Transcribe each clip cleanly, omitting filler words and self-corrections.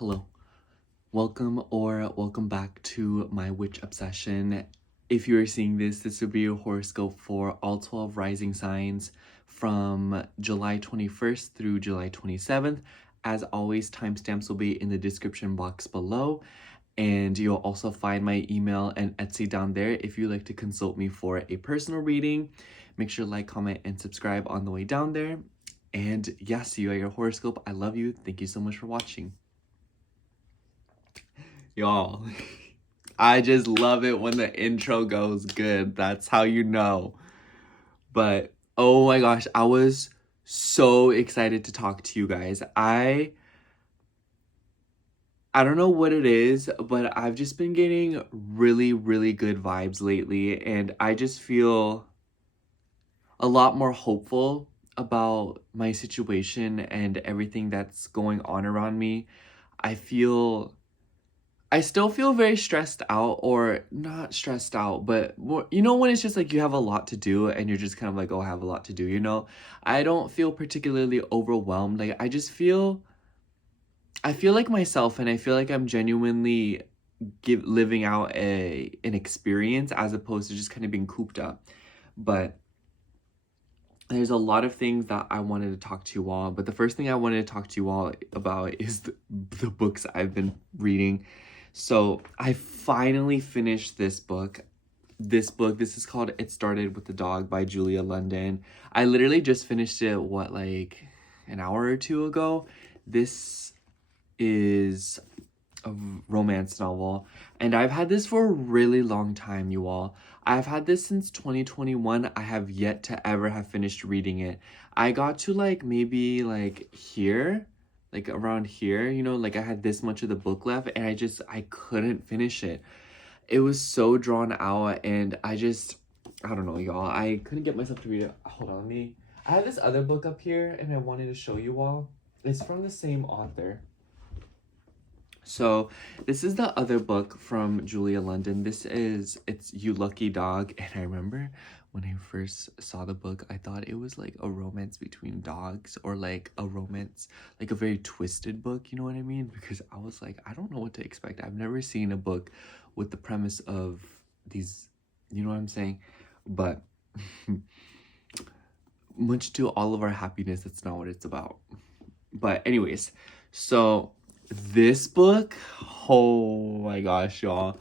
Hello, welcome back to my witch obsession. If you are seeing this would be a horoscope for all 12 rising signs from July 21st through July 27th. As always, timestamps will be in the description box below, and you'll also find my email and Etsy down there if you'd like to consult me for a personal reading. Make sure to like, comment, and subscribe on the way down there. And yeah, see you at your horoscope. I love you. Thank you so much for watching. Y'all, I just love it when the intro goes good. That's how you know. But oh my gosh, I was so excited to talk to you guys. I don't know what it is, but I've just been getting really good vibes lately, and I just feel a lot more hopeful about my situation and everything that's going on around me. I still feel very stressed out, or not stressed out, but more, you know, when it's just like you have a lot to do and you're just kind of like, oh, I have a lot to do, you know? I don't feel particularly overwhelmed. Like, I feel like myself, and I feel like I'm genuinely living out an experience as opposed to just kind of being cooped up. But there's a lot of things that I wanted to talk to you all. But the first thing I wanted to talk to you all about is the books I've been reading. So I finally finished this book. This is called It Started with the Dog by Julia London. I literally just finished it, like an hour or two ago. This is a romance novel, and I've had this for a really long time, you all. I've had this since 2021. I have yet to ever have finished reading it. I got to maybe here, around here, you know, I had this much of the book left, and I couldn't finish it. It was so drawn out, and I don't know, y'all. I couldn't get myself to read it. Hold on, I have this other book up here, and I wanted to show you all. It's from the same author. So this is the other book from Julia London. It's You Lucky Dog. And I remember when I first saw the book, I thought it was like a romance between dogs, or like a romance, like a very twisted book, you know what I mean? Because I was like, I don't know what to expect. I've never seen a book with the premise of these, you know what I'm saying? But much to all of our happiness, that's not what it's about. But anyways, so this book, oh my gosh, y'all.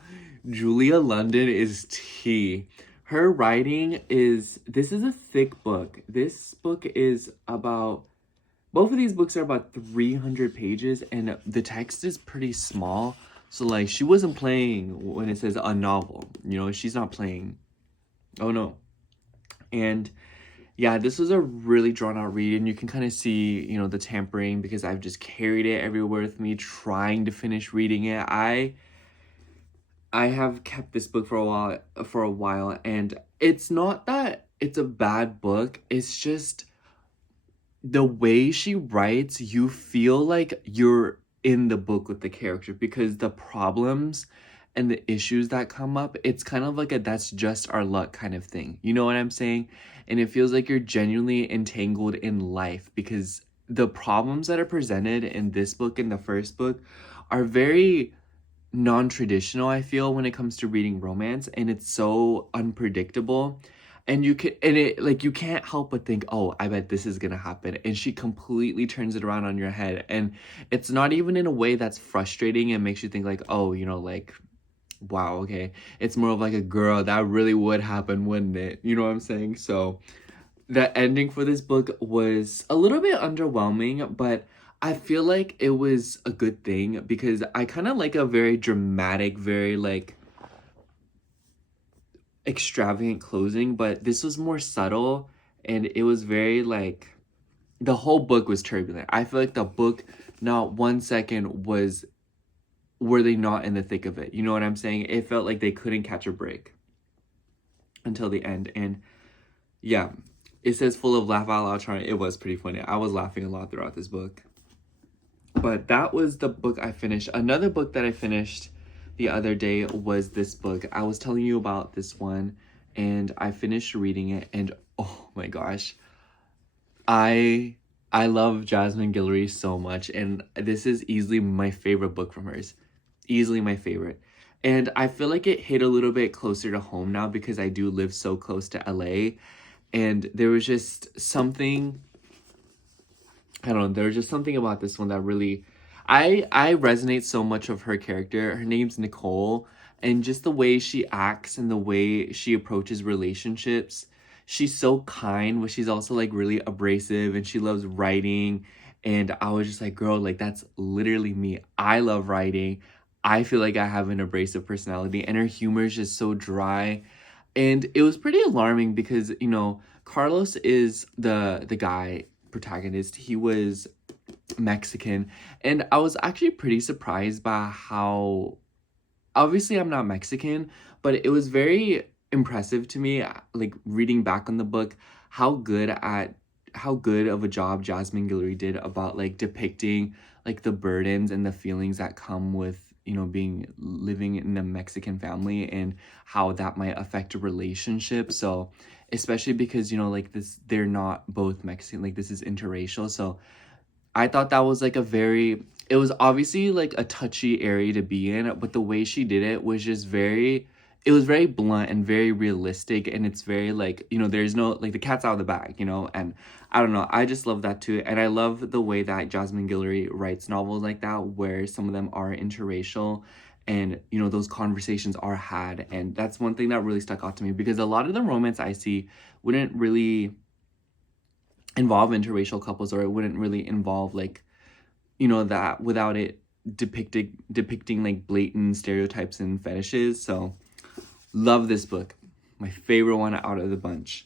Julia London is tea. Her writing this is a thick book. This book is about, both of these books are about 300 pages, and the text is pretty small. So she wasn't playing when it says a novel, you know, she's not playing. Oh no. And yeah, this was a really drawn out read, and you can kind of see, you know, the tampering, because I've just carried it everywhere with me trying to finish reading it. I have kept this book for a while, and it's not that it's a bad book. It's just the way she writes, you feel like you're in the book with the character, because the problems and the issues that come up, it's kind of like a that's just our luck kind of thing. You know what I'm saying? And it feels like you're genuinely entangled in life, because the problems that are presented in this book and the first book are very non-traditional, I feel, when it comes to reading romance, and it's so unpredictable. And you can't help but think, oh, I bet this is gonna happen. And she completely turns it around on your head. And it's not even in a way that's frustrating and makes you think oh, you know, wow, okay. It's more of a girl, that really would happen, wouldn't it? You know what I'm saying? So the ending for this book was a little bit underwhelming, but I feel like it was a good thing, because I kind of like a very dramatic, very extravagant closing, but this was more subtle, and it was very the whole book was turbulent. I feel like the book, not 1 second were they not in the thick of it. You know what I'm saying? It felt like they couldn't catch a break until the end. And yeah, it says full of laugh out loud charm. It was pretty funny. I was laughing a lot throughout this book. But that was the book I finished. Another book that I finished the other day was this book. I was telling you about this one, and I finished reading it, and oh my gosh, I I love Jasmine Guillory so much, and this is easily my favorite book from hers. Easily my favorite. And I feel like it hit a little bit closer to home now because I do live so close to LA. And there was just something, I don't know, there was just something about this one that really, I resonate so much of her character. Her name's Nicole, and just the way she acts and the way she approaches relationships. She's so kind, but she's also like really abrasive, and she loves writing. And I was just like, girl, like that's literally me. I love writing. I feel like I have an abrasive personality, and her humor is just so dry. And it was pretty alarming because, you know, Carlos is the guy protagonist. He was Mexican, and I was actually pretty surprised by how, obviously I'm not Mexican, but it was very impressive to me, like reading back on the book, how good of a job Jasmine Guillory did about like depicting like the burdens and the feelings that come with, you know, living in a Mexican family, and how that might affect a relationship. So especially because, you know, like this, they're not both Mexican, like this is interracial. So I thought that was like it was obviously like a touchy area to be in, but the way she did it was just it was very blunt and very realistic. And it's very like, you know, there's no, like the cat's out of the bag, you know. And I don't know, I just love that too. And I love the way that Jasmine Guillory writes novels like that, where some of them are interracial, and, you know, those conversations are had. And that's one thing that really stuck out to me, because a lot of the romance I see wouldn't really involve interracial couples, or it wouldn't really involve like, you know, that without it depicting like blatant stereotypes and fetishes. So love this book, my favorite one out of the bunch.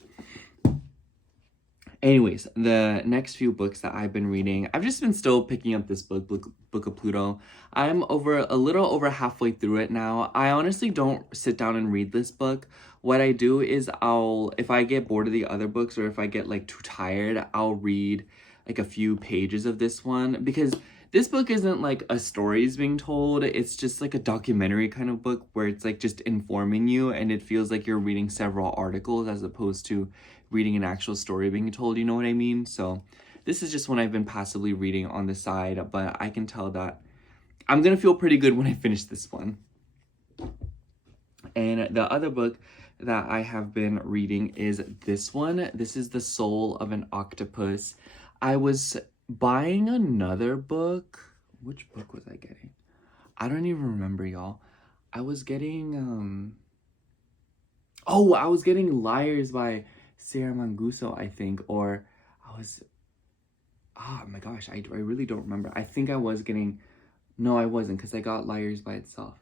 Anyways, the next few books that I've been reading, I've just been still picking up this book of Pluto. I'm a little over halfway through it now. I honestly don't sit down and read this book. What I do is if I get bored of the other books, or if I get like too tired, I'll read like a few pages of this one, because this book isn't like a story is being told. It's just like a documentary kind of book, where it's like just informing you, and it feels like you're reading several articles as opposed to reading an actual story being told, you know what I mean? So this is just one I've been passively reading on the side, but I can tell that I'm gonna feel pretty good when I finish this one. And the other book that I have been reading is this one. This is The Soul of an Octopus. I was buying another book. Which book was I getting? I don't even remember, y'all. I was getting I was getting Liars by Sarah Manguso, I think. Or oh my gosh, I really don't remember. I think I was getting, no, I wasn't, because I got Liars by itself.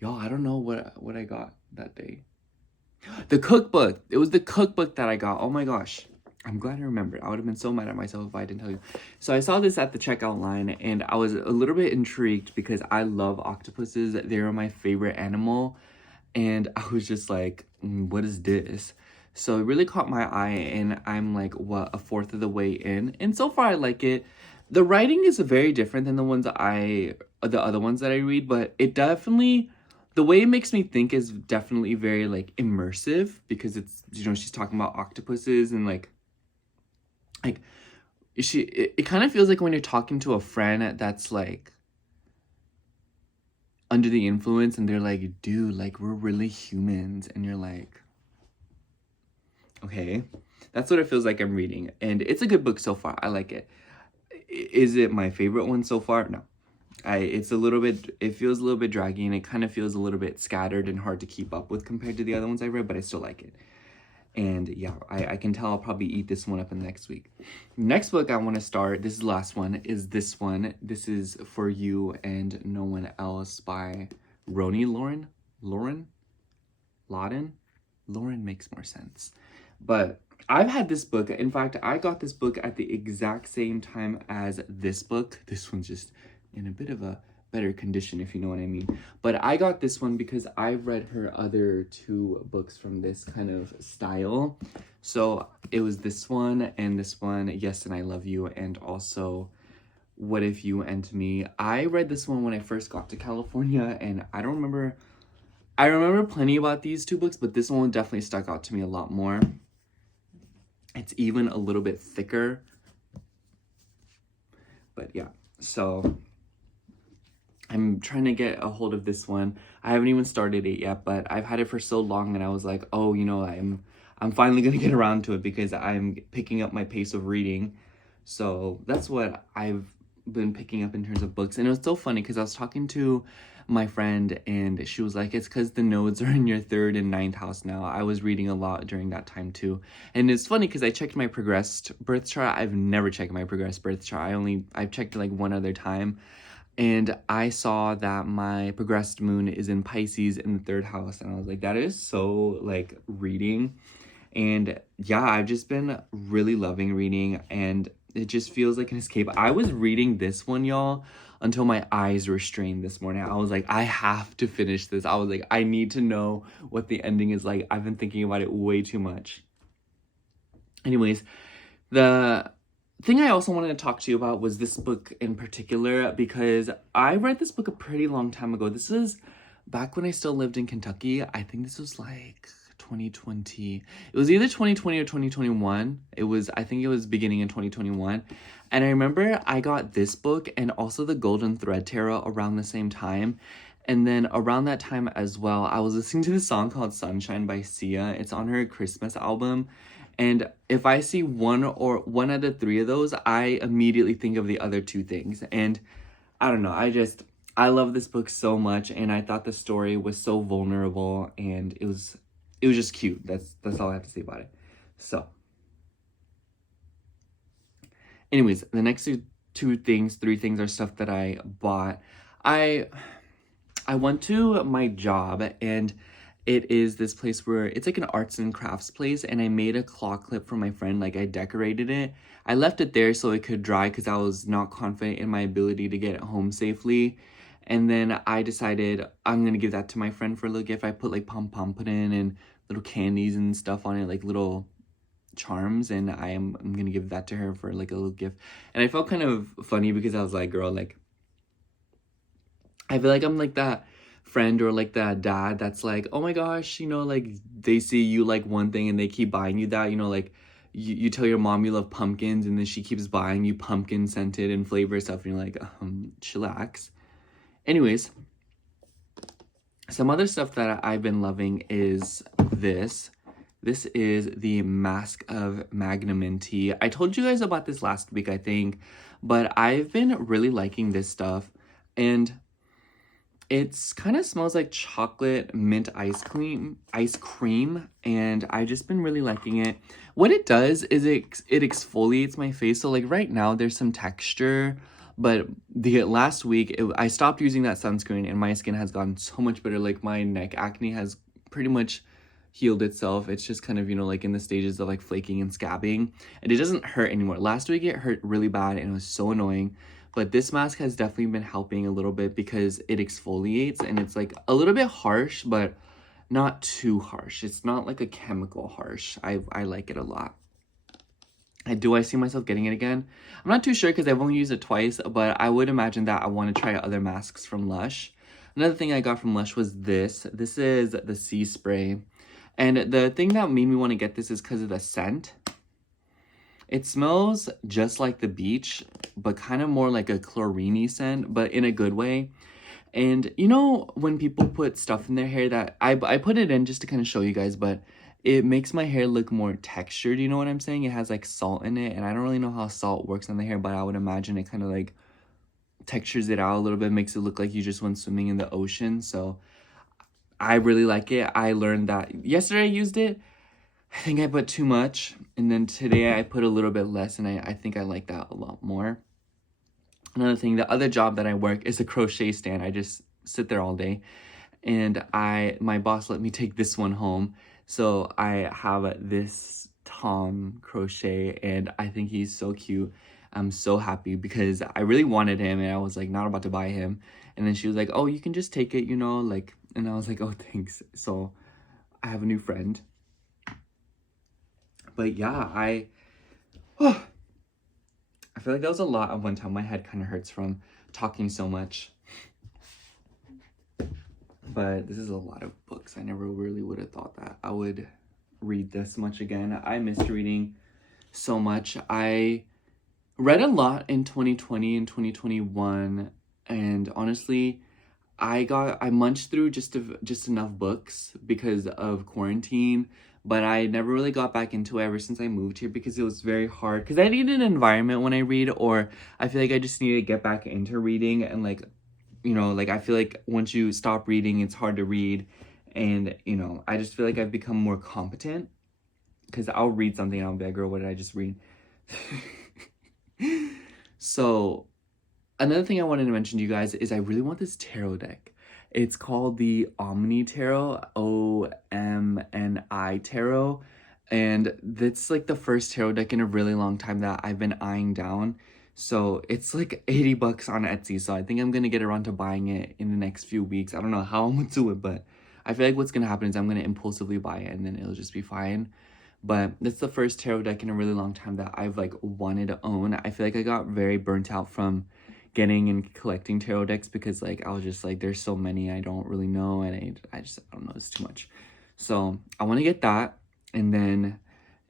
Y'all, I don't know what I got that day. The cookbook. It was the cookbook that I got. Oh my gosh. I'm glad I remembered. I would have been so mad at myself if I didn't tell you. So I saw this at the checkout line, and I was a little bit intrigued because I love octopuses. They're my favorite animal. And I was just like, what is this? So it really caught my eye, and I'm like, what, a fourth of the way in? And so far I like it. The writing is very different than the other ones that I read, but it definitely, the way it makes me think is definitely very like immersive, because it's, you know, she's talking about octopuses, and like it kind of feels like when you're talking to a friend that's like under the influence, and they're like, dude, like we're really humans, and you're like, okay. That's what it feels like I'm reading, and it's a good book so far. I like it. Is it my favorite one so far? No. It feels a little bit draggy, and it kind of feels a little bit scattered and hard to keep up with compared to the other ones I read, but I still like it. And yeah, I can tell I'll probably eat this one up in the next week. Next book I want to start, this is the last one, is this one. This is For You and No One Else by Roni Lauren? Lauren makes more sense. But I've had this book. In fact, I got this book at the exact same time as this book. This one's just in a bit of a better condition, if you know what I mean. But I got this one because I've read her other two books from this kind of style. So it was this one, Yes and I Love You, and also What If You and Me. I read this one when I first got to California, and I remember plenty about these two books, but this one definitely stuck out to me a lot more. It's even a little bit thicker. But yeah, so I'm trying to get a hold of this one. I haven't even started it yet, but I've had it for so long, and I was like, oh, you know, I'm finally gonna get around to it because I'm picking up my pace of reading. So that's what I've been picking up in terms of books. And it was so funny because I was talking to my friend, and she was like, it's because the nodes are in your 3rd and 9th house now. I was reading a lot during that time too. And it's funny because I checked my progressed birth chart. I've never checked my progressed birth chart. I've checked it like one other time. And I saw that my progressed moon is in Pisces in the 3rd house. And I was like, that is so like reading. And yeah, I've just been really loving reading, and it just feels like an escape. I was reading this one, y'all, until my eyes were strained this morning. I was like, I have to finish this. I was like, I need to know what the ending is like. I've been thinking about it way too much. Anyways, the thing I also wanted to talk to you about was this book in particular, because I read this book a pretty long time ago. This is back when I still lived in Kentucky. I think this was like 2020. It was either 2020 or 2021. I think it was beginning in 2021. And I remember I got this book and also the Golden Thread Tarot around the same time. And then around that time as well, I was listening to this song called Sunshine by Sia. It's on her Christmas album. And if I see one of the 3 of those, I immediately think of the other 2 things. And I don't know, I love this book so much, and I thought the story was so vulnerable, and it was just cute. That's all I have to say about it. So anyways, the next 3 things are stuff that I bought. I went to my job, and it is this place where it's like an arts and crafts place, and I made a claw clip for my friend. Like, I decorated it. I left it there so it could dry because I was not confident in my ability to get it home safely. And then I decided I'm going to give that to my friend for a little gift. I put like pom-pom pudding and little candies and stuff on it, like little charms, and I'm going to give that to her for like a little gift. And I felt kind of funny because I was like, girl, like, I feel like I'm like that friend or like that dad that's like, oh my gosh, you know, like they see you like one thing and they keep buying you that, you know, like you tell your mom you love pumpkins, and then she keeps buying you pumpkin scented and flavor stuff, and you're like, chillax. Anyways, some other stuff that I've been loving is this. This is the Mask of Magnanimity. I told you guys about this last week, I think, but I've been really liking this stuff, and it's kind of smells like chocolate mint ice cream, and I've just been really liking it. What it does is it exfoliates my face. So like right now there's some texture, but the last week I stopped using that sunscreen, and my skin has gotten so much better. Like my neck acne has pretty much healed itself. It's just kind of, you know, like in the stages of like flaking and scabbing, and it doesn't hurt anymore. Last week it hurt really bad and it was so annoying. But this mask has definitely been helping a little bit because it exfoliates, and it's like a little bit harsh, but not too harsh. It's not like a chemical harsh. I like it a lot. Do I see myself getting it again? I'm not too sure because I've only used it twice, but I would imagine that I want to try other masks from Lush. Another thing I got from Lush was this. This is the Sea Spray. And the thing that made me want to get this is because of the scent. It smells just like the beach, but kind of more like a chlorine-y scent, but in a good way. And you know when people put stuff in their hair that I put it in just to kind of show you guys, but it makes my hair look more textured, you know what I'm saying? It has like salt in it, and I don't really know how salt works on the hair, but I would imagine it kind of like textures it out a little bit, makes it look like you just went swimming in the ocean. So I really like it. I learned that yesterday I used it. I think I put too much, and then today I put a little bit less, and I think I like that a lot more. Another thing, the other job that I work is a crochet stand. I just sit there all day, and my boss let me take this one home. So I have this Tom crochet, and I think he's so cute. I'm so happy because I really wanted him, and I was like not about to buy him. And then she was like, oh, you can just take it, you know, like, and I was like, oh, thanks. So I have a new friend. But yeah, I feel like that was a lot at one time. My head kind of hurts from talking so much. But this is a lot of books. I never really would have thought that I would read this much again. I missed reading so much. I read a lot in 2020 and 2021, and honestly, I munched through just enough books because of quarantine, but I never really got back into it ever since I moved here because it was very hard. Because I need an environment when I read, or I feel like I just need to get back into reading. And like, you know, like I feel like once you stop reading, it's hard to read. And, you know, I just feel like I've become more competent because I'll read something and I'll be like, girl, what did I just read? So another thing I wanted to mention to you guys is I really want this tarot deck. It's called the Omni Tarot, OMNI Tarot. And that's like the first tarot deck in a really long time that I've been eyeing down. So it's like 80 bucks on Etsy. So I think I'm going to get around to buying it in the next few weeks. I don't know how I'm going to do it, but I feel like what's going to happen is I'm going to impulsively buy it and then it'll just be fine. But that's the first tarot deck in a really long time that I've like wanted to own. I feel like I got very burnt out from getting and collecting tarot decks because like I was just like, there's so many I don't really know, and I don't know, it's too much. So I want to get that. And then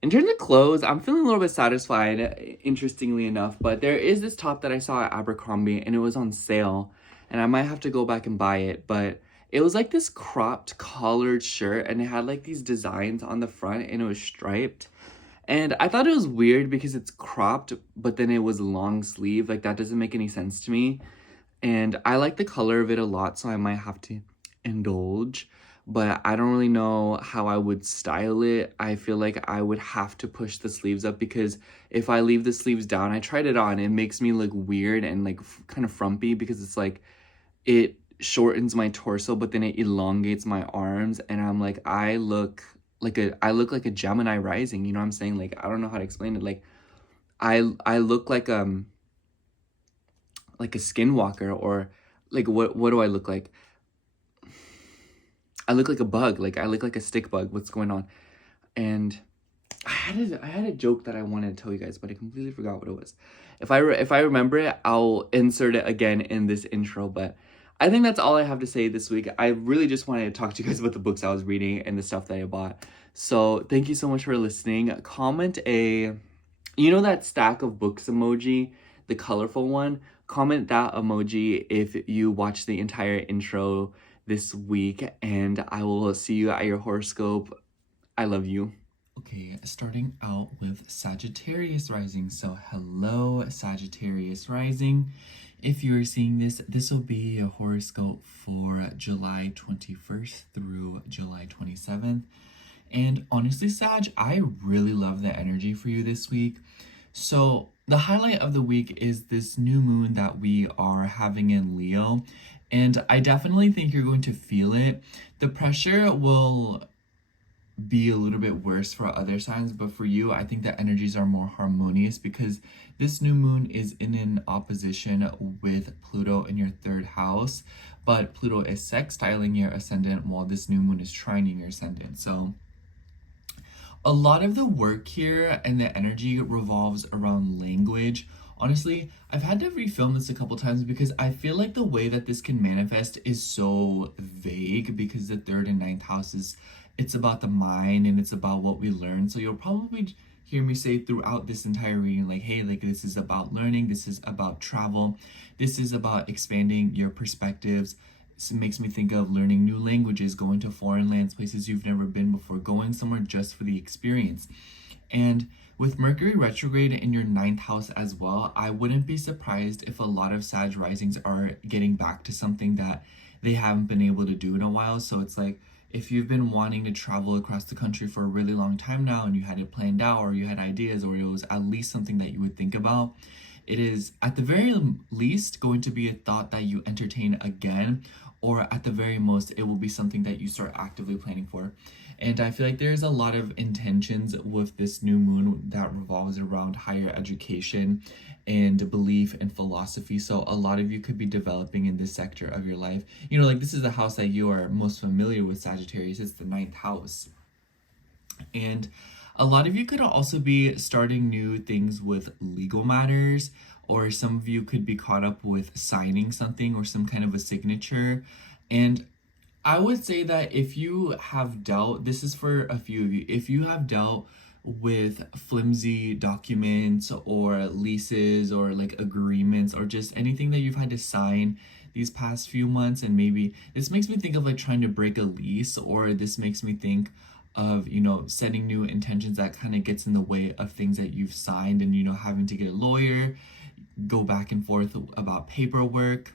in terms of clothes, I'm feeling a little bit satisfied, interestingly enough, but there is this top that I saw at Abercrombie and it was on sale, and I might have to go back and buy it. But it was like this cropped collared shirt and it had like these designs on the front and it was striped. And I thought it was weird because it's cropped, but then it was long sleeve. Like, that doesn't make any sense to me. And I like the color of it a lot, so I might have to indulge. But I don't really know how I would style it. I feel like I would have to push the sleeves up because if I leave the sleeves down, I tried it on, it makes me look weird and like kind of frumpy because it's like, it shortens my torso, but then it elongates my arms. And I'm like, I look like a Gemini rising, you know what I'm saying? Like, I don't know how to explain it. Like, I look like a skinwalker, or like what do I look like? I look like a bug. Like, I look like a stick bug. What's going on? And I had a joke that I wanted to tell you guys, but I completely forgot what it was. If I remember it, I'll insert it again in this intro. But I think that's all I have to say this week. I really just wanted to talk to you guys about the books I was reading and the stuff that I bought. So thank you so much for listening. Comment you know that stack of books emoji, the colorful one? Comment that emoji if you watch the entire intro this week, and I will see you at your horoscope. I love you. Okay, starting out with Sagittarius rising. So hello, Sagittarius rising. If you're seeing this, this will be a horoscope for July 21st through July 27th. And honestly, Sag, I really love the energy for you this week. So the highlight of the week is this new moon that we are having in Leo. And I definitely think you're going to feel it. The pressure will be a little bit worse for other signs, but for you, I think the energies are more harmonious because this new moon is in an opposition with Pluto in your third house, but Pluto is sextiling your ascendant while this new moon is trining your ascendant. So a lot of the work here and the energy revolves around language. Honestly, I've had to refilm this a couple times because I feel like the way that this can manifest is so vague because the third and ninth houses, it's about the mind and it's about what we learn. So you'll probably hear me say throughout this entire reading, like, hey, like this is about learning, this is about travel, this is about expanding your perspectives. It makes me think of learning new languages, going to foreign lands, places you've never been before, going somewhere just for the experience. And with Mercury retrograde in your ninth house as well, I wouldn't be surprised if a lot of Sag risings are getting back to something that they haven't been able to do in a while. So it's like, if you've been wanting to travel across the country for a really long time now and you had it planned out, or you had ideas, or it was at least something that you would think about, it is at the very least going to be a thought that you entertain again, or at the very most, it will be something that you start actively planning for. And I feel like there's a lot of intentions with this new moon that revolves around higher education and belief and philosophy. So a lot of you could be developing in this sector of your life. You know, like this is the house that you are most familiar with, Sagittarius. It's the ninth house. And a lot of you could also be starting new things with legal matters, or some of you could be caught up with signing something or some kind of a signature. And I would say that if you have dealt, this is for a few of you, if you have dealt with flimsy documents or leases or like agreements or just anything that you've had to sign these past few months. And maybe this makes me think of like trying to break a lease, or this makes me think of, you know, setting new intentions that kind of gets in the way of things that you've signed, and, you know, having to get a lawyer, go back and forth about paperwork.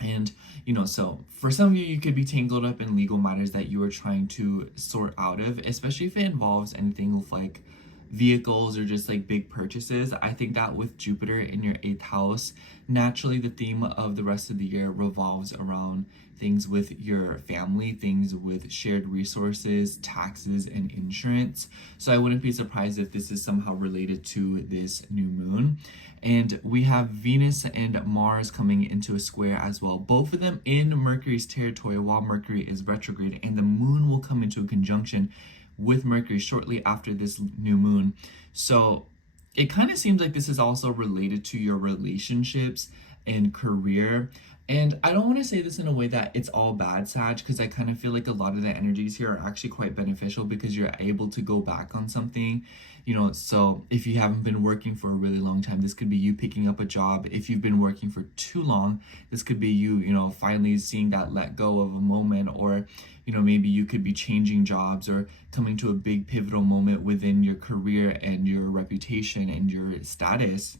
And, you know, so for some of you, you could be tangled up in legal matters that you are trying to sort out of, especially if it involves anything with like vehicles or just like big purchases. I think that with Jupiter in your 8th house, naturally the theme of the rest of the year revolves around things with your family, things with shared resources, taxes, and insurance. So I wouldn't be surprised if this is somehow related to this new moon. And we have Venus and Mars coming into a square as well, both of them in Mercury's territory while Mercury is retrograde, and the moon will come into a conjunction with Mercury shortly after this new moon. So it kind of seems like this is also related to your relationships and career. And I don't want to say this in a way that it's all bad, Sag, because I kind of feel like a lot of the energies here are actually quite beneficial because you're able to go back on something, you know. So if you haven't been working for a really long time, this could be you picking up a job. If you've been working for too long, this could be you, you know, finally seeing that let go of a moment, or, you know, maybe you could be changing jobs or coming to a big pivotal moment within your career and your reputation and your status.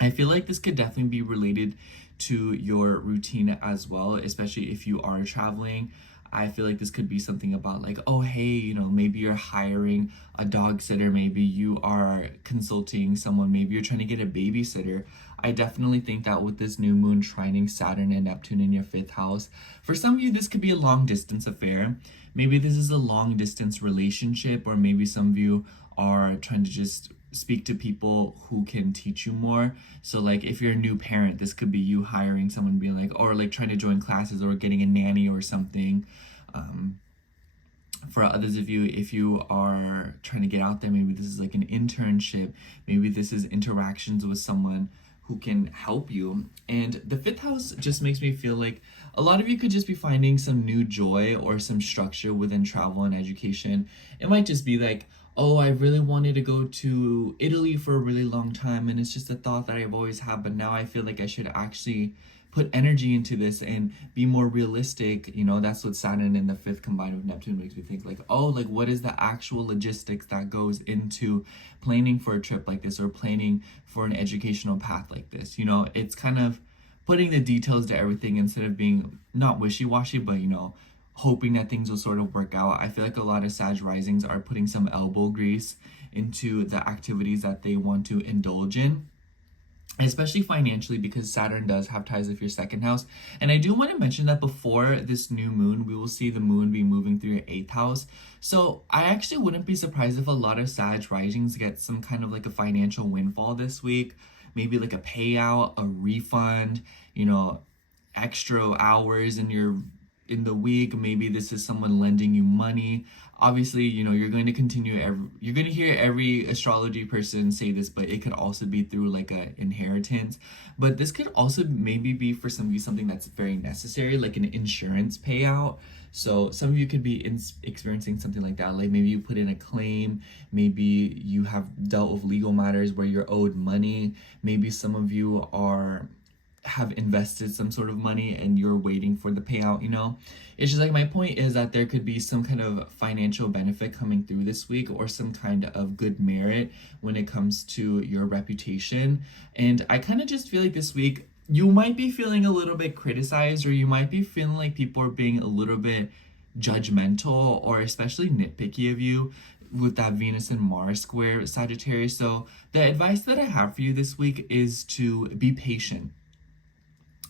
I feel like this could definitely be related to your routine as well, especially if you are traveling. I feel like this could be something about like, oh, hey, you know, maybe you're hiring a dog sitter, maybe you are consulting someone, maybe you're trying to get a babysitter. I definitely think that with this new moon trining Saturn and Neptune in your 5th house, for some of you, this could be a long distance affair. Maybe this is a long distance relationship, or maybe some of you are trying to just speak to people who can teach you more. So like if you're a new parent, this could be you hiring someone, being like, or like trying to join classes or getting a nanny or something. For others of you, if you are trying to get out there, maybe this is like an internship, maybe this is interactions with someone who can help you. And the 5th house just makes me feel like a lot of you could just be finding some new joy or some structure within travel and education. It might just be like, oh, I really wanted to go to Italy for a really long time, and it's just a thought that I've always had, but now I feel like I should actually put energy into this and be more realistic. You know, that's what Saturn in the 5th combined with Neptune makes me think, like, oh, like what is the actual logistics that goes into planning for a trip like this or planning for an educational path like this? You know, it's kind of putting the details to everything instead of being not wishy-washy, but, you know, hoping that things will sort of work out. I feel like a lot of Sag risings are putting some elbow grease into the activities that they want to indulge in, especially financially, because Saturn does have ties with your 2nd house. And I do want to mention that before this new moon, we will see the moon be moving through your 8th house. So I actually wouldn't be surprised if a lot of Sag risings get some kind of like a financial windfall this week, maybe like a payout, a refund, you know, extra hours in the week. Maybe this is someone lending you money. Obviously, you know, you're going to you're going to hear every astrology person say this, but it could also be through like a inheritance. But this could also maybe be for some of you something that's very necessary, like an insurance payout. So some of you could be experiencing something like that. Like maybe you put in a claim, maybe you have dealt with legal matters where you're owed money. Maybe some of you have invested some sort of money and you're waiting for the payout, you know. It's just like, my point is that there could be some kind of financial benefit coming through this week, or some kind of good merit when it comes to your reputation. And I kind of just feel like this week you might be feeling a little bit criticized, or you might be feeling like people are being a little bit judgmental or especially nitpicky of you with that Venus and Mars square Sagittarius. So the advice that I have for you this week is to be patient.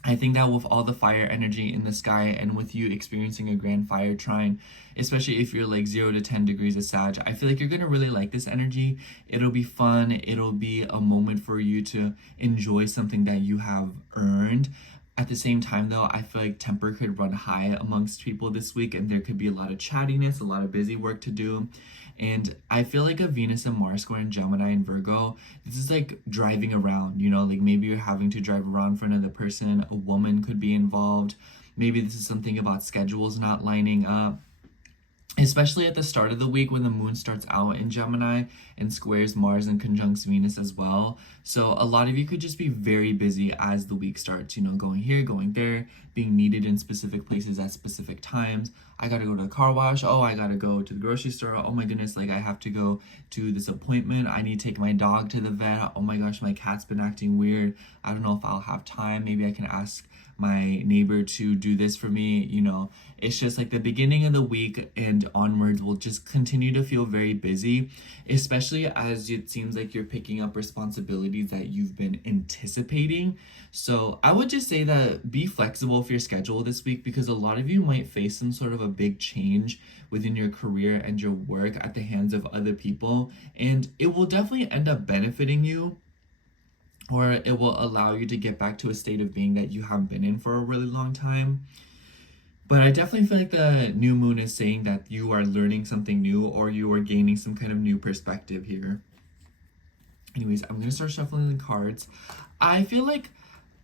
I think that with all the fire energy in the sky, and with you experiencing a grand fire trine, especially if you're like 0 to 10 degrees of Sag, I feel like you're going to really like this energy. It'll be fun. It'll be a moment for you to enjoy something that you have earned. At the same time, though, I feel like temper could run high amongst people this week, and there could be a lot of chattiness, a lot of busy work to do. And I feel like a Venus and Mars square in Gemini and Virgo, this is like driving around, you know, like maybe you're having to drive around for another person, a woman could be involved. Maybe this is something about schedules not lining up. especially at the start of the week when the moon starts out in Gemini and squares Mars and conjuncts Venus as well. So a lot of you could just be very busy as the week starts, you know, going here, going there, being needed in specific places at specific times. I gotta go to the car wash. Oh, I gotta go to the grocery store. Oh my goodness, like I have to go to this appointment. I need to take my dog to the vet. Oh my gosh, my cat's been acting weird. I don't know if I'll have time. Maybe I can ask my neighbor to do this for me. You know, it's just like the beginning of the week and onwards will just continue to feel very busy, especially as it seems like you're picking up responsibilities that you've been anticipating. So I would just say that be flexible with your schedule this week, because a lot of you might face some sort of a big change within your career and your work at the hands of other people, and it will definitely end up benefiting you, or it will allow you to get back to a state of being that you haven't been in for a really long time. But I definitely feel like the new moon is saying that you are learning something new, or you are gaining some kind of new perspective here. Anyways, I'm going to start shuffling the cards. I feel like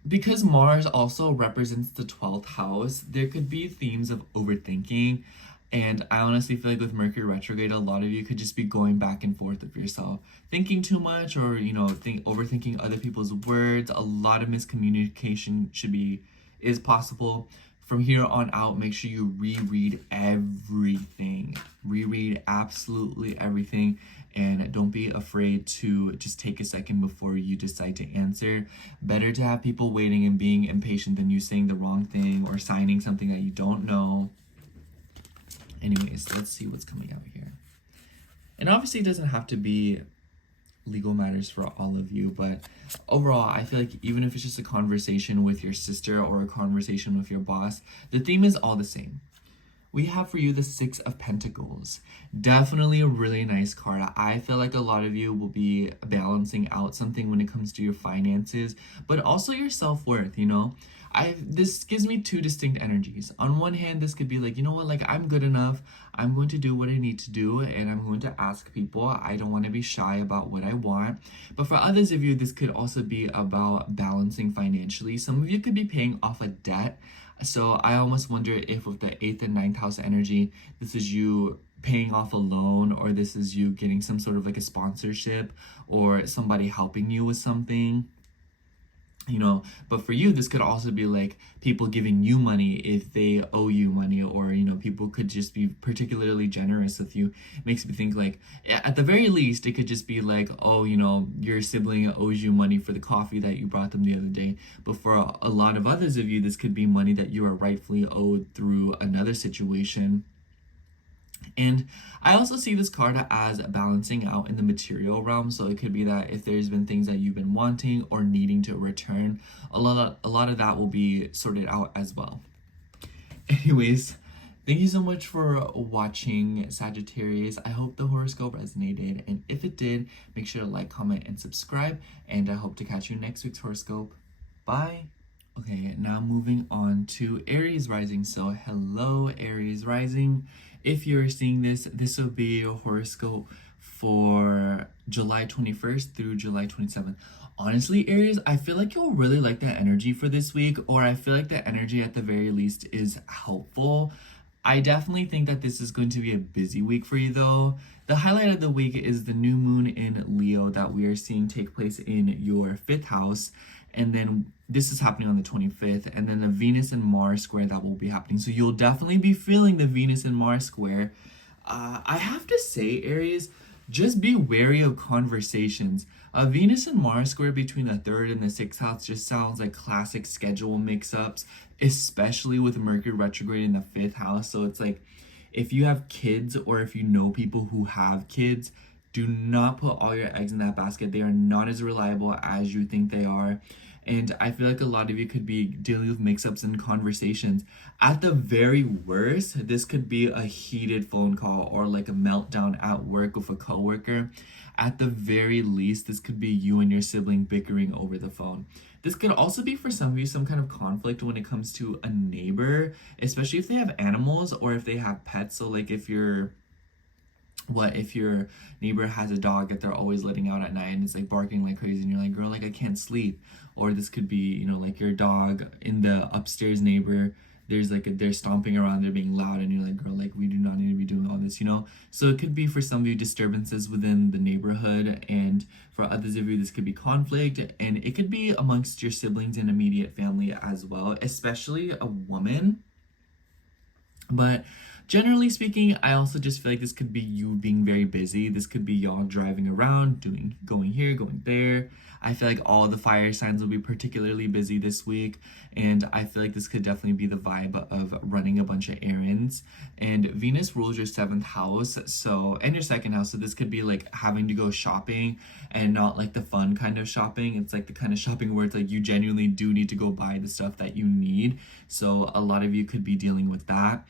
because Mars also represents the 12th house, there could be themes of overthinking. And I honestly feel like with Mercury retrograde, a lot of you could just be going back and forth with yourself, thinking too much, or, you know, overthinking other people's words. A lot of miscommunication is possible. From here on out, make sure you reread everything. Reread absolutely everything. And don't be afraid to just take a second before you decide to answer. Better to have people waiting and being impatient than you saying the wrong thing or signing something that you don't know. Anyways, let's see what's coming out here. And obviously it doesn't have to be legal matters for all of you, but overall, I feel like even if it's just a conversation with your sister or a conversation with your boss, the theme is all the same. We have for you the Six of Pentacles. Definitely a really nice card. I feel like a lot of you will be balancing out something when it comes to your finances, but also your self-worth, you know? This gives me two distinct energies. On one hand, this could be like, you know what, like I'm good enough. I'm going to do what I need to do, and I'm going to ask people. I don't want to be shy about what I want. But for others of you, this could also be about balancing financially. Some of you could be paying off a debt. So I almost wonder if with the 8th and 9th house energy, this is you paying off a loan, or this is you getting some sort of like a sponsorship or somebody helping you with something. You know, but for you, this could also be like people giving you money if they owe you money, or, you know, people could just be particularly generous with you. It makes me think like, at the very least, it could just be like, oh, you know, your sibling owes you money for the coffee that you brought them the other day. But for a lot of others of you, this could be money that you are rightfully owed through another situation. And I also see this card as balancing out in the material realm. So it could be that if there's been things that you've been wanting or needing to return, a lot of that will be sorted out as well. Anyways, thank you so much for watching, Sagittarius. I hope the horoscope resonated, and if it did, make sure to like, comment, and subscribe, and I hope to catch you in next week's horoscope. Bye! Okay, now moving on to Aries rising. So hello, Aries rising. If you're seeing this, this will be your horoscope for July 21st through July 27th. Honestly, Aries, I feel like you'll really like the energy for this week, or I feel like the energy at the very least is helpful. I definitely think that this is going to be a busy week for you though. The highlight of the week is the new moon in Leo that we are seeing take place in your 5th house. And then this is happening on the 25th, and then the Venus and Mars square that will be happening. So you'll definitely be feeling the Venus and Mars square. I have to say, Aries, just be wary of conversations. A Venus and Mars square between the 3rd and the 6th house just sounds like classic schedule mix-ups, especially with Mercury retrograde in the 5th house. So it's like, if you have kids, or if you know people who have kids, do not put all your eggs in that basket. They are not as reliable as you think they are. And I feel like a lot of you could be dealing with mix-ups in conversations. At the very worst, this could be a heated phone call or like a meltdown at work with a coworker. At the very least, this could be you and your sibling bickering over the phone. This could also be for some of you some kind of conflict when it comes to a neighbor, especially if they have animals or if they have pets. So like if your neighbor has a dog that they're always letting out at night and it's like barking like crazy, and you're like, girl, like I can't sleep. Or this could be, you know, like your dog in the upstairs neighbor they're stomping around, they're being loud, and you're like, girl, like we do not need to be doing all this, you know? So it could be for some of you disturbances within the neighborhood, and for others of you this could be conflict, and it could be amongst your siblings and immediate family as well, especially a woman. But generally speaking, I also just feel like this could be you being very busy. This could be y'all driving around, going here, going there. I feel like all the fire signs will be particularly busy this week, and I feel like this could definitely be the vibe of running a bunch of errands. And Venus rules your 7th house, so, and your 2nd house, so this could be like having to go shopping, and not like the fun kind of shopping. It's like the kind of shopping where it's like you genuinely do need to go buy the stuff that you need. So a lot of you could be dealing with that.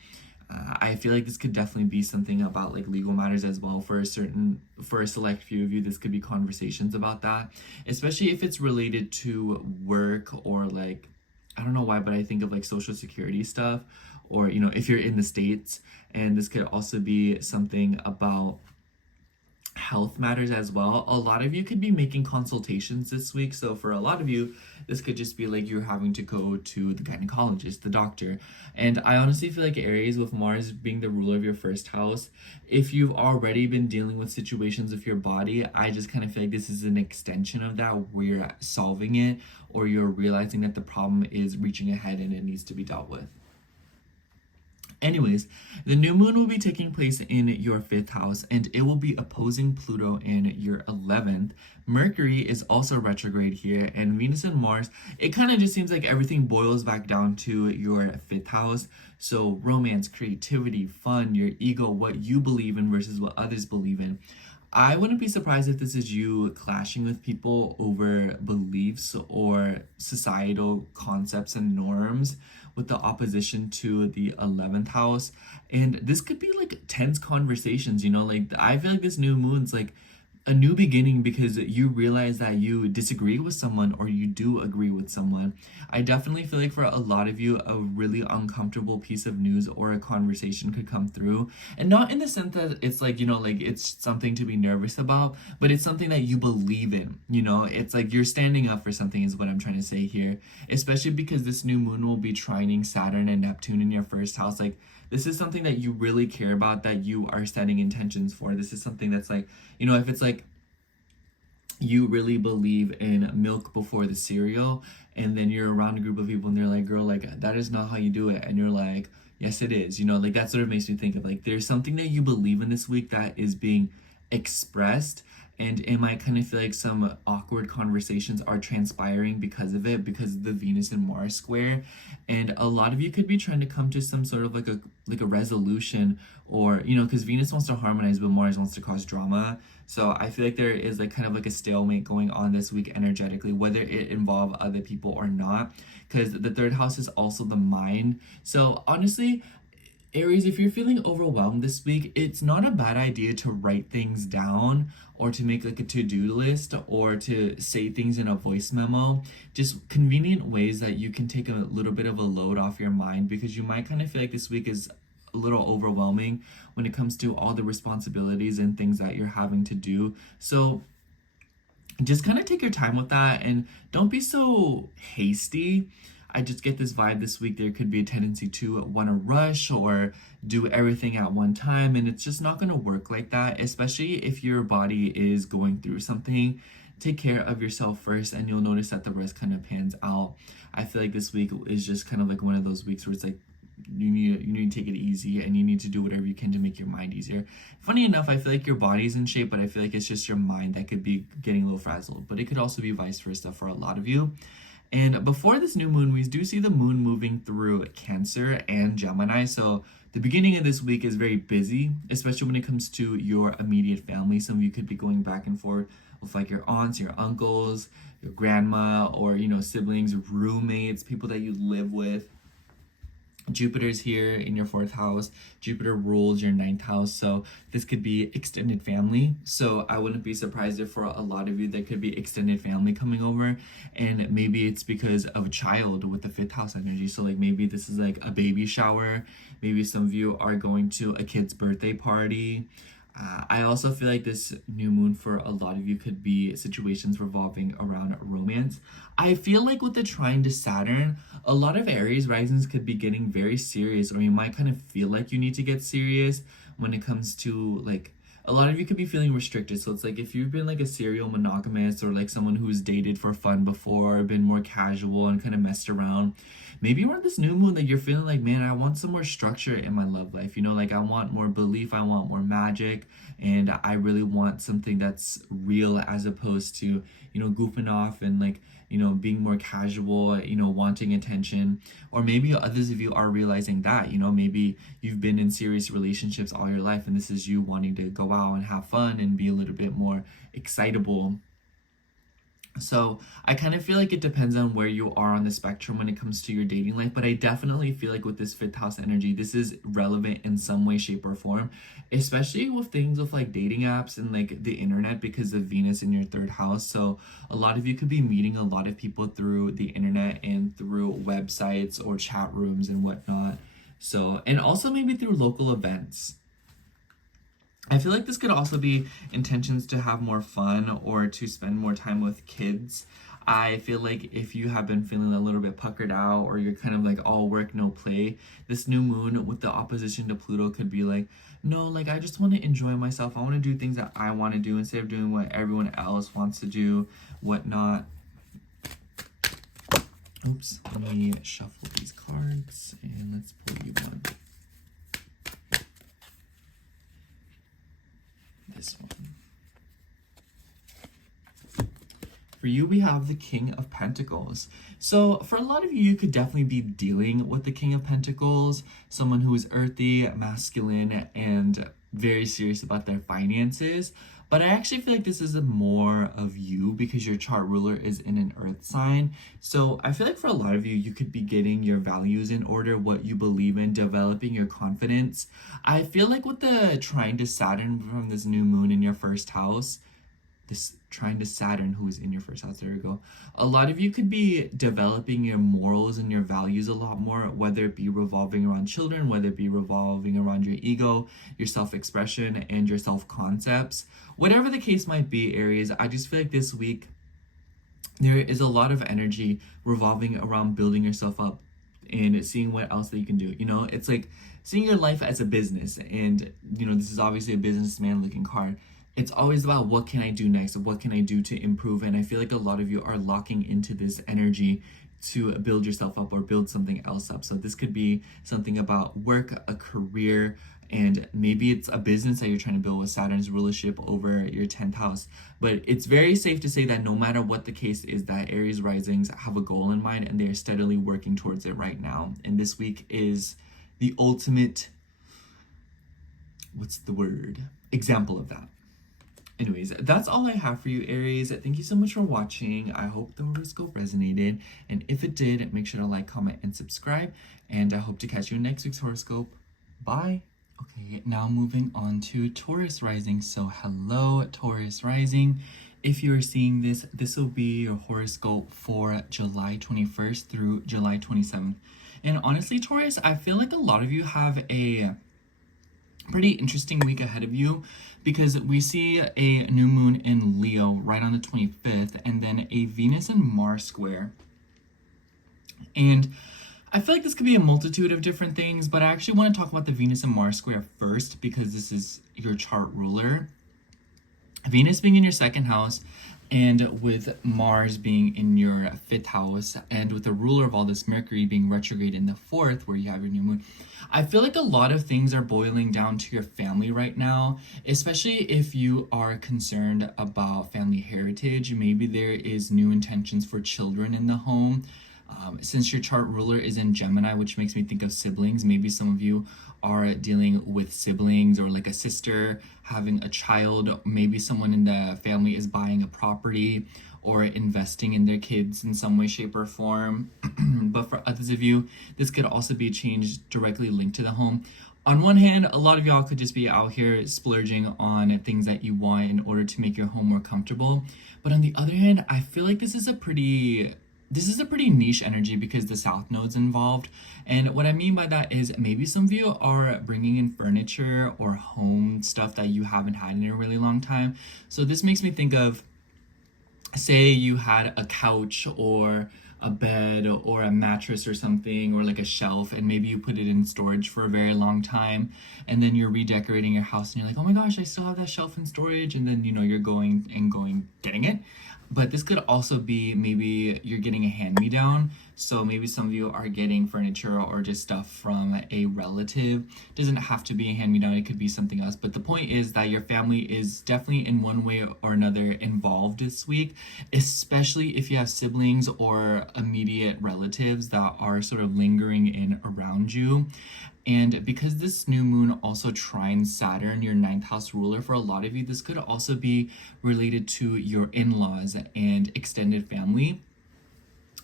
I feel like this could definitely be something about like legal matters as well. For a select few of you, this could be conversations about that, especially if it's related to work, or like, I don't know why, but I think of like social security stuff, or, you know, if you're in the States. And this could also be something about health matters as well. A lot of you could be making consultations this week. So for a lot of you, this could just be like you're having to go to the gynecologist, the doctor. And I honestly feel like Aries, with Mars being the ruler of your 1st house, if you've already been dealing with situations with your body, I just kind of feel like this is an extension of that, where you're solving it, or you're realizing that the problem is reaching ahead and it needs to be dealt with. Anyways, the new moon will be taking place in your 5th house, and it will be opposing Pluto in your 11th. Mercury is also retrograde here, and Venus and Mars, it kind of just seems like everything boils back down to your 5th house. So romance, creativity, fun, your ego, what you believe in versus what others believe in. I wouldn't be surprised if this is you clashing with people over beliefs or societal concepts and norms, with the opposition to the 11th house. And this could be like tense conversations, you know? Like, I feel like this new moon's like a new beginning, because you realize that you disagree with someone, or you do agree with someone. I definitely feel like for a lot of you, a really uncomfortable piece of news or a conversation could come through, and not in the sense that it's like, you know, like it's something to be nervous about, but it's something that you believe in, you know? It's like you're standing up for something, is what I'm trying to say here, especially because this new moon will be trining Saturn and Neptune in your 1st house. Like, this is something that you really care about, that you are setting intentions for. This is something that's like, you know, if it's like you really believe in milk before the cereal, and then you're around a group of people and they're like, girl, like that is not how you do it. And you're like, yes, it is. You know, like that sort of makes me think of like, there's something that you believe in this week that is being expressed, and it might kind of feel like some awkward conversations are transpiring because of it, because of the Venus and Mars square. And a lot of you could be trying to come to some sort of like a resolution, or, you know, because Venus wants to harmonize, but Mars wants to cause drama. So I feel like there is like kind of like a stalemate going on this week energetically, whether it involve other people or not, because the 3rd house is also the mind. So honestly, Aries, if you're feeling overwhelmed this week, it's not a bad idea to write things down, or to make like a to-do list, or to say things in a voice memo. Just convenient ways that you can take a little bit of a load off your mind, because you might kind of feel like this week is a little overwhelming when it comes to all the responsibilities and things that you're having to do. So just kind of take your time with that, and don't be so hasty. I just get this vibe this week, there could be a tendency to want to rush or do everything at one time, and it's just not going to work like that, especially if your body is going through something. Take care of yourself first, and you'll notice that the rest kind of pans out. I feel like this week is just kind of like one of those weeks where it's like, you need to take it easy, and you need to do whatever you can to make your mind easier. Funny enough, I feel like your body's in shape, but I feel like it's just your mind that could be getting a little frazzled. But it could also be vice versa for a lot of you. And before this new moon, we do see the moon moving through Cancer and Gemini. So the beginning of this week is very busy, especially when it comes to your immediate family. Some of you could be going back and forth with like your aunts, your uncles, your grandma, or, you know, siblings, roommates, people that you live with. Jupiter's here in your 4th house. Jupiter rules your 9th house, so this could be extended family. So I wouldn't be surprised if for a lot of you there could be extended family coming over, and maybe it's because of a child with the 5th house energy. So like maybe this is like a baby shower, maybe some of you are going to a kid's birthday party. I also feel like this new moon for a lot of you could be situations revolving around romance. I feel like with the trine to Saturn, a lot of Aries risings could be getting very serious, or you might kind of feel like you need to get serious when it comes to like a lot of you could be feeling restricted. So it's like if you've been like a serial monogamous or like someone who's dated for fun before, been more casual and kind of messed around, maybe around this new moon that you're feeling like, man, I want some more structure in my love life. You know, like I want more belief, I want more magic, and I really want something that's real as opposed to, you know, goofing off and like, you know, being more casual, you know, wanting attention. Or maybe others of you are realizing that, you know, maybe you've been in serious relationships all your life and this is you wanting to go out and have fun and be a little bit more excitable. So I kind of feel like it depends on where you are on the spectrum when it comes to your dating life, but I definitely feel like with this fifth house energy, this is relevant in some way, shape, or form, especially with things with like dating apps and like the internet because of Venus in your third house. So a lot of you could be meeting a lot of people through the internet and through websites or chat rooms and whatnot. So, and also maybe through local events. I feel like this could also be intentions to have more fun or to spend more time with kids. I feel like if you have been feeling a little bit puckered out or you're kind of like all work, no play, this new moon with the opposition to Pluto could be like, no, like I just want to enjoy myself. I want to do things that I want to do instead of doing what everyone else wants to do, whatnot. Oops, let me shuffle these cards and let's pull you one. This one. For you, we have the King of Pentacles. So for a lot of you, you could definitely be dealing with the King of Pentacles, someone who is earthy, masculine, and very serious about their finances. But I actually feel like this is more of you because your chart ruler is in an earth sign. So I feel like for a lot of you, you could be getting your values in order, what you believe in, developing your confidence. I feel like with the trine to Saturn from this new moon in your first house, this trine to Saturn who is in your first house, there we go. A lot of you could be developing your morals and your values a lot more, whether it be revolving around children, whether it be revolving around your ego, your self-expression, and your self-concepts. Whatever the case might be, Aries, I just feel like this week there is a lot of energy revolving around building yourself up and seeing what else that you can do. You know, it's like seeing your life as a business. And, you know, this is obviously a businessman looking card. It's always about what can I do next? What can I do to improve? And I feel like a lot of you are locking into this energy to build yourself up or build something else up. So this could be something about work, a career, and maybe it's a business that you're trying to build with Saturn's rulership over your 10th house. But it's very safe to say that no matter what the case is, that Aries risings have a goal in mind and they are steadily working towards it right now. And this week is the ultimate, what's the word? Example of that. Anyways, that's all I have for you, Aries. Thank you so much for watching. I hope the horoscope resonated. And if it did, make sure to like, comment, and subscribe. And I hope to catch you in next week's horoscope. Bye. Okay, now moving on to Taurus rising. So hello, Taurus rising. If you're seeing this, this will be your horoscope for July 21st through July 27th. And honestly, Taurus, I feel like a lot of you have a pretty interesting week ahead of you because we see a new moon in Leo right on the 25th and then a Venus and Mars square. And I feel like this could be a multitude of different things, but I actually want to talk about the Venus and Mars square first because this is your chart ruler. Venus being in your second house and with Mars being in your fifth house and with the ruler of all this, Mercury, being retrograde in the fourth where you have your new moon. I feel like a lot of things are boiling down to your family right now, especially if you are concerned about family heritage. Maybe there is new intentions for children in the home. Since your chart ruler is in Gemini, which makes me think of siblings, maybe some of you are dealing with siblings or like a sister having a child. Maybe someone in the family is buying a property or investing in their kids in some way, shape, or form. But for others of you, this could also be a change directly linked to the home. On one hand, a lot of y'all could just be out here splurging on things that you want in order to make your home more comfortable. But on the other hand, I feel like this is a pretty this is a pretty niche energy because the south node's involved. And what I mean by that is maybe some of you are bringing in furniture or home stuff that you haven't had in a really long time. So this makes me think of, say you had a couch or a bed or a mattress or something, or like a shelf, and maybe you put it in storage for a very long time, and then you're redecorating your house and you're like, oh my gosh, I still have that shelf in storage, and then you're going getting it. But this could also be maybe you're getting a hand-me-down. So maybe some of you are getting furniture or just stuff from a relative. It doesn't have to be a hand-me-down, it could be something else. But the point is that your family is definitely in one way or another involved this week, especially if you have siblings or immediate relatives that are sort of lingering in around you. And because this new moon also trines Saturn, your ninth house ruler, for a lot of you, this could also be related to your in-laws and extended family.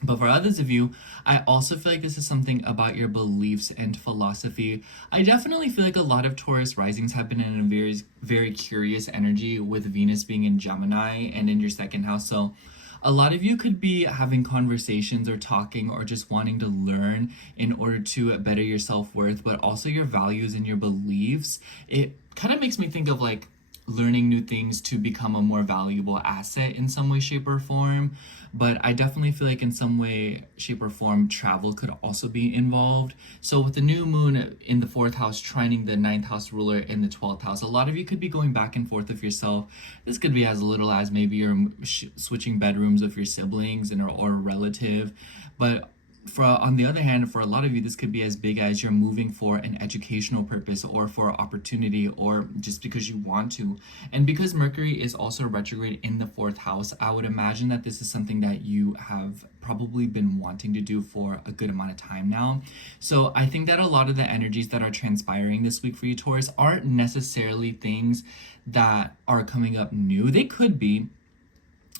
But for others of you, I also feel like this is something about your beliefs and philosophy. I definitely feel like a lot of Taurus risings have been in a very, very curious energy, with Venus being in Gemini and in your second house. So a lot of you could be having conversations or talking or just wanting to learn in order to better your self-worth, but also your values and your beliefs. It kind of makes me think of like learning new things to become a more valuable asset in some way, shape, or form. But I definitely feel like in some way, shape, or form, travel could also be involved. So with the new moon in the fourth house trining the ninth house ruler in the 12th house, a lot of you could be going back and forth with yourself. This could be as little as maybe you're switching bedrooms with your siblings or a relative. But on the other hand, for a lot of you, this could be as big as you're moving for an educational purpose or for opportunity or just because you want to. And because Mercury is also retrograde in the fourth house, I would imagine that this is something that you have probably been wanting to do for a good amount of time now. So I think that a lot of the energies that are transpiring this week for you, Taurus, aren't necessarily things that are coming up new. They could be,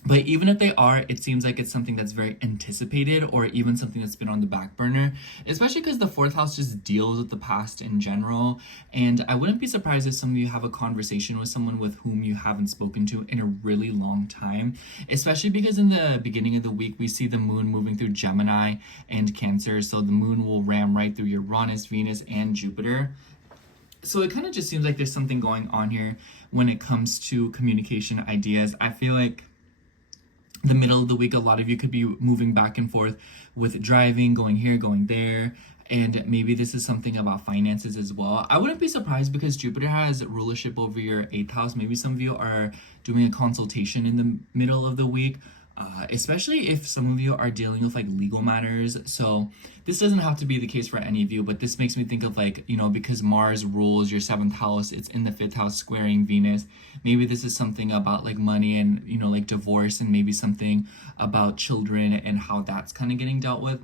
but even if they are, it seems like it's something that's very anticipated or even something that's been on the back burner, especially because the fourth house just deals with the past in general. And I wouldn't be surprised if some of you have a conversation with someone with whom you haven't spoken to in a really long time, especially because in the beginning of the week, we see the moon moving through Gemini and Cancer. So the moon will ram right through Uranus, Venus, and Jupiter. So it kind of just seems like there's something going on here when it comes to communication ideas. I feel like the middle of the week, a lot of you could be moving back and forth with driving, going here, going there, and maybe this is something about finances as well. I wouldn't be surprised because Jupiter has rulership over your eighth house. Maybe some of you are doing a consultation in the middle of the week, especially if some of you are dealing with like legal matters. So this doesn't have to be the case for any of you, but this makes me think of like, because Mars rules your seventh house, it's in the fifth house squaring Venus. Maybe this is something about like money and, like divorce, and maybe something about children and how that's kind of getting dealt with.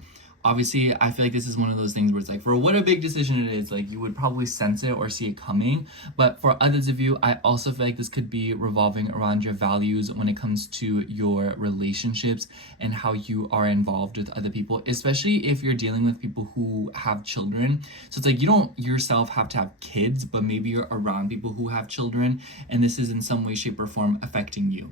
Obviously, I feel like this is one of those things where it's like, for what a big decision it is, like you would probably sense it or see it coming. But for others of you, I also feel like this could be revolving around your values when it comes to your relationships and how you are involved with other people, especially if you're dealing with people who have children. So it's like you don't yourself have to have kids, but maybe you're around people who have children, and this is in some way, shape, or form affecting you.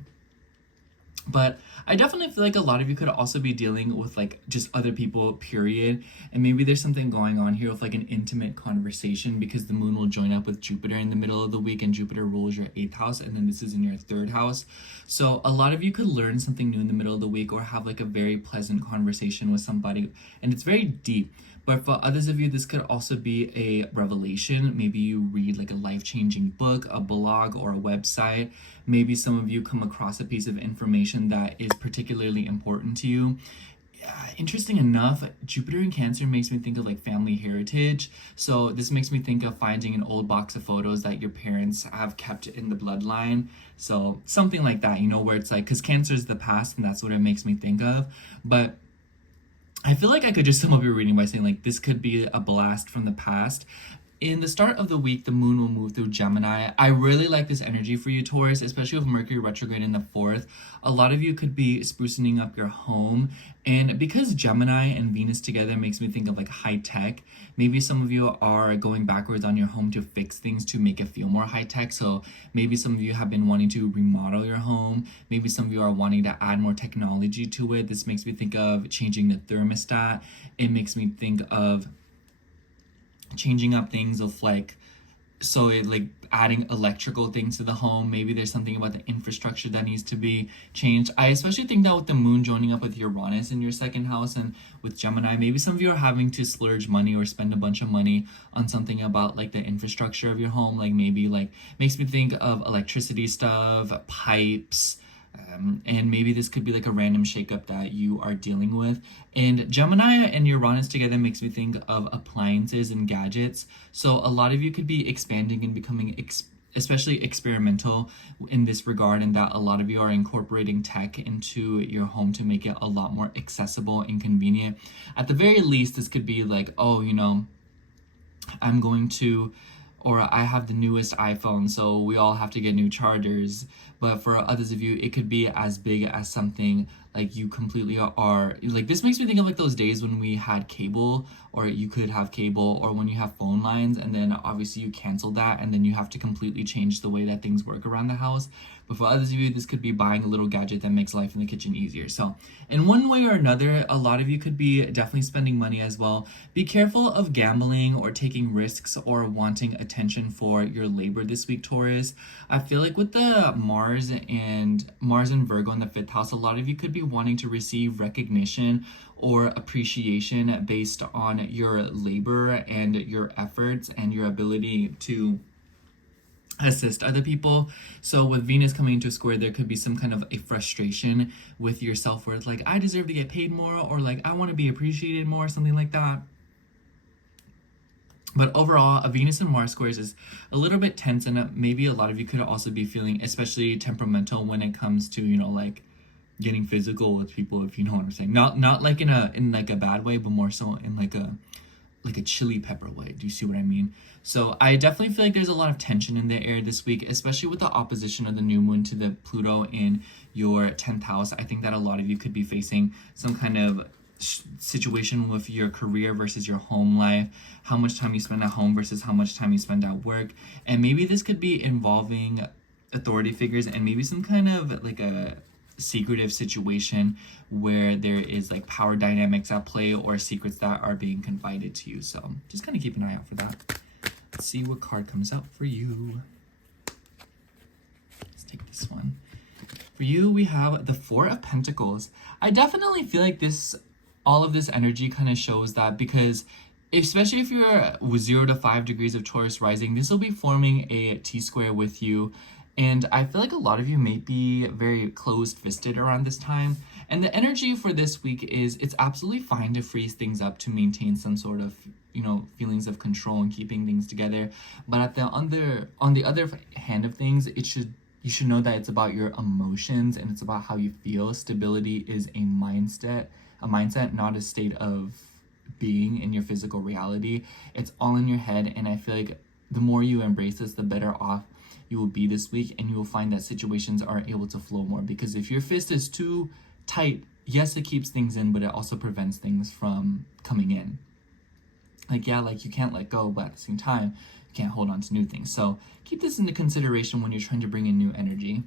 But I definitely feel like a lot of you could also be dealing with like just other people, period. And maybe there's something going on here with like an intimate conversation, because the moon will join up with Jupiter in the middle of the week, and Jupiter rules your eighth house, and then this is in your third house. So a lot of you could learn something new in the middle of the week or have like a very pleasant conversation with somebody, and it's very deep. But for others of you, this could also be a revelation. Maybe you read like a life-changing book, a blog, or a website. Maybe some of you come across a piece of information that is particularly important to you. Interesting enough, Jupiter in Cancer makes me think of like family heritage. So this makes me think of finding an old box of photos that your parents have kept in the bloodline. So something like that, where it's like, because Cancer is the past, and that's what it makes me think of. But I feel like I could just sum up your reading by saying like this could be a blast from the past. in the start of the week, the moon will move through Gemini. I really like this energy for you, Taurus, especially with Mercury retrograde in the 4th. A lot of you could be sprucing up your home. And because Gemini and Venus together makes me think of like high tech, maybe some of you are going backwards on your home to fix things to make it feel more high tech. So maybe some of you have been wanting to remodel your home. Maybe some of you are wanting to add more technology to it. This makes me think of changing the thermostat. It makes me think of changing up things of like, so it, like adding electrical things to the home. Maybe there's something about the infrastructure that needs to be changed. I especially think that with the moon joining up with Uranus in your 2nd house and with Gemini, maybe some of you are having to splurge money or spend a bunch of money on something about like the infrastructure of your home. Like maybe like makes me think of electricity stuff, pipes, and maybe this could be like a random shakeup that you are dealing with. And Gemini and Uranus together makes me think of appliances and gadgets. So a lot of you could be expanding and becoming especially experimental in this regard, and that a lot of you are incorporating tech into your home to make it a lot more accessible and convenient. At the very least, this could be like, oh, you know, I'm going to, or I have the newest iPhone, so we all have to get new chargers. But for others of you, it could be as big as something like you completely are, like this makes me think of like those days when we had cable, or you could have cable, or when you have phone lines and then obviously you cancel that and then you have to completely change the way that things work around the house. But for others of you, this could be buying a little gadget that makes life in the kitchen easier. So in one way or another, a lot of you could be definitely spending money as well. Be careful of gambling or taking risks or wanting attention for your labor this week, Taurus. I feel like with the Mars and Virgo in the 5th house, a lot of you could be wanting to receive recognition or appreciation based on your labor and your efforts and your ability to assist other people. So with Venus coming into a square, there could be some kind of a frustration with your self-worth, like I deserve to get paid more, or like I want to be appreciated more, something like that. But overall, a Venus and Mars squares is a little bit tense, and maybe a lot of you could also be feeling especially temperamental when it comes to, you know, like getting physical with people, if you know what I'm saying. Not like in like a bad way, but more so in like a chili pepper way. Do you see what I mean? So I definitely feel like there's a lot of tension in the air this week, especially with the opposition of the new moon to the Pluto in your 10th house. I think that a lot of you could be facing some kind of situation with your career versus your home life, how much time you spend at home versus how much time you spend at work. And maybe this could be involving authority figures and maybe some kind of like a secretive situation where there is like power dynamics at play or secrets that are being confided to you. So just kind of keep an eye out for that. Let's see what card comes out for you. Let's take this one. For you, we have the 4 of Pentacles. I definitely feel like all of this energy kind of shows that, because especially if you're with 0 to 5 degrees of Taurus rising, this will be forming a T-square with you. And I feel like a lot of you may be very closed-fisted around this time. And the energy for this week is it's absolutely fine to freeze things up to maintain some sort of, you know, feelings of control and keeping things together. But on the other hand of things, you should know that it's about your emotions and it's about how you feel. Stability is a mindset, not a state of being in your physical reality. It's all in your head. And I feel like the more you embrace this, the better off you will be this week, and you will find that situations are able to flow more. Because if your fist is too tight, yes, it keeps things in, but it also prevents things from coming in. Like, yeah, like you can't let go, but at the same time, you can't hold on to new things. So keep this into consideration when you're trying to bring in new energy.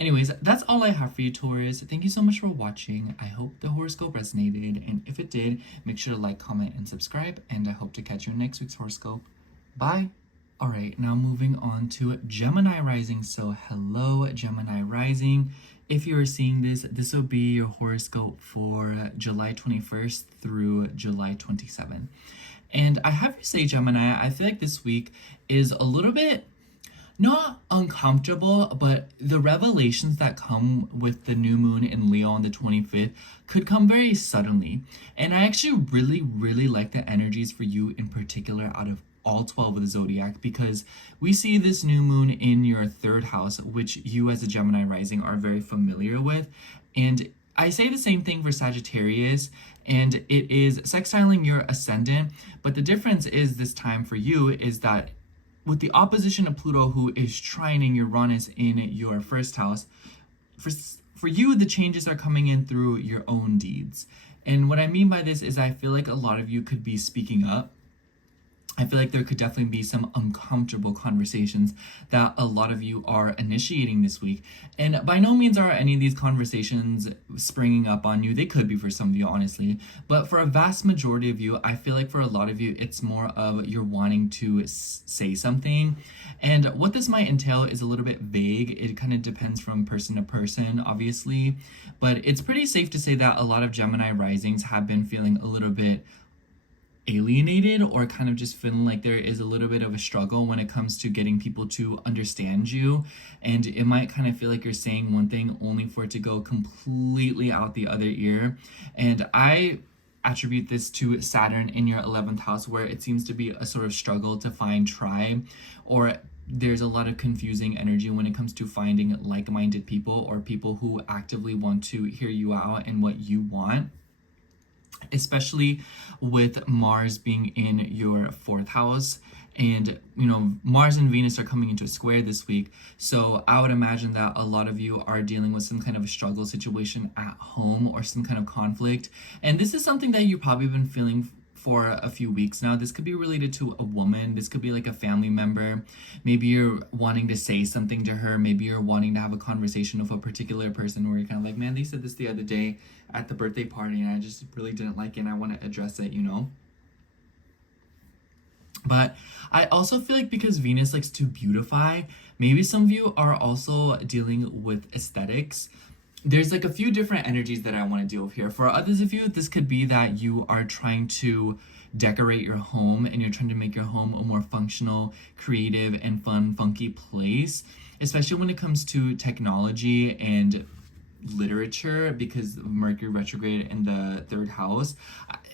Anyways, that's all I have for you, Taurus. Thank you so much for watching. I hope the horoscope resonated, and if it did, make sure to like, comment, and subscribe, and I hope to catch you in next week's horoscope. Bye! All right, now moving on to Gemini rising. So hello, Gemini rising. If you are seeing this, this will be your horoscope for July 21st through July 27th. And I have to say, Gemini, I feel like this week is a little bit not uncomfortable, but the revelations that come with the new moon in Leo on the 25th could come very suddenly. And I actually really like the energies for you in particular out of all 12 of the zodiac, because we see this new moon in your 3rd house, which you as a Gemini rising are very familiar with. And I say the same thing for Sagittarius and it is sextiling your ascendant. But the difference is this time for you is that with the opposition of Pluto, who is trining Uranus in your first house, for you, the changes are coming in through your own deeds. And what I mean by this is I feel like a lot of you could be speaking up. I feel like there could definitely be some uncomfortable conversations that a lot of you are initiating this week. And by no means are any of these conversations springing up on you. They could be for some of you, honestly. But for a vast majority of you, I feel like for a lot of you, it's more of you're wanting to say something. And what this might entail is a little bit vague. It kind of depends from person to person, obviously. But it's pretty safe to say that a lot of Gemini risings have been feeling a little bit alienated, or kind of just feeling like there is a little bit of a struggle when it comes to getting people to understand you. And it might kind of feel like you're saying one thing only for it to go completely out the other ear. And I attribute this to Saturn in your 11th house, where it seems to be a sort of struggle to find tribe, or there's a lot of confusing energy when it comes to finding like-minded people or people who actively want to hear you out and what you want, especially with Mars being in your 4th house. And Mars and Venus are coming into a square this week, so I would imagine that a lot of you are dealing with some kind of a struggle situation at home or some kind of conflict. And this is something that you've probably been feeling for a few weeks now. This could be related to a woman. This could be like a family member. Maybe you're wanting to say something to her. Maybe you're wanting to have a conversation with a particular person where you're kind of like, man, they said this the other day at the birthday party and I just really didn't like it and I want to address it, But I also feel like because Venus likes to beautify, maybe some of you are also dealing with aesthetics. There's like a few different energies that I want to deal with here. For others of you, this could be that you are trying to decorate your home and you're trying to make your home a more functional, creative, and fun, funky place, especially when it comes to technology and literature, because of Mercury retrograde in the 3rd house.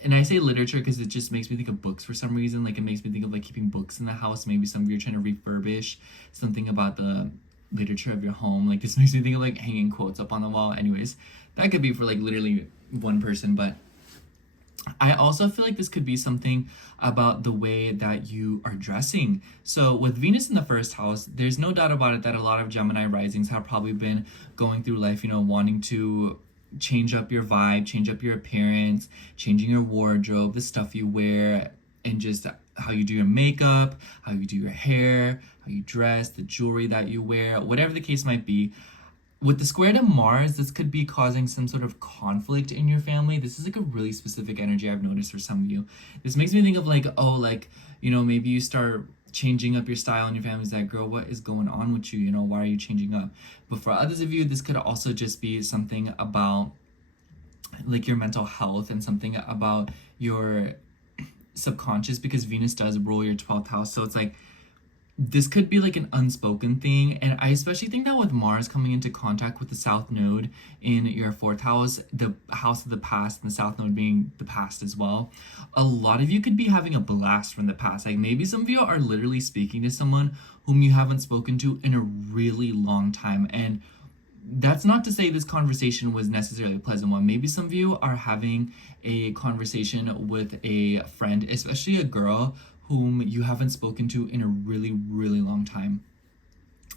And I say literature because it just makes me think of books for some reason. Like it makes me think of like keeping books in the house. Maybe some of you are trying to refurbish something about the literature of your home. Like this makes me think of like hanging quotes up on the wall. Anyways, that could be for like literally one person, but I also feel like this could be something about the way that you are dressing. So with Venus in the 1st house, there's no doubt about it that a lot of Gemini risings have probably been going through life, wanting to change up your vibe, change up your appearance, changing your wardrobe, the stuff you wear, and just how you do your makeup, how you do your hair, how you dress, the jewelry that you wear, whatever the case might be. With the square to Mars, this could be causing some sort of conflict in your family. This is like a really specific energy I've noticed for some of you. This makes me think of like, maybe you start changing up your style and your family's like, girl, what is going on with you? Why are you changing up? But for others of you, this could also just be something about like your mental health and something about your subconscious, because Venus does rule your 12th house. So it's like, this could be like an unspoken thing. And I especially think that with Mars coming into contact with the South Node in your 4th house, the house of the past, and the South Node being the past as well, a lot of you could be having a blast from the past. Like maybe some of you are literally speaking to someone whom you haven't spoken to in a really long time. And that's not to say this conversation was necessarily a pleasant one. Maybe some of you are having a conversation with a friend, especially a girl whom you haven't spoken to in a really, really long time.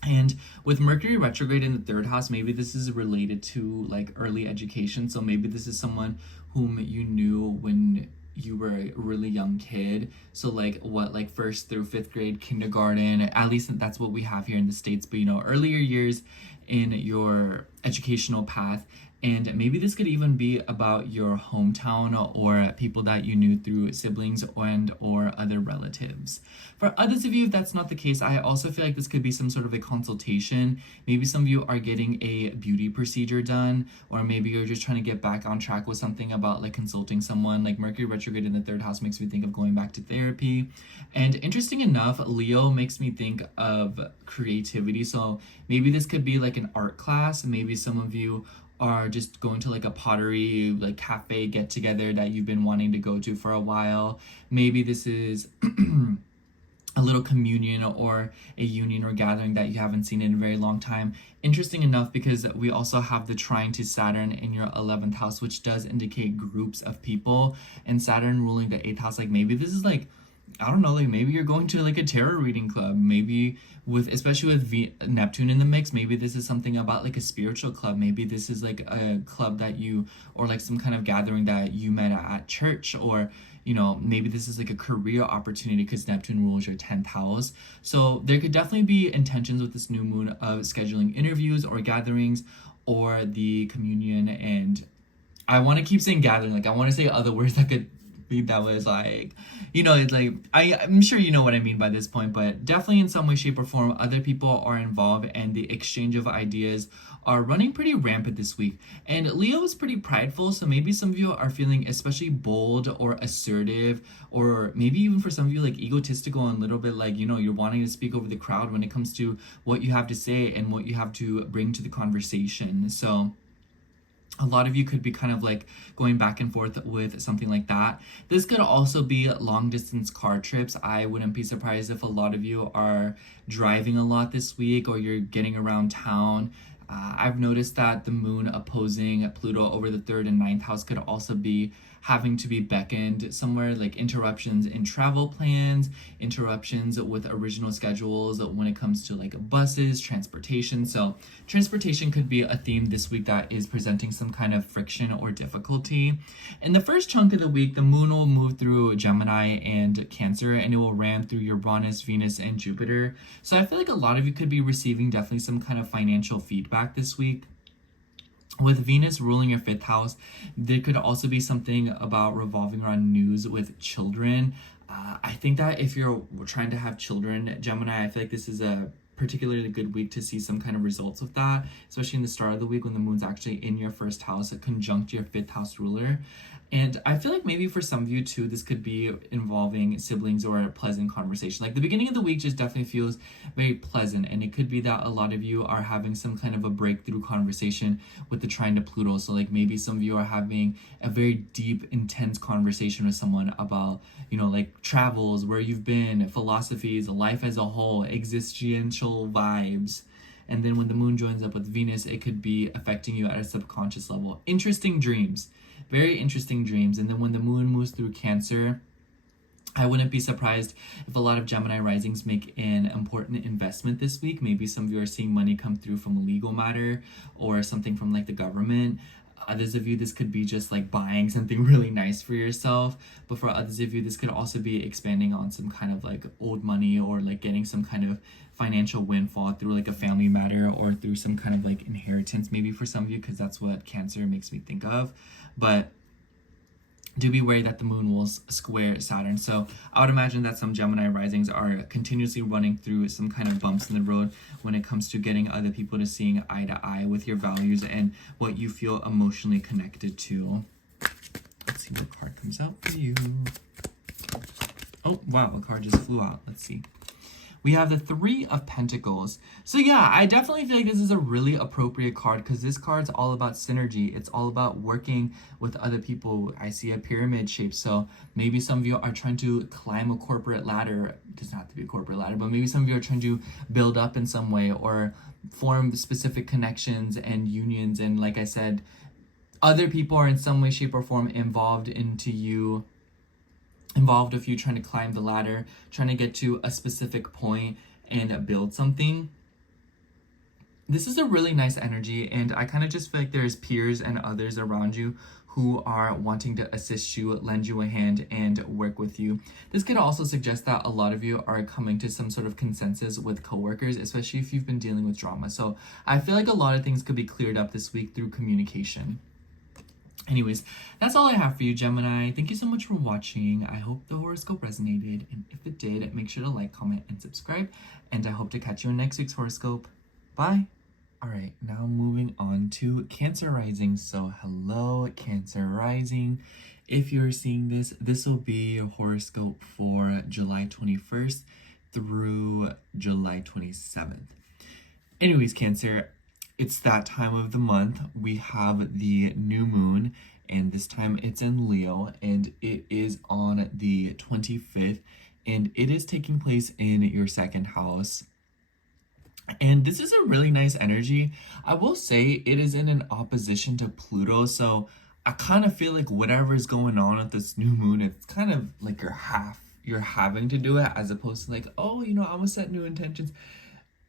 And with Mercury retrograde in the 3rd house, maybe this is related to like early education. So maybe this is someone whom you knew when you were a really young kid. So like 1st through 5th grade, kindergarten, at least that's what we have here in the States, but earlier years in your educational path. And maybe this could even be about your hometown or people that you knew through siblings and or other relatives. For others of you, if that's not the case, I also feel like this could be some sort of a consultation. Maybe some of you are getting a beauty procedure done, or maybe you're just trying to get back on track with something about like consulting someone. Like Mercury retrograde in the 3rd house makes me think of going back to therapy. And interesting enough, Leo makes me think of creativity. So maybe this could be like an art class. Maybe some of you are just going to like a pottery like cafe get together that you've been wanting to go to for a while. Maybe this is a little communion or a union or gathering that you haven't seen in a very long time. Interesting enough, because we also have the trine to Saturn in your 11th house, which does indicate groups of people, and Saturn ruling the 8th house. Like maybe this is like, I don't know, like maybe you're going to like a tarot reading club, maybe with, especially with Neptune in the mix, maybe this is something about like a spiritual club, maybe this is like a club that you, or like some kind of gathering that you met at church, or you know, maybe this is like a career opportunity because Neptune rules your 10th house. So there could definitely be intentions with this new moon of scheduling interviews or gatherings or the communion. And I want to keep saying gathering, like I want to say other words that could be, that was like, you know, it's like, I'm sure you know what I mean by this point, but definitely in some way, shape, or form, other people are involved and the exchange of ideas are running pretty rampant this week. And Leo is pretty prideful, so maybe some of you are feeling especially bold or assertive, or maybe even for some of you like egotistical and a little bit like, you know, you're wanting to speak over the crowd when it comes to what you have to say and what you have to bring to the conversation. So a lot of you could be kind of like going back and forth with something like that. This could also be long distance car trips. I wouldn't be surprised if a lot of you are driving a lot this week or you're getting around town. I've noticed that the moon opposing Pluto over the 3rd and 9th house could also be having to be beckoned somewhere, like interruptions in travel plans, interruptions with original schedules when it comes to like buses, transportation. So transportation could be a theme this week that is presenting some kind of friction or difficulty. In the first chunk of the week, the moon will move through Gemini and Cancer, and it will ram through Uranus, Venus, and Jupiter. So I feel like a lot of you could be receiving definitely some kind of financial feedback this week. With Venus ruling your 5th house, there could also be something about revolving around news with children. I think that if you're trying to have children, Gemini, I feel like this is a particularly good week to see some kind of results of that, especially in the start of the week when the moon's actually in your 1st house, conjunct your 5th house ruler. And I feel like maybe for some of you too, this could be involving siblings or a pleasant conversation. Like the beginning of the week just definitely feels very pleasant. And it could be that a lot of you are having some kind of a breakthrough conversation with the trine to Pluto. So like maybe some of you are having a very deep, intense conversation with someone about, you know, like travels, where you've been, philosophies, life as a whole, existential vibes. And then when the moon joins up with Venus, it could be affecting you at a subconscious level. Interesting dreams. Very interesting dreams. And then when the moon moves through Cancer, I wouldn't be surprised if a lot of Gemini risings make an important investment this week. Maybe some of you are seeing money come through from a legal matter or something from like the government. Others of you, this could be just like buying something really nice for yourself. But for others of you, this could also be expanding on some kind of like old money or like getting some kind of financial windfall through like a family matter or through some kind of like inheritance, maybe for some of you, because that's what Cancer makes me think of. But do be wary that the moon will square Saturn. So I would imagine that some Gemini risings are continuously running through some kind of bumps in the road when it comes to getting other people to seeing eye to eye with your values and what you feel emotionally connected to. Let's see what card comes out for you. Oh, wow, a card just flew out. Let's see. We have the 3 of Pentacles. So yeah, I definitely feel like this is a really appropriate card because this card's all about synergy. It's all about working with other people. I see a pyramid shape. So maybe some of you are trying to climb a corporate ladder. It doesn't have to be a corporate ladder, but maybe some of you are trying to build up in some way or form specific connections and unions. And like I said, other people are in some way, shape, or form involved of you trying to climb the ladder, trying to get to a specific point and build something. This is a really nice energy, and I kind of just feel like there's peers and others around you who are wanting to assist you, lend you a hand, and work with you. This could also suggest that a lot of you are coming to some sort of consensus with coworkers, especially if you've been dealing with drama. So I feel like a lot of things could be cleared up this week through communication. Anyways, that's all I have for you, Gemini. Thank you so much for watching. I hope the horoscope resonated, and if it did, make sure to like, comment, and subscribe, and I hope to catch you in next week's horoscope. Bye! Alright, now moving on to Cancer rising. So hello, Cancer rising. If you're seeing this, this will be your horoscope for July 21st through July 27th. Anyways, Cancer, it's that time of the month. We have the new moon and this time it's in Leo, and it is on the 25th, and it is taking place in your second house. And this is a really nice energy. I will say it is in an opposition to Pluto, so I kind of feel like whatever is going on with this new moon, it's kind of like you're having to do it, as opposed to like, oh, you know, I'm gonna set new intentions.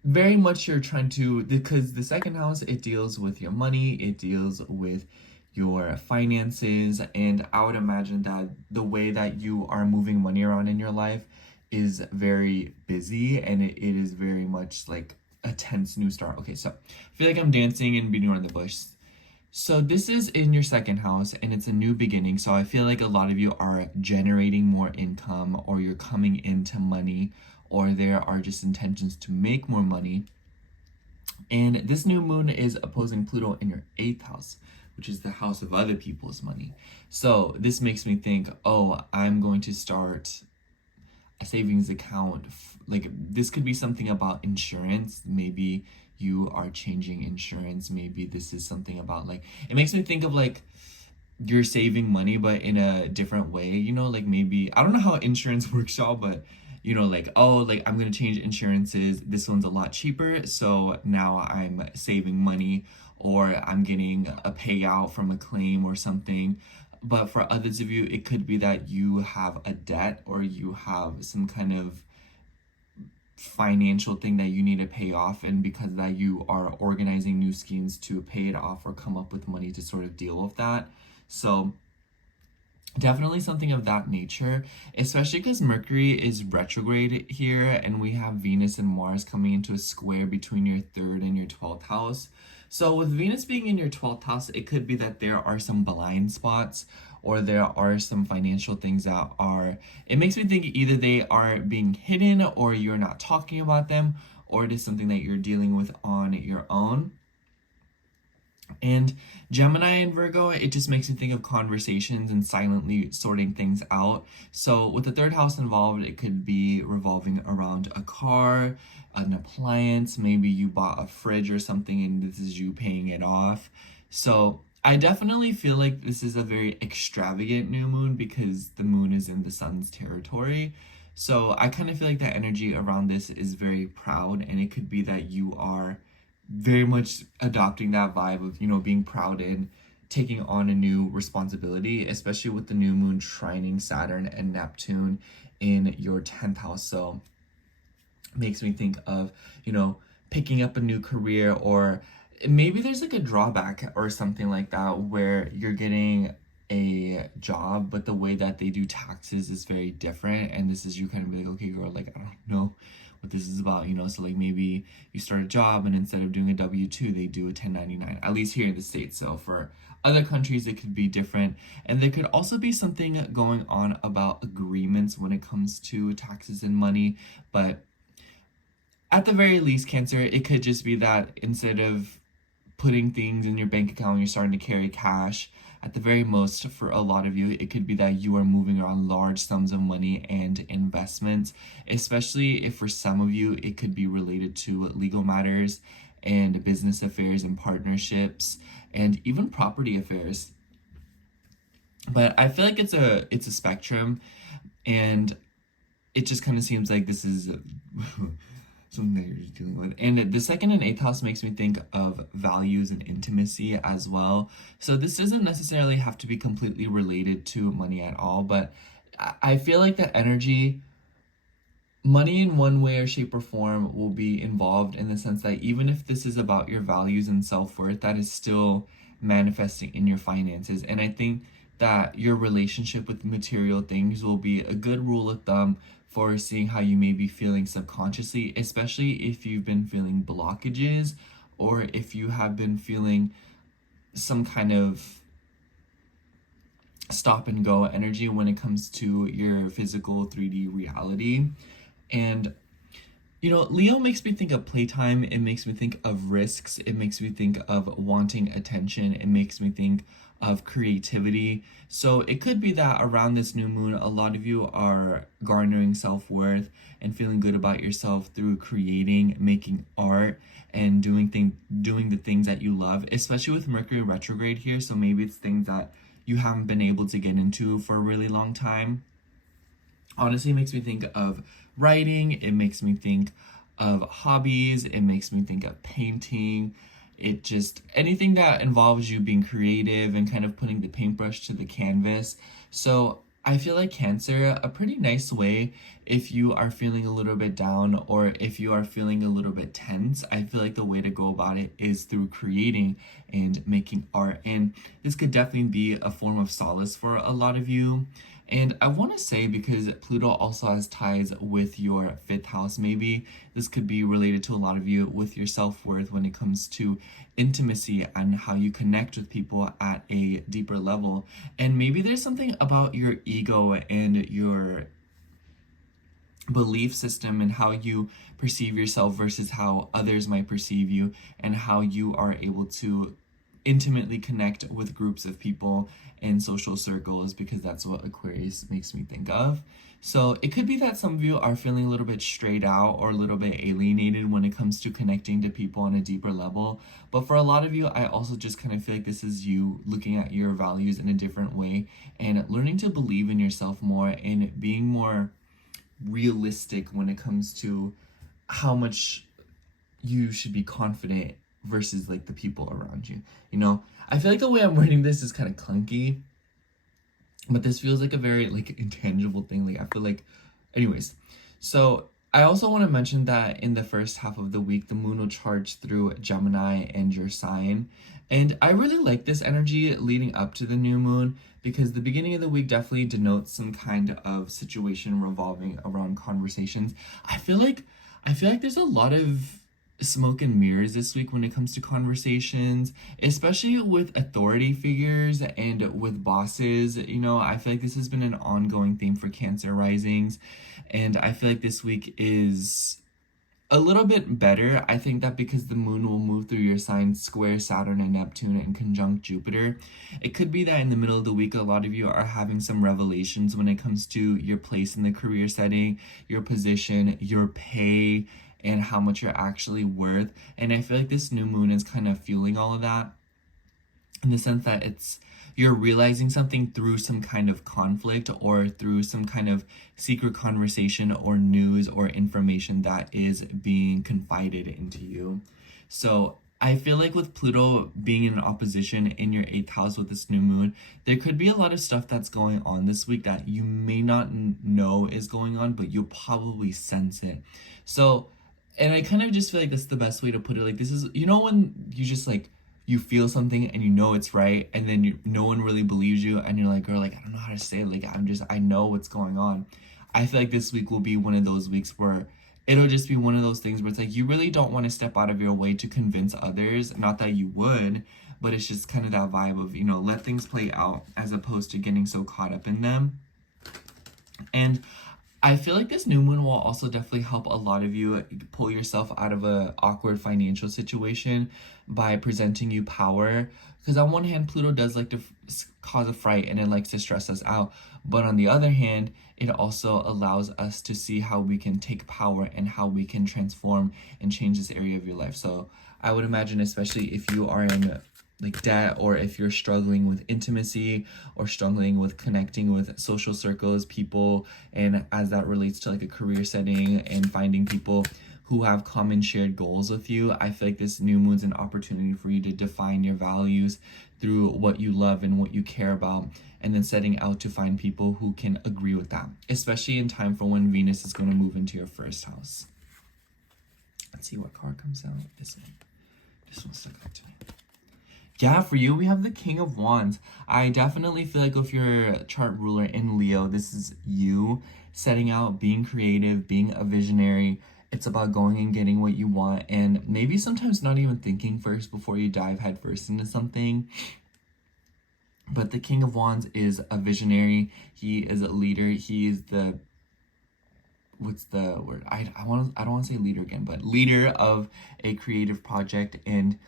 Very much you're trying to, because the second house, it deals with your money, it deals with your finances, and I would imagine that the way that you are moving money around in your life is very busy, and it is very much like a tense new start. Okay, so I feel like I'm dancing and beating around the bush. So this is in your second house, and it's a new beginning. So I feel like a lot of you are generating more income, or you're coming into money, or there are just intentions to make more money. And this new moon is opposing Pluto in your 8th house, which is the house of other people's money. So this makes me think, oh, I'm going to start a savings account. Like, this could be something about insurance. Maybe you are changing insurance. Maybe this is something about, like, it makes me think of like you're saving money but in a different way, you know, like maybe, I don't know how insurance works, y'all, but you know, like, oh, like I'm gonna change insurances, this one's a lot cheaper, so now I'm saving money, or I'm getting a payout from a claim or something. But for others of you, it could be that you have a debt, or you have some kind of financial thing that you need to pay off, and because of that you are organizing new schemes to pay it off or come up with money to sort of deal with that. So definitely something of that nature, especially because Mercury is retrograde here, and we have Venus and Mars coming into a square between your 3rd and your 12th house. So with Venus being in your 12th house, it could be that there are some blind spots, or there are some financial things that are, it makes me think either they are being hidden, or you're not talking about them, or it is something that you're dealing with on your own. And Gemini and Virgo, it just makes me think of conversations and silently sorting things out. So with the 3rd house involved, it could be revolving around a car, an appliance, maybe you bought a fridge or something and this is you paying it off. So I definitely feel like this is a very extravagant new moon, because the moon is in the sun's territory. So I kind of feel like that energy around this is very proud, and it could be that you are very much adopting that vibe of, you know, being proud and taking on a new responsibility, especially with the new moon trining Saturn and Neptune in your 10th house. So it makes me think of, you know, picking up a new career, or maybe there's like a drawback or something like that where you're getting a job, but the way that they do taxes is very different, and this is you kind of be like, okay girl, like I don't know what this is about, you know. So like maybe you start a job and instead of doing a W-2 they do a 1099, at least here in the States. So for other countries it could be different, and there could also be something going on about agreements when it comes to taxes and money. But at the very least, Cancer, it could just be that instead of putting things in your bank account, you're starting to carry cash. At the very most, for a lot of you, it could be that you are moving around large sums of money and investments, especially if for some of you, it could be related to legal matters and business affairs and partnerships and even property affairs. But I feel like it's a spectrum, and it just kind of seems like this is something that you're dealing with. And the 2nd and 8th house makes me think of values and intimacy as well. So this doesn't necessarily have to be completely related to money at all, but I feel like the energy, money in one way or shape or form will be involved, in the sense that even if this is about your values and self-worth, that is still manifesting in your finances. And I think that your relationship with material things will be a good rule of thumb for seeing how you may be feeling subconsciously, especially if you've been feeling blockages, or if you have been feeling some kind of stop and go energy when it comes to your physical 3D reality. And you know, Leo makes me think of playtime, it makes me think of risks, it makes me think of wanting attention, it makes me think of creativity. So it could be that around this new moon, a lot of you are garnering self-worth and feeling good about yourself through creating, making art, and doing the things that you love, especially with Mercury retrograde here. So maybe it's things that you haven't been able to get into for a really long time. Honestly, it makes me think of writing, it makes me think of hobbies, it makes me think of painting. It just, anything that involves you being creative and kind of putting the paintbrush to the canvas. So I feel like Cancer, a pretty nice way if you are feeling a little bit down or if you are feeling a little bit tense. I feel like the way to go about it is through creating and making art. And this could definitely be a form of solace for a lot of you. And I want to say, because Pluto also has ties with your fifth house, maybe this could be related to a lot of you with your self-worth when it comes to intimacy and how you connect with people at a deeper level. And maybe there's something about your ego and your belief system and how you perceive yourself versus how others might perceive you, and how you are able to intimately connect with groups of people in social circles, because that's what Aquarius makes me think of. So it could be that some of you are feeling a little bit strayed out or a little bit alienated when it comes to connecting to people on a deeper level. But for a lot of you, I also just kind of feel like this is you looking at your values in a different way and learning to believe in yourself more and being more realistic when it comes to how much you should be confident versus like the people around you. You know, I feel like the way I'm writing this is kind of clunky, but this feels like a very like intangible thing. Like I feel like, anyways, so I also want to mention that in the first half of the week, the moon will charge through Gemini and your sign. And I really like this energy leading up to the new moon, because the beginning of the week definitely denotes some kind of situation revolving around conversations. I feel like there's a lot of smoke and mirrors this week when it comes to conversations, especially with authority figures and with bosses. You know, I feel like this has been an ongoing theme for Cancer risings, and I feel like this week is a little bit better. I think that because the moon will move through your sign, square Saturn and Neptune, and conjunct Jupiter, it could be that in the middle of the week a lot of you are having some revelations when it comes to your place in the career setting, your position, your pay, and how much you're actually worth. And I feel like this new moon is kind of fueling all of that, in the sense that you're realizing something through some kind of conflict or through some kind of secret conversation or news or information that is being confided into you. So I feel like with Pluto being in opposition in your 8th house with this new moon, there could be a lot of stuff that's going on this week that you may not know is going on, but you'll probably sense it. So, and I kind of just feel like that's the best way to put it. Like, this is, you know, when you just like, you feel something and you know it's right, and then no one really believes you, and you're like, girl, like, I don't know how to say it. Like, I know what's going on. I feel like this week will be one of those weeks where it'll just be one of those things where it's like, you really don't want to step out of your way to convince others. Not that you would, but it's just kind of that vibe of, you know, let things play out as opposed to getting so caught up in them. And I feel like this new moon will also definitely help a lot of you pull yourself out of a awkward financial situation by presenting you power. Because on one hand, Pluto does like to cause a fright and it likes to stress us out. But on the other hand, it also allows us to see how we can take power and how we can transform and change this area of your life. So I would imagine, especially if you are in like debt, or if you're struggling with intimacy or struggling with connecting with social circles, people, and as that relates to like a career setting and finding people who have common shared goals with you, I feel like this new moon's an opportunity for you to define your values through what you love and what you care about, and then setting out to find people who can agree with that, especially in time for when Venus is going to move into your first house. Let's see what card comes out. This one stuck out to me. Yeah, for you, we have the King of Wands. I definitely feel like if you're a chart ruler in Leo, this is you setting out, being creative, being a visionary. It's about going and getting what you want, and maybe sometimes not even thinking first before you dive headfirst into something. But the King of Wands is a visionary. He is a leader. He is the, what's the word? I don't want to say leader again, but leader of a creative project, and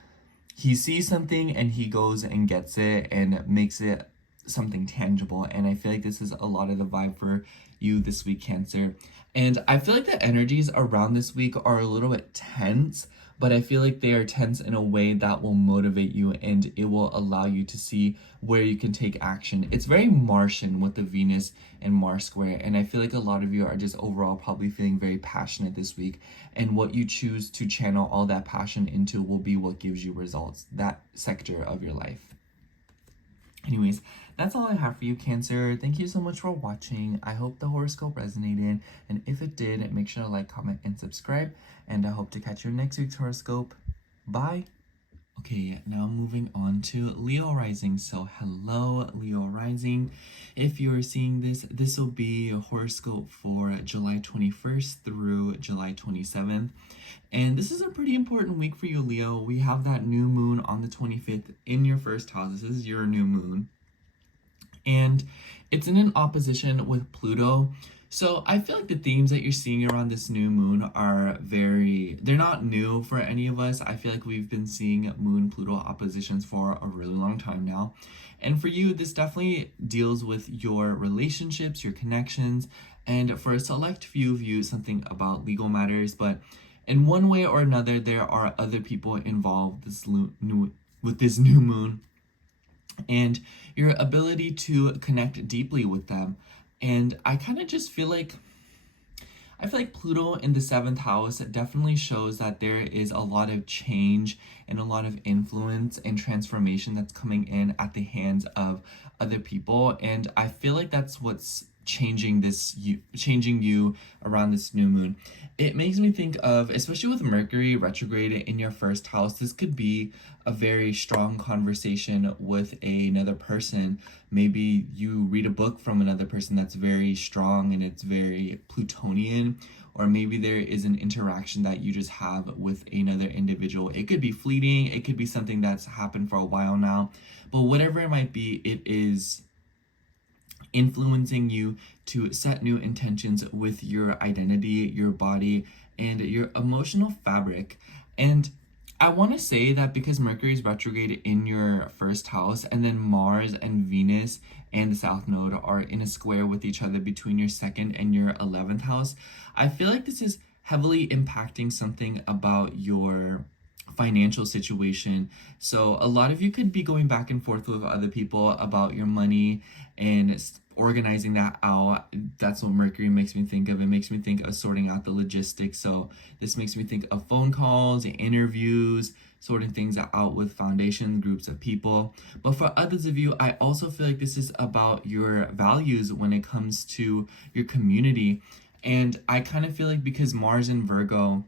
he sees something and he goes and gets it and makes it something tangible. And I feel like this is a lot of the vibe for you this week, Cancer. And I feel like the energies around this week are a little bit tense, but I feel like they are tense in a way that will motivate you and it will allow you to see where you can take action. It's very Martian with the Venus and Mars square, and I feel like a lot of you are just overall probably feeling very passionate this week, and what you choose to channel all that passion into will be what gives you results, that sector of your life. Anyways, that's all I have for you, Cancer. Thank you so much for watching. I hope the horoscope resonated, and if it did, make sure to like, comment, and subscribe, and I hope to catch you in next week's horoscope. Bye! Okay, now moving on to Leo rising. So hello, Leo rising. If you're seeing this, this will be a horoscope for July 21st through July 27th. And this is a pretty important week for you, Leo. We have that new moon on the 25th in your first house. This is your new moon. And it's in an opposition with Pluto. So I feel like the themes that you're seeing around this new moon are they're not new for any of us. I feel like we've been seeing moon Pluto oppositions for a really long time now. And for you, this definitely deals with your relationships, your connections, and for a select few of you, something about legal matters. But in one way or another, there are other people involved with this new moon, and your ability to connect deeply with them. And I kind of just feel like Pluto in the 7th house definitely shows that there is a lot of change and a lot of influence and transformation that's coming in at the hands of other people. And I feel like that's what's changing you around this new moon. It makes me think of, especially with Mercury retrograde in your first house, this could be a very strong conversation with another person. Maybe you read a book from another person that's very strong and it's very Plutonian, or maybe there is an interaction that you just have with another individual. It could be fleeting, it could be something that's happened for a while now, but whatever it might be, it is influencing you to set new intentions with your identity, your body, and your emotional fabric. And I want to say that because Mercury is retrograde in your first house, and then Mars and Venus and the South Node are in a square with each other between your 2nd and your 11th house, I feel like this is heavily impacting something about your financial situation. So a lot of you could be going back and forth with other people about your money and organizing that out. That's what Mercury makes me think of. It makes me think of sorting out the logistics. So this makes me think of phone calls, interviews, sorting things out with foundation groups of people. But for others of you, I also feel like this is about your values when it comes to your community. And I kind of feel like because Mars in Virgo,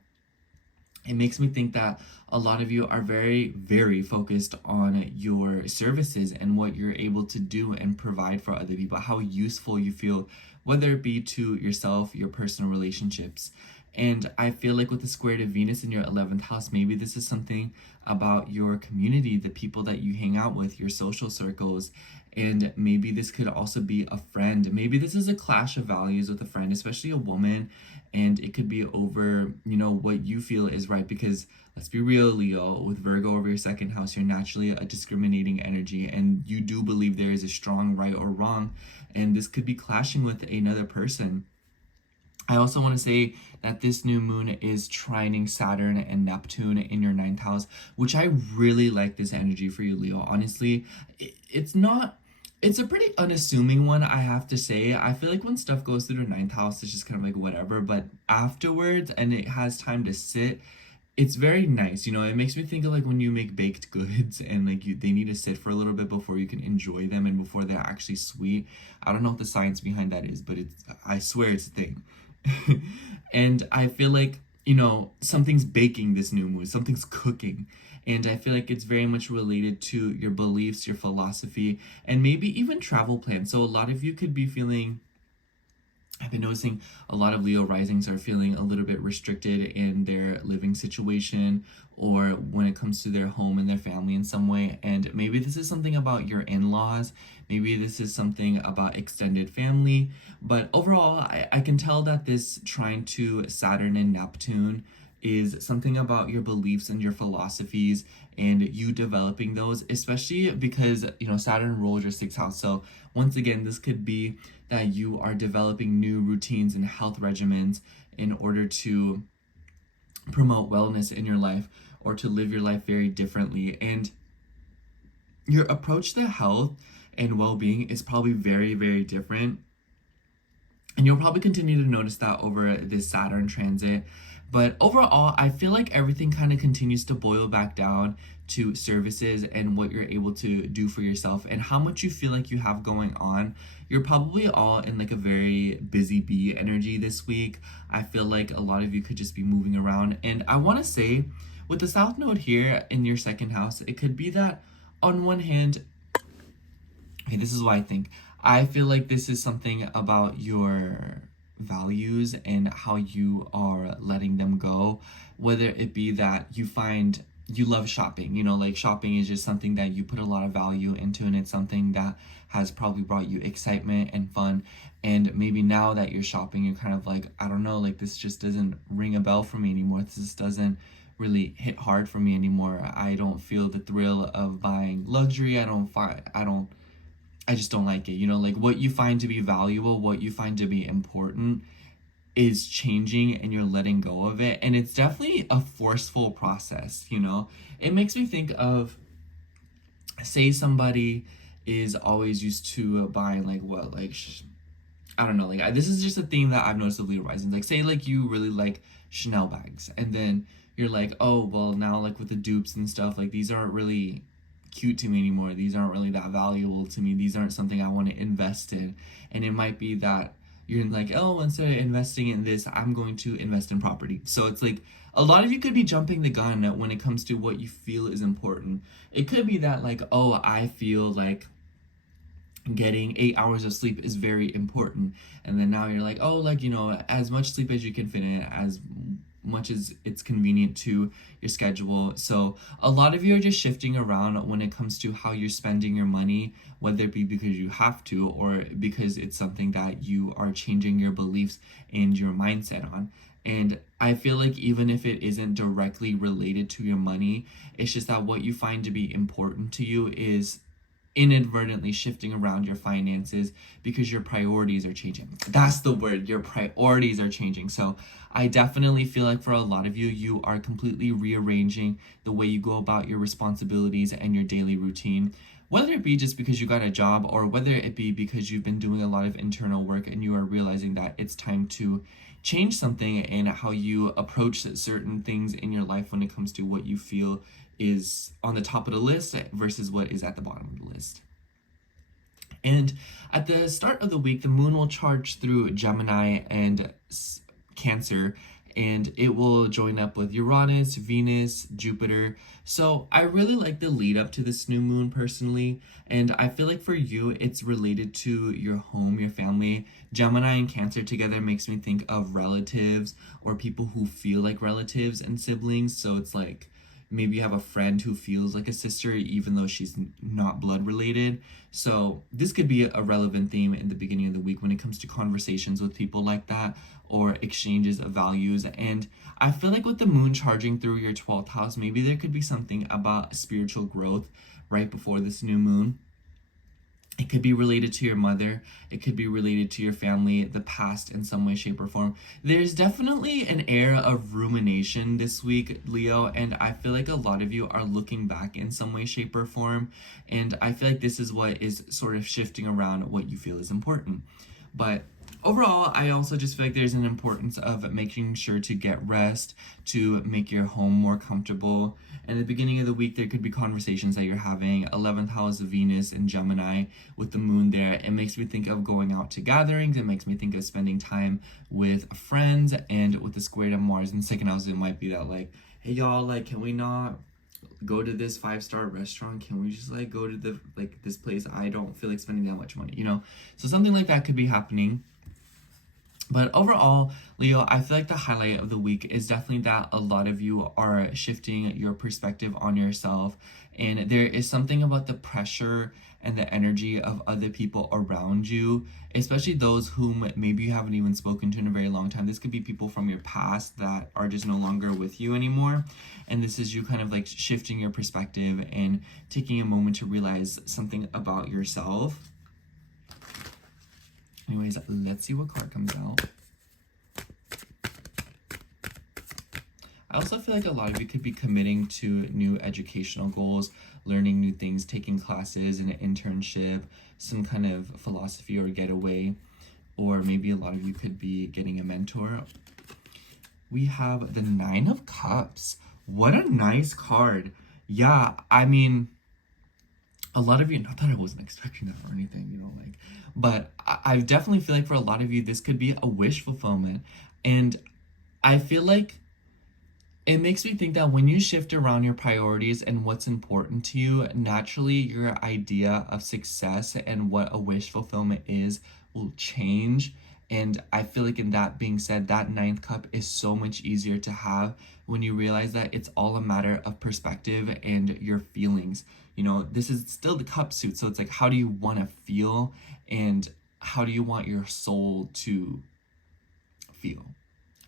it makes me think that a lot of you are very, very focused on your services and what you're able to do and provide for other people, how useful you feel, whether it be to yourself, your personal relationships. And I feel like with the square to Venus in your 11th house, maybe this is something about your community, the people that you hang out with, your social circles. And maybe this could also be a friend. Maybe this is a clash of values with a friend, especially a woman. And it could be over, what you feel is right. Because let's be real, Leo, with Virgo over your 2nd house, you're naturally a discriminating energy. And you do believe there is a strong right or wrong. And this could be clashing with another person. I also want to say that this new moon is trining Saturn and Neptune in your 9th house, which I really like this energy for you, Leo. Honestly, it's a pretty unassuming one, I have to say. I feel like when stuff goes through the 9th house, it's just kind of like whatever, but afterwards, and it has time to sit, it's very nice. It makes me think of like when you make baked goods and like they need to sit for a little bit before you can enjoy them and before they're actually sweet. I don't know what the science behind that is, but I swear it's a thing. And I feel like, something's baking this new moon, something's cooking. And I feel like it's very much related to your beliefs, your philosophy, and maybe even travel plans. So a lot of you could be feeling, I've been noticing a lot of Leo risings are feeling a little bit restricted in their living situation or when it comes to their home and their family in some way. And maybe this is something about your in-laws. Maybe this is something about extended family. But overall, I can tell that this trine to Saturn and Neptune is something about your beliefs and your philosophies and you developing those, especially because, Saturn rules your 6th house. So once again, this could be that you are developing new routines and health regimens in order to promote wellness in your life or to live your life very differently. And your approach to health and well-being is probably very, very different. And you'll probably continue to notice that over this Saturn transit. But overall, I feel like everything kind of continues to boil back down to services and what you're able to do for yourself and how much you feel like you have going on. You're probably all in like a very busy bee energy this week. I feel like a lot of you could just be moving around. And I want to say, with the South Node here in your second house, it could be that on one hand, okay, this is what I think. I feel like this is something about your values and how you are letting them go, whether it be that you find you love shopping, you know, like shopping is just something that you put a lot of value into, and it's something that has probably brought you excitement and fun. And maybe now that you're shopping, you're kind of like, I don't know, like this just doesn't ring a bell for me anymore. This just doesn't really hit hard for me anymore. I don't feel the thrill of buying luxury. I just don't like it. You know, like what you find to be valuable, what you find to be important is changing, and you're letting go of it. And it's definitely a forceful process, you know? It makes me think of, say somebody is always used to buying like what, like, I don't know, like this is just a theme that I've noticed of Leo rising. Like say like you really like Chanel bags, and then you're like, oh, well now like with the dupes and stuff, like these aren't really cute to me anymore. These aren't really that valuable to me. These aren't something I want to invest in. And it might be that you're like, oh, instead of investing in this, I'm going to invest in property. So it's like a lot of you could be jumping the gun when it comes to what you feel is important. It could be that like, oh, I feel like getting 8 hours of sleep is very important. And then now you're like, oh, like, you know, as much sleep as you can fit in, as much as it's convenient to your schedule. So a lot of you are just shifting around when it comes to how you're spending your money, whether it be because you have to or because it's something that you are changing your beliefs and your mindset on. And I feel like even if it isn't directly related to your money, it's just that what you find to be important to you is inadvertently shifting around your finances because your priorities are changing. That's the word, your priorities are changing. So I definitely feel like for a lot of you, you are completely rearranging the way you go about your responsibilities and your daily routine, whether it be just because you got a job or whether it be because you've been doing a lot of internal work and you are realizing that it's time to change something in how you approach certain things in your life when it comes to what you feel is on the top of the list versus what is at the bottom of the list. And at the start of the week, the moon will charge through Gemini and Cancer, and it will join up with Uranus, Venus, Jupiter. So I really like the lead up to this new moon personally, and I feel like for you, it's related to your home, your family. Gemini and Cancer together makes me think of relatives or people who feel like relatives and siblings. So it's like, maybe you have a friend who feels like a sister even though she's not blood related. So this could be a relevant theme in the beginning of the week when it comes to conversations with people like that or exchanges of values. And I feel like with the moon charging through your 12th house, maybe there could be something about spiritual growth right before this new moon. It could be related to your mother. It could be related to your family, the past in some way, shape, or form. There's definitely an air of rumination this week, Leo, and I feel like a lot of you are looking back in some way, shape, or form. And I feel like this is what is sort of shifting around what you feel is important. But overall, I also just feel like there's an importance of making sure to get rest, to make your home more comfortable. And at the beginning of the week, there could be conversations that you're having. 11th house of Venus and Gemini with the moon there. It makes me think of going out to gatherings. It makes me think of spending time with friends. And with the square to Mars in second house, it might be that like, hey y'all, like, can we not go to this 5-star restaurant? Can we just like go to the like this place? I don't feel like spending that much money, you know? So something like that could be happening. But overall, Leo, I feel like the highlight of the week is definitely that a lot of you are shifting your perspective on yourself. And there is something about the pressure and the energy of other people around you, especially those whom maybe you haven't even spoken to in a very long time. This could be people from your past that are just no longer with you anymore. And this is you kind of like shifting your perspective and taking a moment to realize something about yourself. Anyways, let's see what card comes out. I also feel like a lot of you could be committing to new educational goals, learning new things, taking classes, an internship, some kind of philosophy or getaway, or maybe a lot of you could be getting a mentor. We have the Nine of Cups. What a nice card. Yeah, I mean, a lot of you, not that I wasn't expecting that or anything, but I definitely feel like for a lot of you, this could be a wish fulfillment. And I feel like it makes me think that when you shift around your priorities and what's important to you, naturally your idea of success and what a wish fulfillment is will change. And I feel like, in that being said, that ninth cup is so much easier to have when you realize that it's all a matter of perspective and your feelings. This is still the cup suit. So it's like, how do you want to feel, and how do you want your soul to feel?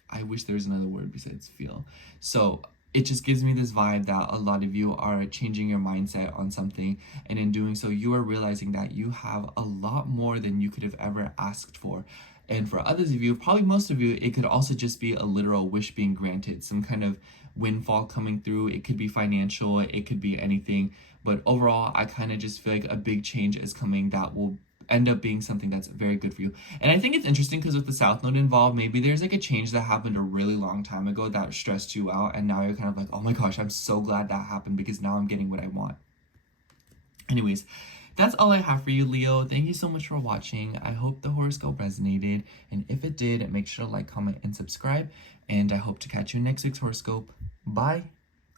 I wish there was another word besides feel. So it just gives me this vibe that a lot of you are changing your mindset on something, and in doing so, you are realizing that you have a lot more than you could have ever asked for. And for others of you, probably most of you, it could also just be a literal wish being granted, some kind of windfall coming through. It could be financial, it could be anything. But overall, I kind of just feel like a big change is coming that will end up being something that's very good for you. And I think it's interesting because with the South Node involved, maybe there's like a change that happened a really long time ago that stressed you out, and now you're kind of like, oh my gosh, I'm so glad that happened because now I'm getting what I want. Anyways, that's all I have for you, Leo. Thank you so much for watching. I hope the horoscope resonated, and if it did, make sure to like, comment, and subscribe, and I hope to catch you in next week's horoscope. Bye!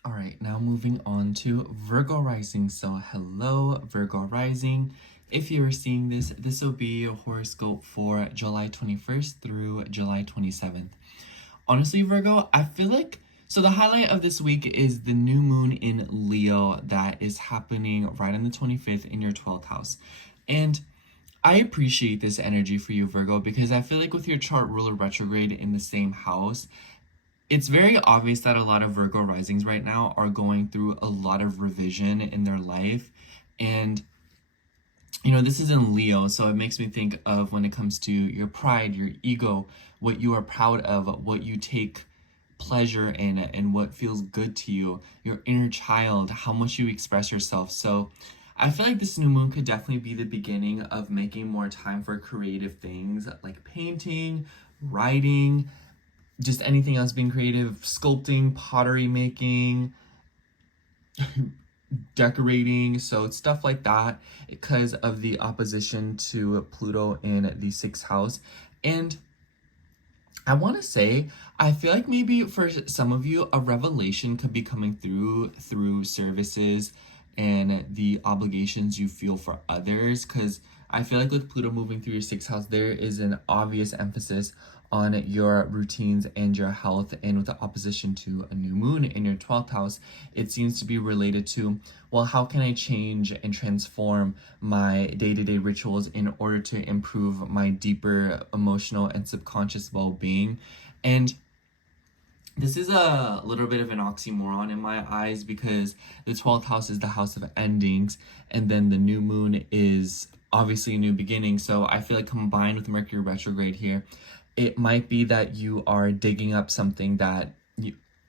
Alright, now moving on to Virgo rising. So hello, Virgo rising. If you are seeing this, this will be your horoscope for July 21st through July 27th. Honestly, Virgo, I feel like, so the highlight of this week is the new moon in Leo that is happening right on the 25th in your 12th house. And I appreciate this energy for you, Virgo, because I feel like with your chart ruler retrograde in the same house, it's very obvious that a lot of Virgo risings right now are going through a lot of revision in their life. And this is in Leo, so it makes me think of when it comes to your pride, your ego, what you are proud of, what you take pleasure in, and what feels good to you, your inner child, how much you express yourself. So I feel like this new moon could definitely be the beginning of making more time for creative things like painting, writing, just anything else being creative, sculpting, pottery making, decorating, so stuff like that, because of the opposition to Pluto in the 6th house. And I want to say, I feel like maybe for some of you, a revelation could be coming through services and the obligations you feel for others, because I feel like with Pluto moving through your 6th house, there is an obvious emphasis on your routines and your health. And with the opposition to a new moon in your 12th house, it seems to be related to, well, how can I change and transform my day-to-day rituals in order to improve my deeper emotional and subconscious well-being? And this is a little bit of an oxymoron in my eyes, because the 12th house is the house of endings, and then the new moon is obviously a new beginning. So I feel like combined with Mercury retrograde here, it might be that you are digging up something that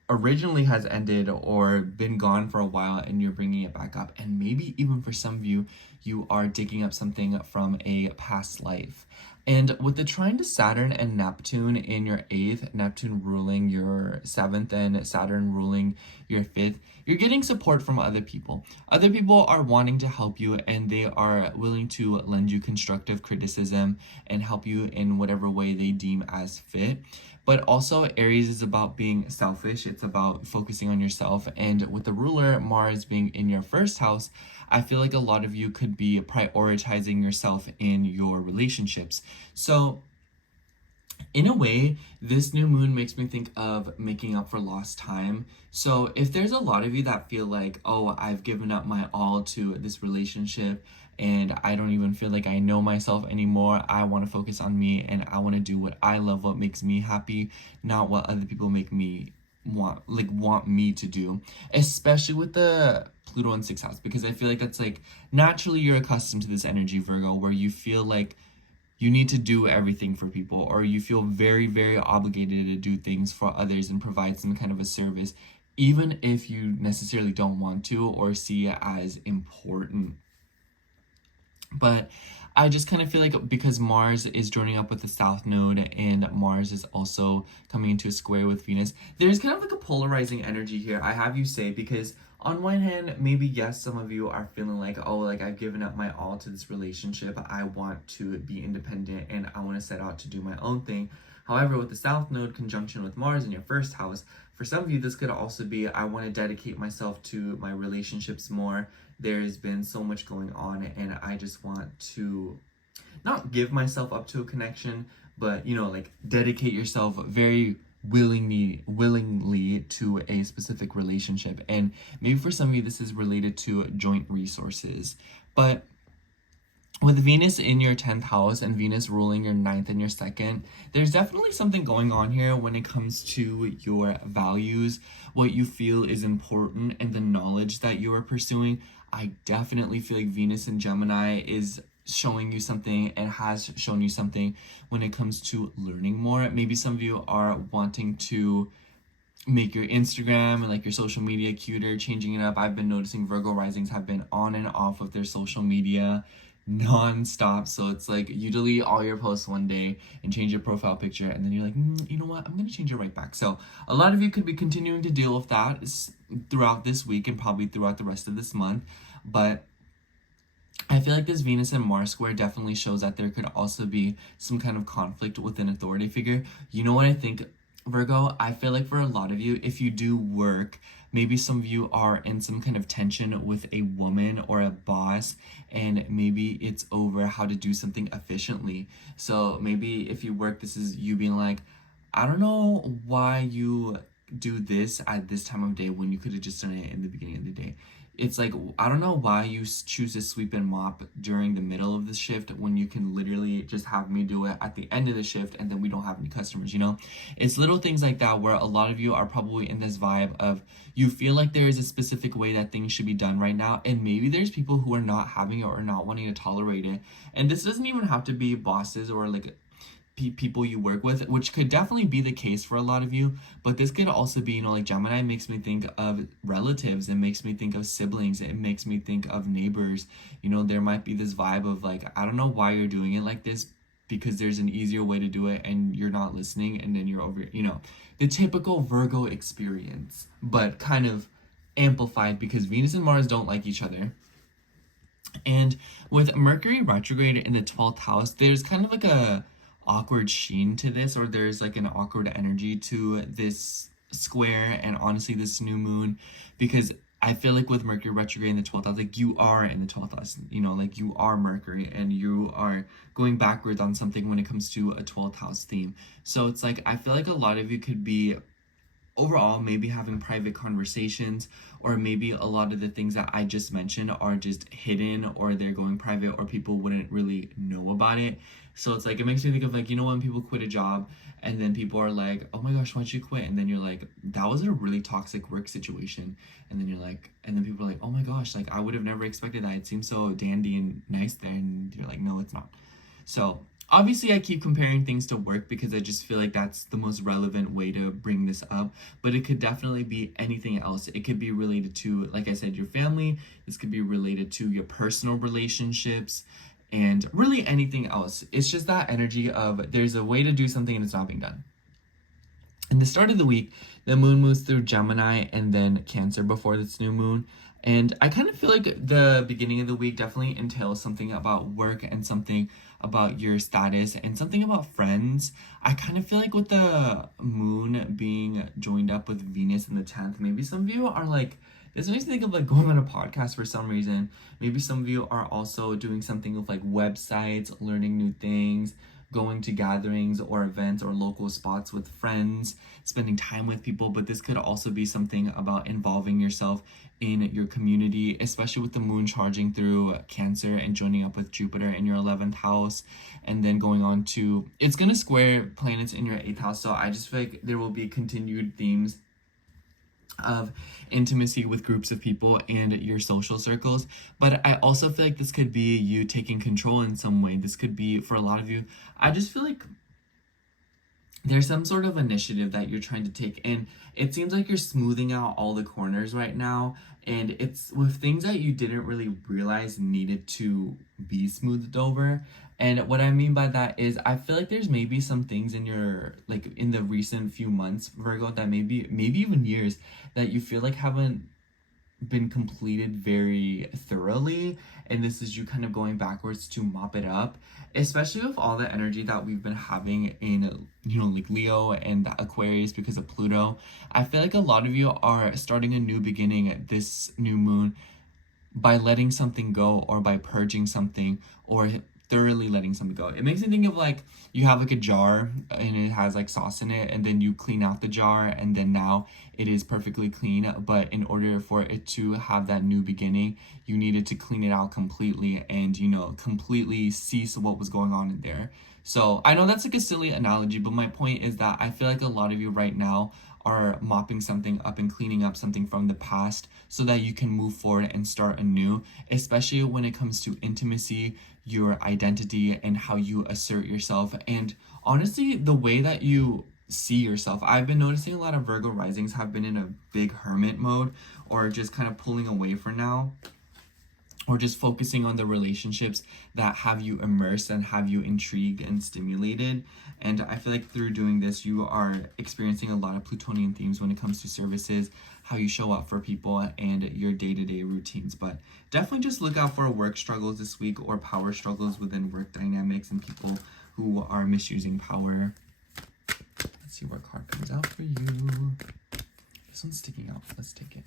originally has ended or been gone for a while, and you're bringing it back up. And maybe even for some of you, you are digging up something from a past life. And with the trine to Saturn and Neptune in your 8th, Neptune ruling your 7th and Saturn ruling your 5th, you're getting support from other people. Other people are wanting to help you, and they are willing to lend you constructive criticism and help you in whatever way they deem as fit. But also, Aries is about being selfish. It's about focusing on yourself. And with the ruler, Mars, being in your 1st house, I feel like a lot of you could be prioritizing yourself in your relationships. So in a way, this new moon makes me think of making up for lost time. So if there's a lot of you that feel like, oh, I've given up my all to this relationship and I don't even feel like I know myself anymore, I want to focus on me and I want to do what I love, what makes me happy, not what other people make me want me to do, especially with the Pluto in 6th house, because I feel like that's like naturally you're accustomed to this energy, Virgo, where you feel like you need to do everything for people, or you feel very, very obligated to do things for others and provide some kind of a service, even if you necessarily don't want to or see it as important. But I just kind of feel like because Mars is joining up with the South Node and Mars is also coming into a square with Venus, there's kind of like a polarizing energy here, I have you say, because on one hand, maybe yes, some of you are feeling like, oh, like I've given up my all to this relationship. I want to be independent and I want to set out to do my own thing. However, with the South Node conjunction with Mars in your first house, for some of you, this could also be, I want to dedicate myself to my relationships more. There's been so much going on and I just want to not give myself up to a connection, but, you know, like dedicate yourself very willingly to a specific relationship. And maybe for some of you, this is related to joint resources. But with Venus in your 10th house and Venus ruling your 9th and your 2nd, there's definitely something going on here when it comes to your values, what you feel is important, and the knowledge that you are pursuing. I definitely feel like Venus in Gemini is showing you something and has shown you something when it comes to learning more. Maybe some of you are wanting to make your Instagram and like your social media cuter, changing it up. I've been noticing Virgo risings have been on and off of their social media non-stop. So it's like you delete all your posts one day and change your profile picture, and then you're like, you know what, I'm gonna change it right back. So a lot of you could be continuing to deal with that throughout this week and probably throughout the rest of this month. But I feel like this Venus and Mars square definitely shows that there could also be some kind of conflict with an authority figure. You know what I think, Virgo? I feel like for a lot of you, if you do work, maybe some of you are in some kind of tension with a woman or a boss, and maybe it's over how to do something efficiently. So maybe if you work, this is you being like, I don't know why you do this at this time of day when you could have just done it in the beginning of the day. It's like, I don't know why you choose to sweep and mop during the middle of the shift when you can literally just have me do it at the end of the shift and then we don't have any customers, you know? It's little things like that where a lot of you are probably in this vibe of you feel like there is a specific way that things should be done right now, and maybe there's people who are not having it or not wanting to tolerate it. And this doesn't even have to be bosses or like people you work with, which could definitely be the case for a lot of you, but this could also be, you know, like Gemini makes me think of relatives, it makes me think of siblings, it makes me think of neighbors. You know, there might be this vibe of like, I don't know why you're doing it like this, because there's an easier way to do it and you're not listening, and then you're over, you know, the typical Virgo experience, but kind of amplified because Venus and Mars don't like each other. And with Mercury retrograde in the 12th house, there's kind of like a awkward sheen to this, or there's like an awkward energy to this square and honestly this new moon, because I feel like with Mercury retrograde in the 12th house, like you are in the 12th house, you know, like you are Mercury and you are going backwards on something when it comes to a 12th house theme. So it's like, I feel like a lot of you could be overall maybe having private conversations, or maybe a lot of the things that I just mentioned are just hidden, or they're going private, or people wouldn't really know about it. So it's like, it makes me think of like, you know, when people quit a job and then people are like, oh my gosh, why'd you quit? And then you're like, that was a really toxic work situation. And then you're like, and then people are like, oh my gosh, like I would have never expected that. It seems so dandy and nice there. And you're like, no, it's not. So obviously I keep comparing things to work because I just feel like that's the most relevant way to bring this up, but it could definitely be anything else. It could be related to, like I said, your family. This could be related to your personal relationships, and really anything else. It's just that energy of there's a way to do something and it's not being done. In the start of the week, the moon moves through Gemini and then Cancer before this new moon. And I kind of feel like the beginning of the week definitely entails something about work and something about your status and something about friends. I kind of feel like with the moon being joined up with Venus in the 10th, maybe some of you are like, this makes me think of like going on a podcast for some reason. Maybe some of you are also doing something with like websites, learning new things, going to gatherings or events or local spots with friends, spending time with people. But this could also be something about involving yourself in your community, especially with the moon charging through Cancer and joining up with Jupiter in your 11th house, and then going on to, it's going to square planets in your 8th house. So I just feel like there will be continued themes of intimacy with groups of people and your social circles. But I also feel like this could be you taking control in some way. This could be, for a lot of you, I just feel like there's some sort of initiative that you're trying to take, and it seems like you're smoothing out all the corners right now, and it's with things that you didn't really realize needed to be smoothed over. And what I mean by that is I feel like there's maybe some things in your, like, in the recent few months, Virgo, that maybe even years, that you feel like haven't been completed very thoroughly, and this is you kind of going backwards to mop it up, especially with all the energy that we've been having in, you know, like Leo and Aquarius because of Pluto. I feel like a lot of you are starting a new beginning at this new moon by letting something go, or by purging something, or thoroughly letting something go. It makes me think of like you have like a jar and it has like sauce in it, and then you clean out the jar, and then now it is perfectly clean. But in order for it to have that new beginning, you needed to clean it out completely and, you know, completely cease what was going on in there. So I know that's like a silly analogy, but my point is that I feel like a lot of you right now are mopping something up and cleaning up something from the past so that you can move forward and start anew, especially when it comes to intimacy, your identity, and how you assert yourself, and honestly the way that you see yourself. I've been noticing a lot of Virgo risings have been in a big hermit mode, or just kind of pulling away for now, or just focusing on the relationships that have you immersed and have you intrigued and stimulated. And I feel like through doing this, you are experiencing a lot of Plutonian themes when it comes to services, how you show up for people, and your day-to-day routines. But definitely just look out for work struggles this week, or power struggles within work dynamics and people who are misusing power. Let's see what card comes out for you. This one's sticking out. Let's take it.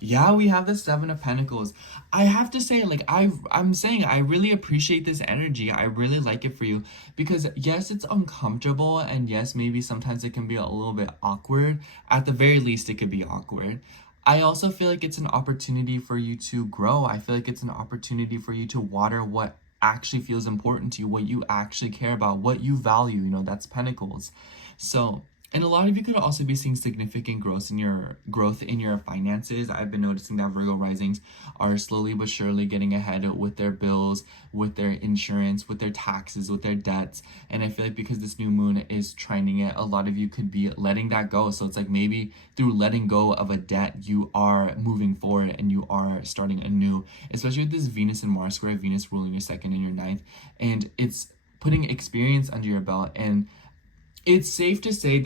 Yeah, we have the Seven of Pentacles. I have to say, like, I'm saying I really appreciate this energy. I really like it for you because, yes, it's uncomfortable, and yes, maybe sometimes it can be a little bit awkward. At the very least, it could be awkward. I also feel like it's an opportunity for you to grow. I feel like it's an opportunity for you to water what actually feels important to you, what you actually care about, what you value. You know, that's Pentacles. So, and a lot of you could also be seeing significant growth in your finances. I've been noticing that Virgo risings are slowly but surely getting ahead with their bills, with their insurance, with their taxes, with their debts. And I feel like because this new moon is trining it, a lot of you could be letting that go. So it's like maybe through letting go of a debt, you are moving forward and you are starting anew, especially with this Venus and Mars square, Venus ruling your second and your ninth. And it's putting experience under your belt. And it's safe to say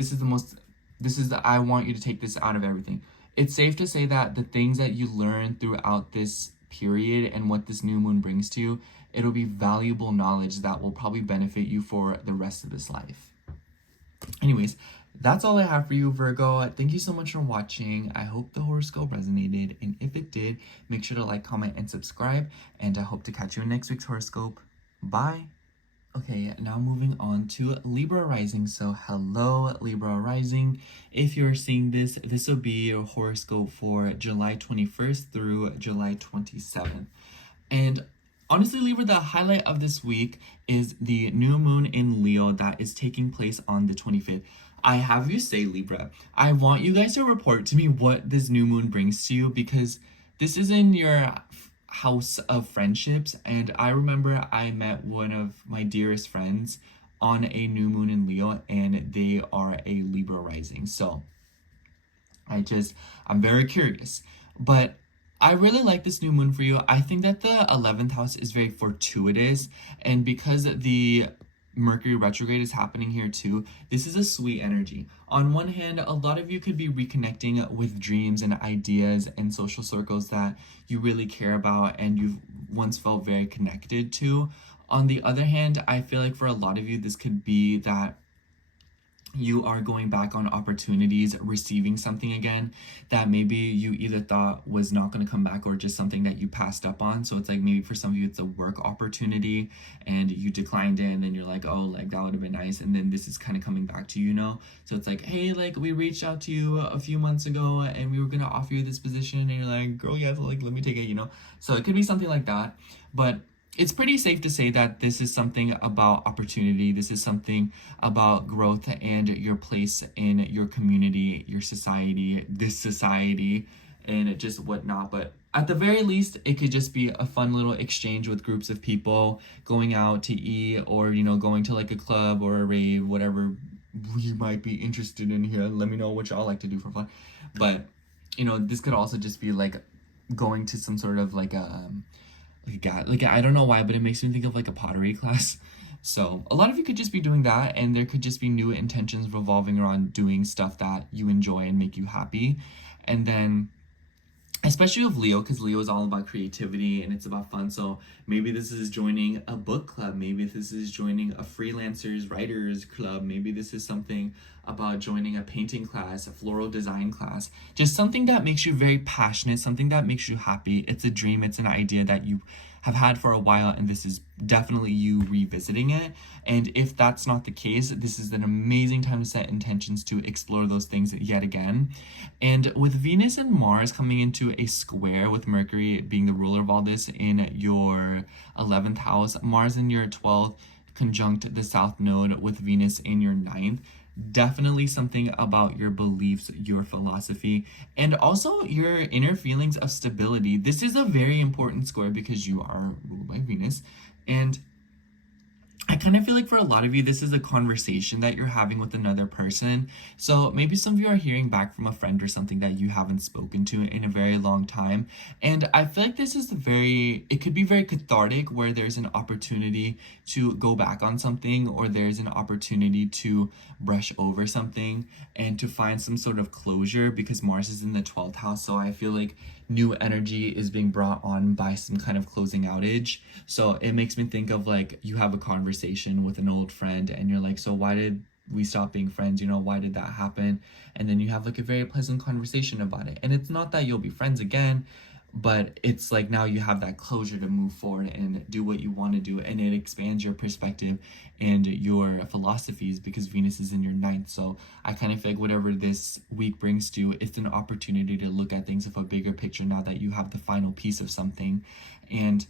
I want you to take this out of everything. It's safe to say that the things that you learn throughout this period and what this new moon brings to you, it'll be valuable knowledge that will probably benefit you for the rest of this life. Anyways, that's all I have for you, Virgo. Thank you so much for watching. I hope the horoscope resonated, and if it did, make sure to like, comment, and subscribe, and I hope to catch you in next week's horoscope. Bye. Okay, now moving on to Libra rising. So hello, Libra rising. If you're seeing this, this will be your horoscope for July 21st through July 27th. And honestly, Libra, the highlight of this week is the new moon in Leo that is taking place on the 25th. I have you say, Libra, I want you guys to report to me what this new moon brings to you, because this is in your house of friendships, and I remember I met one of my dearest friends on a new moon in Leo, and they are a Libra rising. So I'm very curious, but I really like this new moon for you. I think that the 11th house is very fortuitous, and because the Mercury retrograde is happening here too, this is a sweet energy. On one hand, a lot of you could be reconnecting with dreams and ideas and social circles that you really care about and you've once felt very connected to. On the other hand, I feel like for a lot of you, this could be that you are going back on opportunities, receiving something again that maybe you either thought was not going to come back or just something that you passed up on. So it's like maybe for some of you it's a work opportunity and you declined it, and then you're like, oh, like that would have been nice, and then this is kind of coming back to you, you know? So it's like, hey, like we reached out to you a few months ago and we were going to offer you this position, and you're like, girl, yeah, like let me take it, you know? So it could be something like that. But it's pretty safe to say that this is something about opportunity. This is something about growth and your place in your community, your society, this society, and just whatnot. But at the very least, it could just be a fun little exchange with groups of people, going out to eat, or, you know, going to like a club or a rave, whatever you might be interested in here. Let me know what y'all like to do for fun. But, you know, this could also just be like going to some sort of like I don't know why, but it makes me think of like a pottery class. So a lot of you could just be doing that, and there could just be new intentions revolving around doing stuff that you enjoy and make you happy. And then especially with Leo, because Leo is all about creativity and it's about fun. So maybe this is joining a book club. Maybe this is joining a freelancers writers club. Maybe this is something about joining a painting class, a floral design class. Just something that makes you very passionate, something that makes you happy. It's a dream, it's an idea that you have had for a while, and this is definitely you revisiting it. And if that's not the case, this is an amazing time to set intentions to explore those things yet again. And with Venus and Mars coming into a square, with Mercury being the ruler of all this in your 11th house, Mars in your 12th conjunct the South Node with Venus in your 9th, definitely something about your beliefs, your philosophy, and also your inner feelings of stability. This is a very important square because you are ruled by Venus. And I kind of feel like for a lot of you, this is a conversation that you're having with another person. So maybe some of you are hearing back from a friend or something that you haven't spoken to in a very long time. And I feel like this is it could be very cathartic, where there's an opportunity to go back on something, or there's an opportunity to brush over something and to find some sort of closure, because Mars is in the 12th house. So I feel like new energy is being brought on by some kind of closing outage. So it makes me think of like you have a conversation with an old friend and you're like, so why did we stop being friends? You know, why did that happen? And then you have like a very pleasant conversation about it. And it's not that you'll be friends again, but it's like now you have that closure to move forward and do what you want to do, and it expands your perspective and your philosophies, because Venus is in your 9th. So I kind of feel like whatever this week brings to you, it's an opportunity to look at things with a bigger picture now that you have the final piece of something. And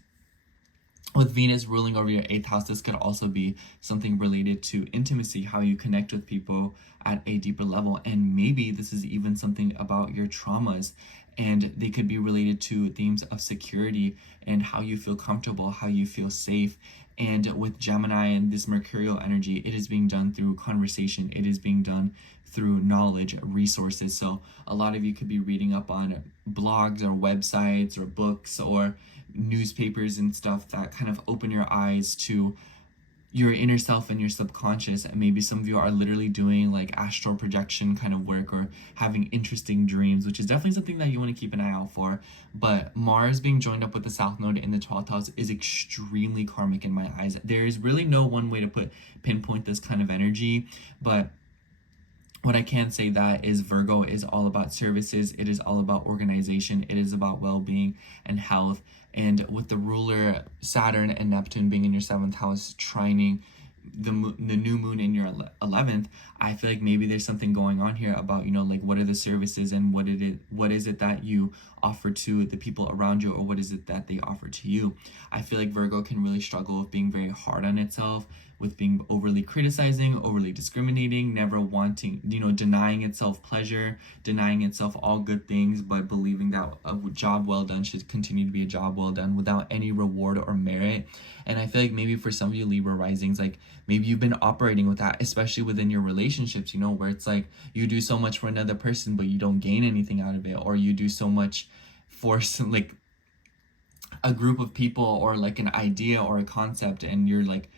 with Venus ruling over your 8th house, this could also be something related to intimacy, how you connect with people at a deeper level. And maybe this is even something about your traumas, and they could be related to themes of security and how you feel comfortable, how you feel safe. And with Gemini and this mercurial energy, it is being done through conversation. It is being done through knowledge, resources. So a lot of you could be reading up on blogs or websites or books or newspapers and stuff that kind of open your eyes to your inner self and your subconscious. And maybe some of you are literally doing like astral projection kind of work, or having interesting dreams, which is definitely something that you want to keep an eye out for. But Mars being joined up with the South Node in the 12th house is extremely karmic in my eyes. There is really no one way to pinpoint this kind of energy, but what I can say that is Virgo is all about services. It is all about organization. It is about well-being and health. And with the ruler Saturn and Neptune being in your 7th house, trining the new moon in your 11th, I feel like maybe there's something going on here about, you know, like what are the services and what is it that you offer to the people around you, or what is it that they offer to you. I feel like Virgo can really struggle with being very hard on itself, with being overly criticizing, overly discriminating, never wanting, you know, denying itself pleasure, denying itself all good things, but believing that a job well done should continue to be a job well done without any reward or merit. And I feel like maybe for some of you Libra risings, like maybe you've been operating with that, especially within your relationships, you know, where it's like you do so much for another person, but you don't gain anything out of it, or you do so much for some, like a group of people or like an idea or a concept, and you're like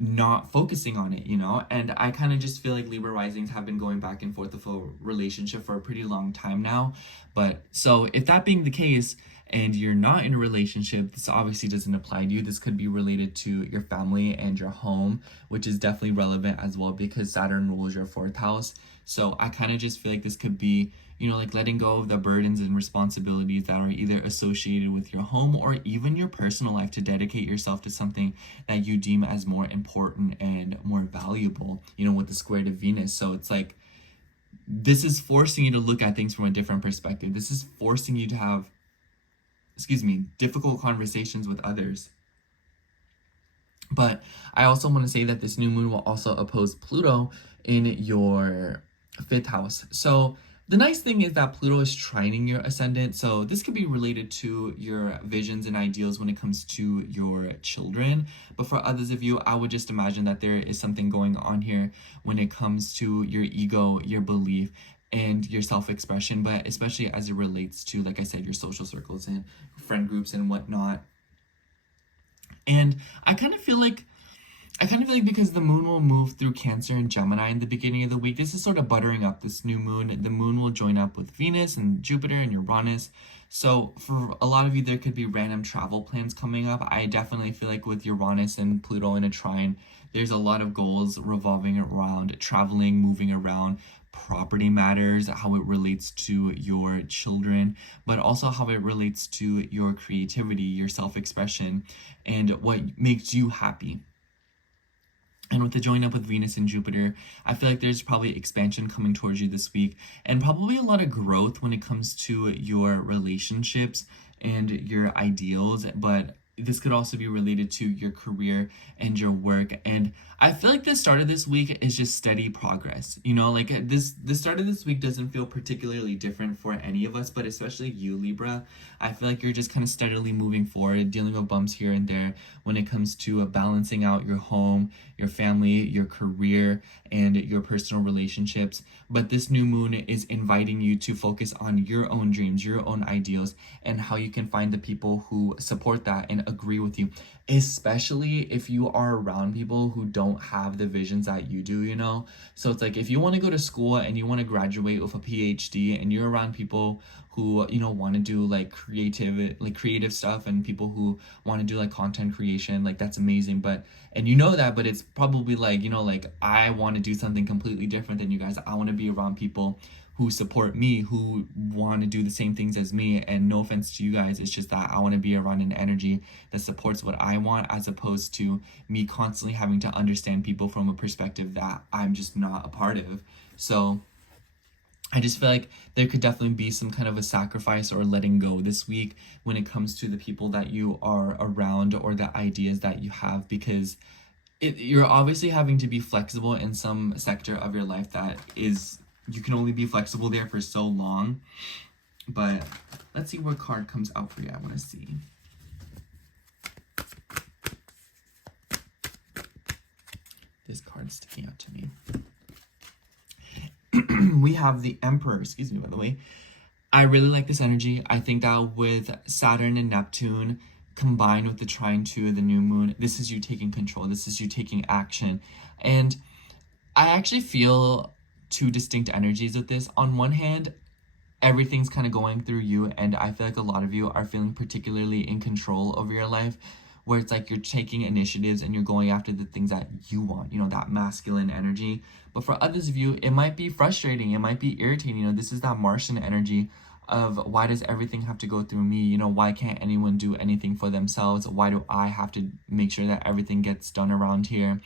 not focusing on it, you know. And I kind of just feel like Libra risings have been going back and forth with a relationship for a pretty long time now. But so if that being the case, and you're not in a relationship, this obviously doesn't apply to you. This could be related to your family and your home, which is definitely relevant as well, because Saturn rules your 4th house. So I kind of just feel like this could be, you know, like letting go of the burdens and responsibilities that are either associated with your home or even your personal life, to dedicate yourself to something that you deem as more important and more valuable, you know, with the square to Venus. So it's like, this is forcing you to look at things from a different perspective. This is forcing you to have, difficult conversations with others. But I also want to say that this new moon will also oppose Pluto in your 5th house. So the nice thing is that Pluto is trining your ascendant. So this could be related to your visions and ideals when it comes to your children. But for others of you, I would just imagine that there is something going on here when it comes to your ego, your belief, and your self-expression, but especially as it relates to, like I said, your social circles and friend groups and whatnot. And I kind of feel like because the moon will move through Cancer and Gemini in the beginning of the week, this is sort of buttering up this new moon. The moon will join up with Venus and Jupiter and Uranus. So for a lot of you, there could be random travel plans coming up. I definitely feel like with Uranus and Pluto in a trine, there's a lot of goals revolving around traveling, moving around, property matters, how it relates to your children, but also how it relates to your creativity, your self-expression, and what makes you happy. And with the join up with Venus and Jupiter, I feel like there's probably expansion coming towards you this week, and probably a lot of growth when it comes to your relationships and your ideals. But this could also be related to your career and your work. And I feel like the start of this week is just steady progress. You know, like the start of this week doesn't feel particularly different for any of us, but especially you, Libra. I feel like you're just kind of steadily moving forward, dealing with bumps here and there when it comes to balancing out your home, your family, your career, and your personal relationships. But this new moon is inviting you to focus on your own dreams, your own ideals, and how you can find the people who support that and agree with you, especially if you are around people who don't have the visions that you do, you know? So it's like if you want to go to school and you want to graduate with a PhD and you're around people who, you know, want to do like creative stuff, and people who want to do like content creation, like that's amazing. But and you know that, but it's probably like, you know, like I want to do something completely different than you guys. I want to be around people who support me, who want to do the same things as me. And no offense to you guys, it's just that I want to be around an energy that supports what I want, as opposed to me constantly having to understand people from a perspective that I'm just not a part of. So I just feel like there could definitely be some kind of a sacrifice or letting go this week when it comes to the people that you are around or the ideas that you have, because you're obviously having to be flexible in some sector of your life that is, you can only be flexible there for so long. But let's see what card comes out for you. I want to see. This card's sticking out to me. We have the Emperor, excuse me, by the way. I really like this energy. I think that with Saturn and Neptune combined with the trine to the new moon, this is you taking control. This is you taking action. And I actually feel two distinct energies with this. On one hand, everything's kind of going through you, and I feel like a lot of you are feeling particularly in control over your life, where it's like you're taking initiatives and you're going after the things that you want, you know, that masculine energy. But for others of you, it might be frustrating, it might be irritating. You know, this is that Martian energy of why does everything have to go through me? You know, why can't anyone do anything for themselves? Why do I have to make sure that everything gets done around here?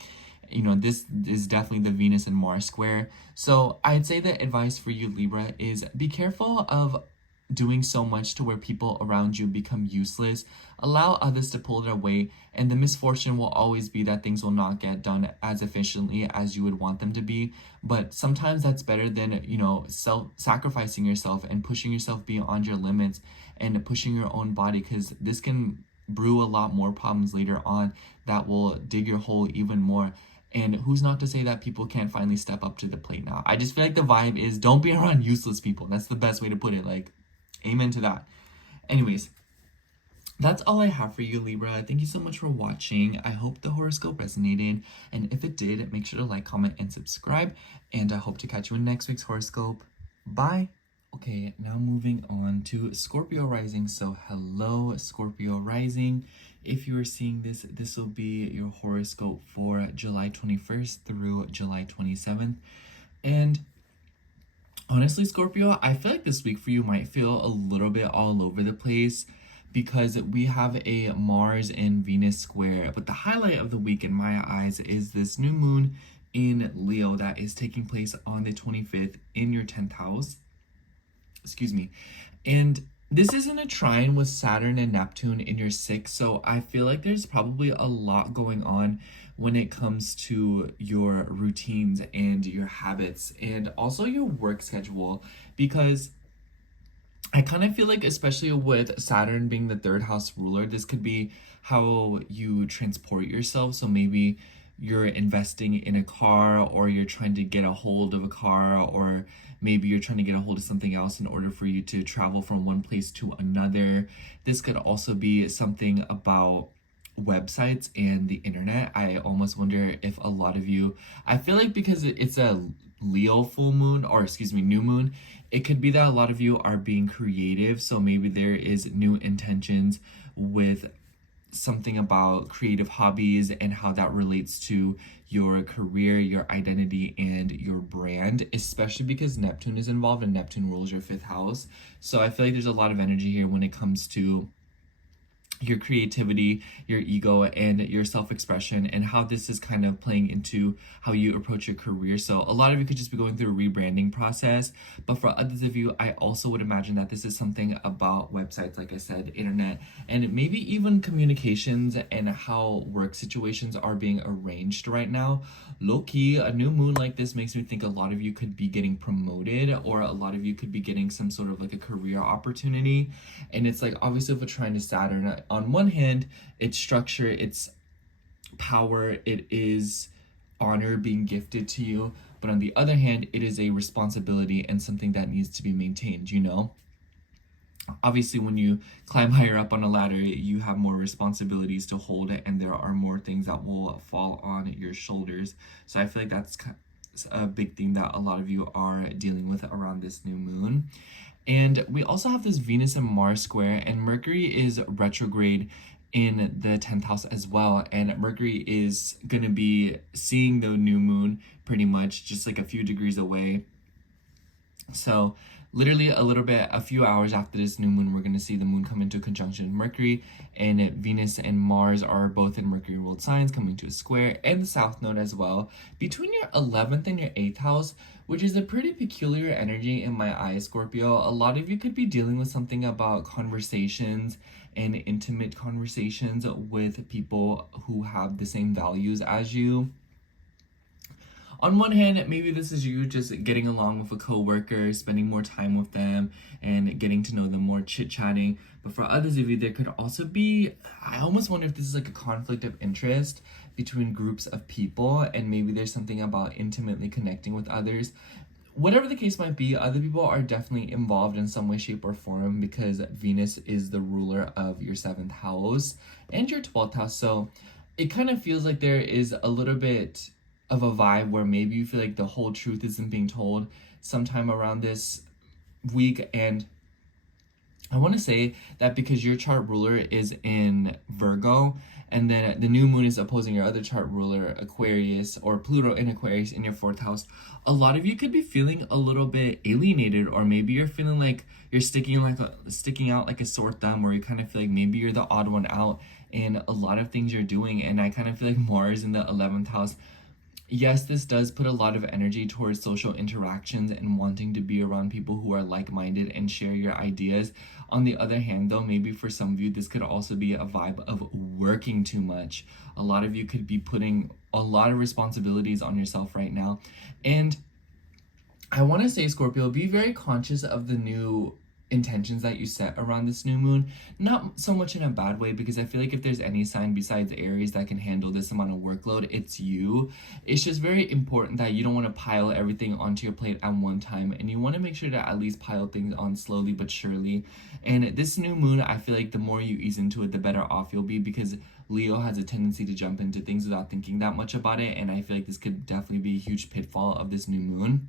You know, this is definitely the Venus and Mars square. So I'd say the advice for you, Libra, is be careful of doing so much to where people around you become useless. Allow others to pull their weight, and the misfortune will always be that things will not get done as efficiently as you would want them to be. But sometimes that's better than, you know, sacrificing yourself and pushing yourself beyond your limits and pushing your own body, because this can brew a lot more problems later on that will dig your hole even more. And who's not to say that people can't finally step up to the plate now? I just feel like the vibe is don't be around useless people. That's the best way to put it. Like, amen to that. Anyways, that's all I have for you, Libra. Thank you so much for watching. I hope the horoscope resonated. And if it did, make sure to like, comment, and subscribe. And I hope to catch you in next week's horoscope. Bye. Okay, now moving on to Scorpio rising. So hello, Scorpio rising. If you are seeing this, this will be your horoscope for July 21st through July 27th. And honestly, Scorpio, I feel like this week for you might feel a little bit all over the place, because we have a Mars and Venus square. But the highlight of the week in my eyes is this new moon in Leo that is taking place on the 25th in your 10th house. Excuse me. And This isn't a trine with Saturn and Neptune in your sixth, so I feel like there's probably a lot going on when it comes to your routines and your habits and also your work schedule, because I kind of feel like, especially with Saturn being the third house ruler, this could be how you transport yourself. So maybe you're investing in a car, or you're trying to get a hold of a car, or maybe you're trying to get a hold of something else in order for you to travel from one place to another. This could also be something about websites and the internet. I almost wonder if a lot of you, I feel like because it's a Leo full moon, or excuse me, new moon, it could be that a lot of you are being creative. So maybe there is new intentions with something about creative hobbies and how that relates to your career, your identity, and your brand, especially because Neptune is involved and Neptune rules your fifth house. So I feel like there's a lot of energy here when it comes to your creativity, your ego, and your self-expression, and how this is kind of playing into how you approach your career. So a lot of you could just be going through a rebranding process, but for others of you, I also would imagine that this is something about websites, like I said, internet, and maybe even communications and how work situations are being arranged right now. Low-key, a new moon like this makes me think a lot of you could be getting promoted, or a lot of you could be getting some sort of like a career opportunity. And it's like, obviously, if a trine to Saturn, on one hand, it's structure, it's power, it is honor being gifted to you. But on the other hand, it is a responsibility and something that needs to be maintained, you know? Obviously, when you climb higher up on a ladder, you have more responsibilities to hold it, and there are more things that will fall on your shoulders. So I feel like that's a big thing that a lot of you are dealing with around this new moon. And we also have this Venus and Mars square, and Mercury is retrograde in the 10th house as well. And Mercury is going to be seeing the new moon pretty much just like a few degrees away. So literally a few hours after this new moon, we're going to see the moon come into conjunction with Mercury, and Venus and Mars are both in Mercury ruled signs coming to a square, and the south node as well between your 11th and your 8th house, which is a pretty peculiar energy in my eyes, Scorpio. A lot of you could be dealing with something about conversations and intimate conversations with people who have the same values as you. On one hand, maybe this is you just getting along with a coworker, spending more time with them, and getting to know them more, chit-chatting. But for others of you, there could also be, I almost wonder if this is like a conflict of interest between groups of people, and maybe there's something about intimately connecting with others. Whatever the case might be, other people are definitely involved in some way, shape, or form, because Venus is the ruler of your 7th house and your 12th house. So it kind of feels like there is a little bit of a vibe where maybe you feel like the whole truth isn't being told sometime around this week. And I want to say that because your chart ruler is in Virgo, and then the new moon is opposing your other chart ruler, Aquarius, or Pluto in Aquarius in your 4th house, a lot of you could be feeling a little bit alienated, or maybe you're feeling like you're sticking out like a sore thumb, or you kind of feel like maybe you're the odd one out in a lot of things you're doing. And I kind of feel like Mars in the 11th house, yes, this does put a lot of energy towards social interactions and wanting to be around people who are like-minded and share your ideas. On the other hand, though, maybe for some of you, this could also be a vibe of working too much. A lot of you could be putting a lot of responsibilities on yourself right now. And I want to say, Scorpio, be very conscious of the new intentions that you set around this new moon. Not so much in a bad way, because I feel like if there's any sign besides Aries that can handle this amount of workload, it's you. It's just very important that you don't want to pile everything onto your plate at one time, and you want to make sure to at least pile things on slowly but surely. And this new moon, I feel like the more you ease into it, the better off you'll be, because Leo has a tendency to jump into things without thinking that much about it, and I feel like this could definitely be a huge pitfall of this new moon,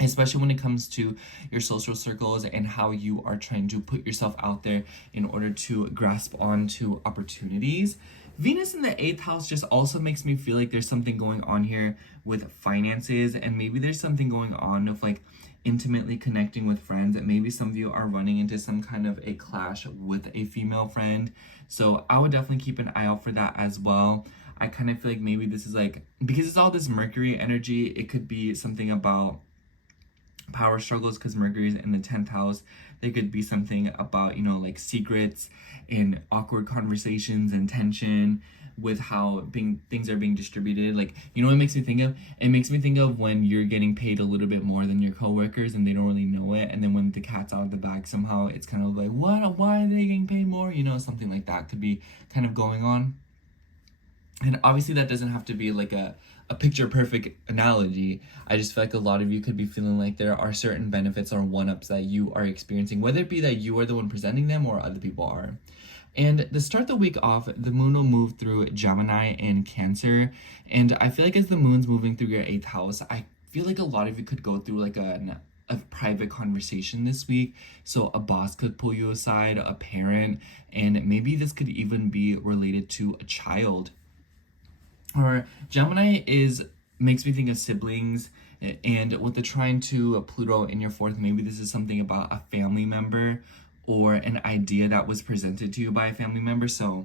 especially when it comes to your social circles and how you are trying to put yourself out there in order to grasp onto opportunities. Venus in the 8th house just also makes me feel like there's something going on here with finances, and maybe there's something going on with like intimately connecting with friends, and maybe some of you are running into some kind of a clash with a female friend. So I would definitely keep an eye out for that as well. I kind of feel like maybe this is like, because it's all this Mercury energy, it could be something about power struggles because Mercury's in the 10th house. There could be something about, you know, like secrets and awkward conversations and tension with how things are being distributed. Like, you know what it makes me think of? It makes me think of when you're getting paid a little bit more than your coworkers and they don't really know it, and then when the cat's out of the bag somehow, it's kind of like, what? Why are they getting paid more? You know, something like that could be kind of going on. And obviously that doesn't have to be like a picture perfect analogy. I just feel like a lot of you could be feeling like there are certain benefits or one-ups that you are experiencing, whether it be that you are the one presenting them or other people are. And to start the week off, the moon will move through Gemini and Cancer. And I feel like as the moon's moving through your 8th house, I feel like a lot of you could go through like a private conversation this week. So a boss could pull you aside, a parent, and maybe this could even be related to a child. Or Gemini makes me think of siblings, and with the trine to Pluto in your 4th, maybe this is something about a family member or an idea that was presented to you by a family member. So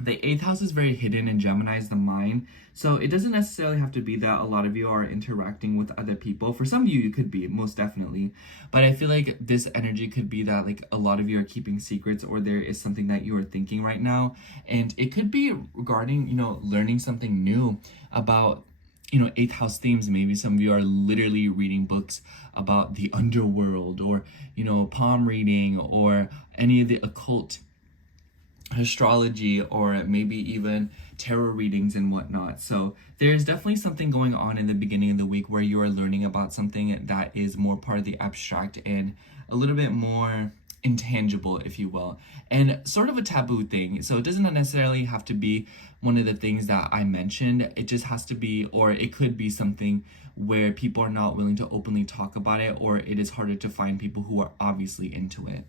the 8th house is very hidden, and Gemini is the mind. So it doesn't necessarily have to be that a lot of you are interacting with other people. For some of you, you could be, most definitely. But I feel like this energy could be that like a lot of you are keeping secrets, or there is something that you are thinking right now. And it could be regarding, you know, learning something new about, you know, 8th house themes. Maybe some of you are literally reading books about the underworld, or, you know, palm reading, or any of the occult, astrology, or maybe even tarot readings and whatnot. So there's definitely something going on in the beginning of the week where you are learning about something that is more part of the abstract and a little bit more intangible, if you will, and sort of a taboo thing. So it doesn't necessarily have to be one of the things that I mentioned. It just has to be, or it could be something where people are not willing to openly talk about it, or it is harder to find people who are obviously into it.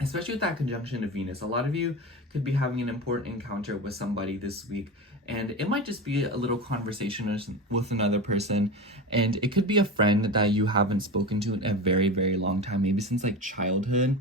Especially with that conjunction of Venus, a lot of you could be having an important encounter with somebody this week, and it might just be a little conversation with another person, and it could be a friend that you haven't spoken to in a very, very long time, maybe since like childhood.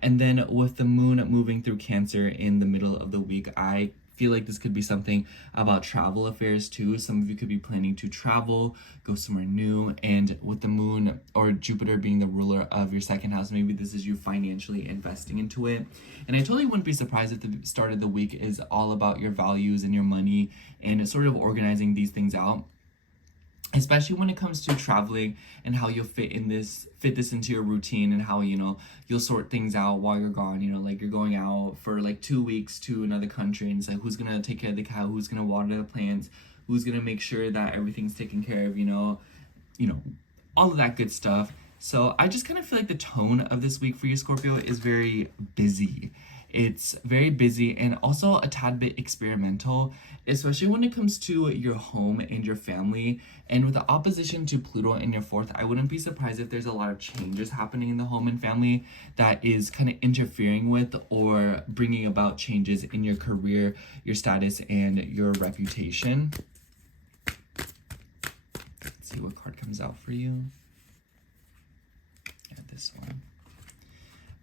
And then with the moon moving through Cancer in the middle of the week, I feel like this could be something about travel affairs too. Some of you could be planning to travel, go somewhere new, and with the moon or Jupiter being the ruler of your 2nd house, maybe this is you financially investing into it. And I totally wouldn't be surprised if the start of the week is all about your values and your money and sort of organizing these things out, especially when it comes to traveling and how you'll fit this into your routine, and how, you know, you'll sort things out while you're gone. You know, like you're going out for like 2 weeks to another country, and it's like, who's gonna take care of the cow, who's gonna water the plants, who's gonna make sure that everything's taken care of, you know, all of that good stuff. So I just kind of feel like the tone of this week for you, Scorpio, is very busy. It's very busy and also a tad bit experimental, especially when it comes to your home and your family. And with the opposition to Pluto in your 4th, I wouldn't be surprised if there's a lot of changes happening in the home and family that is kind of interfering with or bringing about changes in your career, your status, and your reputation. Let's see what card comes out for you. Yeah, this one.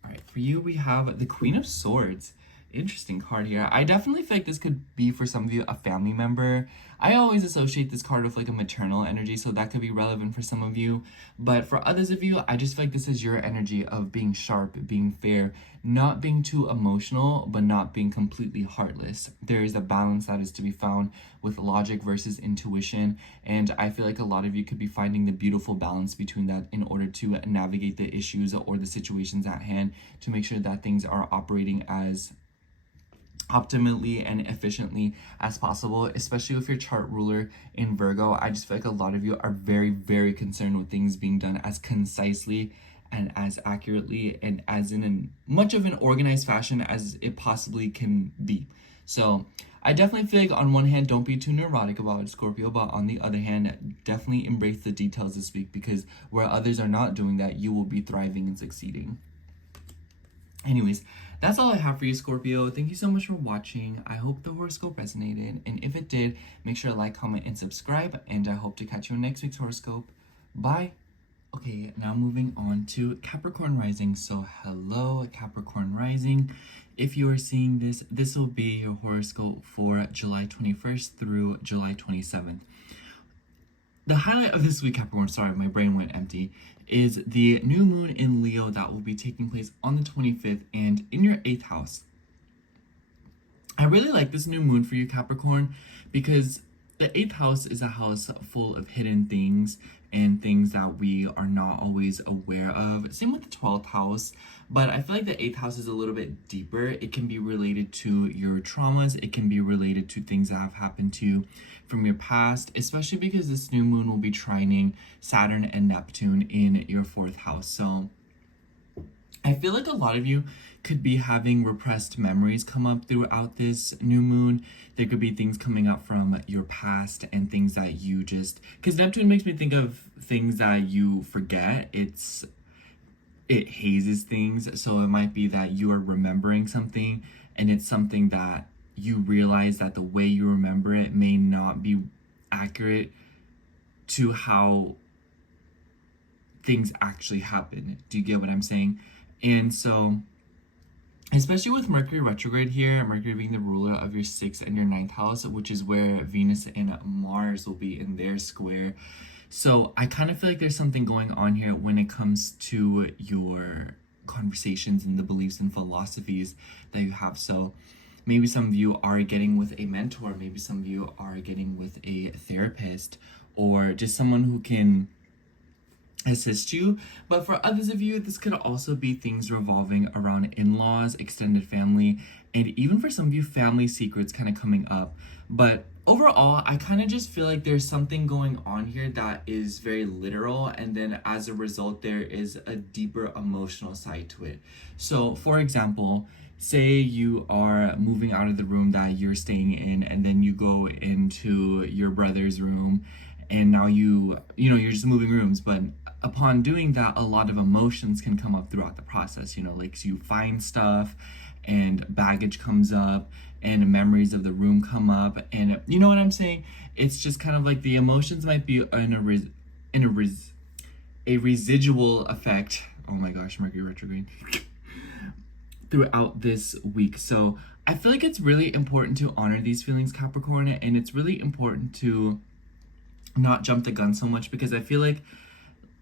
All right, for you, we have the Queen of Swords. Interesting card here. I definitely feel like this could be, for some of you, a family member. I always associate this card with like a maternal energy, so that could be relevant for some of you. But for others of you, I just feel like this is your energy of being sharp, being fair, not being too emotional, but not being completely heartless. There is a balance that is to be found with logic versus intuition. And I feel like a lot of you could be finding the beautiful balance between that in order to navigate the issues or the situations at hand, to make sure that things are operating as optimally and efficiently as possible, especially with your chart ruler in Virgo. I just feel like a lot of you are very, very concerned with things being done as concisely and as accurately and as in much of an organized fashion as it possibly can be. So I definitely feel like on one hand, don't be too neurotic about it, Scorpio, but on the other hand, definitely embrace the details this week, because where others are not doing that, you will be thriving and succeeding. Anyways, that's all I have for you, Scorpio. Thank you so much for watching. I hope the horoscope resonated, and if it did, make sure to like, comment, and subscribe, and I hope to catch you in next week's horoscope. Bye! Okay, now moving on to Capricorn rising. So hello, Capricorn rising. If you are seeing this, this will be your horoscope for July 21st through July 27th. the highlight of this week, Capricorn, sorry, my brain went empty, is the new moon in Leo that will be taking place on the 25th and in your 8th house. I really like this new moon for you, Capricorn, because the 8th house is a house full of hidden things and things that we are not always aware of. Same with the 12th house, but I feel like the 8th house is a little bit deeper. It can be related to your traumas. It can be related to things that have happened to you from your past, especially because this new moon will be trining Saturn and Neptune in your 4th house. So I feel like a lot of you could be having repressed memories come up throughout this new moon. There could be things coming up from your past and things that you just, because Neptune makes me think of things that you forget. It hazes things. So it might be that you are remembering something and it's something that you realize that the way you remember it may not be accurate to how things actually happen. Do you get what I'm saying? And so, especially with Mercury retrograde here, Mercury being the ruler of your 6th and your 9th house, which is where Venus and Mars will be in their square. So I kind of feel like there's something going on here when it comes to your conversations and the beliefs and philosophies that you have. So maybe some of you are getting with a mentor, maybe some of you are getting with a therapist, or just someone who can assist you. But for others of you, this could also be things revolving around in-laws, extended family, and even for some of you, family secrets kind of coming up. But overall, I kind of just feel like there's something going on here that is very literal, and then as a result, there is a deeper emotional side to it. So for example, say you are moving out of the room that you're staying in, and then you go into your brother's room, and now you're just moving rooms. But upon doing that, a lot of emotions can come up throughout the process, like so you find stuff and baggage comes up and memories of the room come up, and you know what I'm saying? It's just kind of like the emotions might be a residual effect. Oh my gosh, Mercury retrograde. Throughout this week. So I feel like it's really important to honor these feelings, Capricorn, and it's really important to not jump the gun so much, because I feel like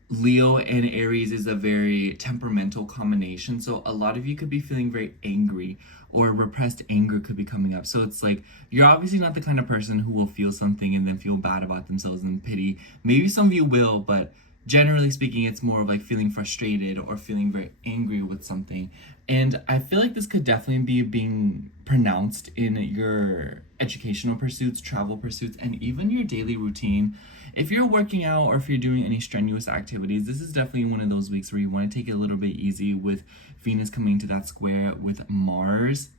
Leo and Aries is a very temperamental combination. So a lot of you could be feeling very angry, or repressed anger could be coming up. So it's like, you're obviously not the kind of person who will feel something and then feel bad about themselves and pity. Maybe some of you will, but generally speaking, it's more of like feeling frustrated or feeling very angry with something. And I feel like this could definitely be being pronounced in your educational pursuits, travel pursuits, and even your daily routine. If you're working out or if you're doing any strenuous activities, this is definitely one of those weeks where you want to take it a little bit easy with Venus coming to that square with Mars.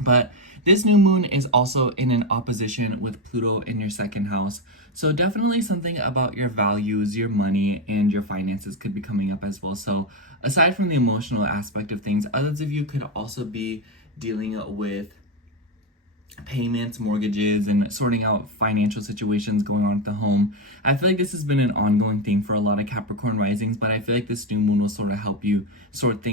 But this new moon is also in an opposition with Pluto in your 2nd house. So definitely something about your values, your money, and your finances could be coming up as well. So aside from the emotional aspect of things, others of you could also be dealing with payments, mortgages, and sorting out financial situations going on at the home. I feel like this has been an ongoing thing for a lot of Capricorn risings, but I feel like this new moon will sort of help you sort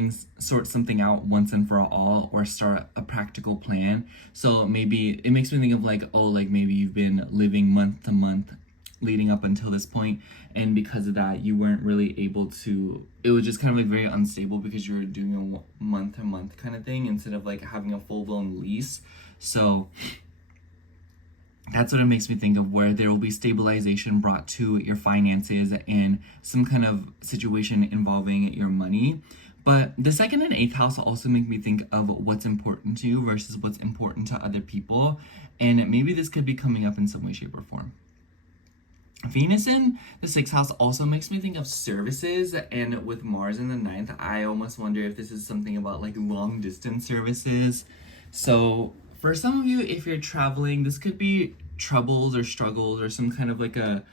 something out once and for all, or start a practical plan. So maybe it makes me think of maybe you've been living month to month leading up until this point, and because of that you weren't really able to, it was just kind of like very unstable because you were doing a month to month kind of thing instead of like having a full-blown lease. So that's what it makes me think of, where there will be stabilization brought to your finances and some kind of situation involving your money. But the 2nd and 8th house also make me think of what's important to you versus what's important to other people, and maybe this could be coming up in some way, shape, or form. Venus in the 6th house also makes me think of services, and with Mars in the 9th, I almost wonder if this is something about like long distance services. So for some of you, if you're traveling, this could be troubles or struggles or some kind of like a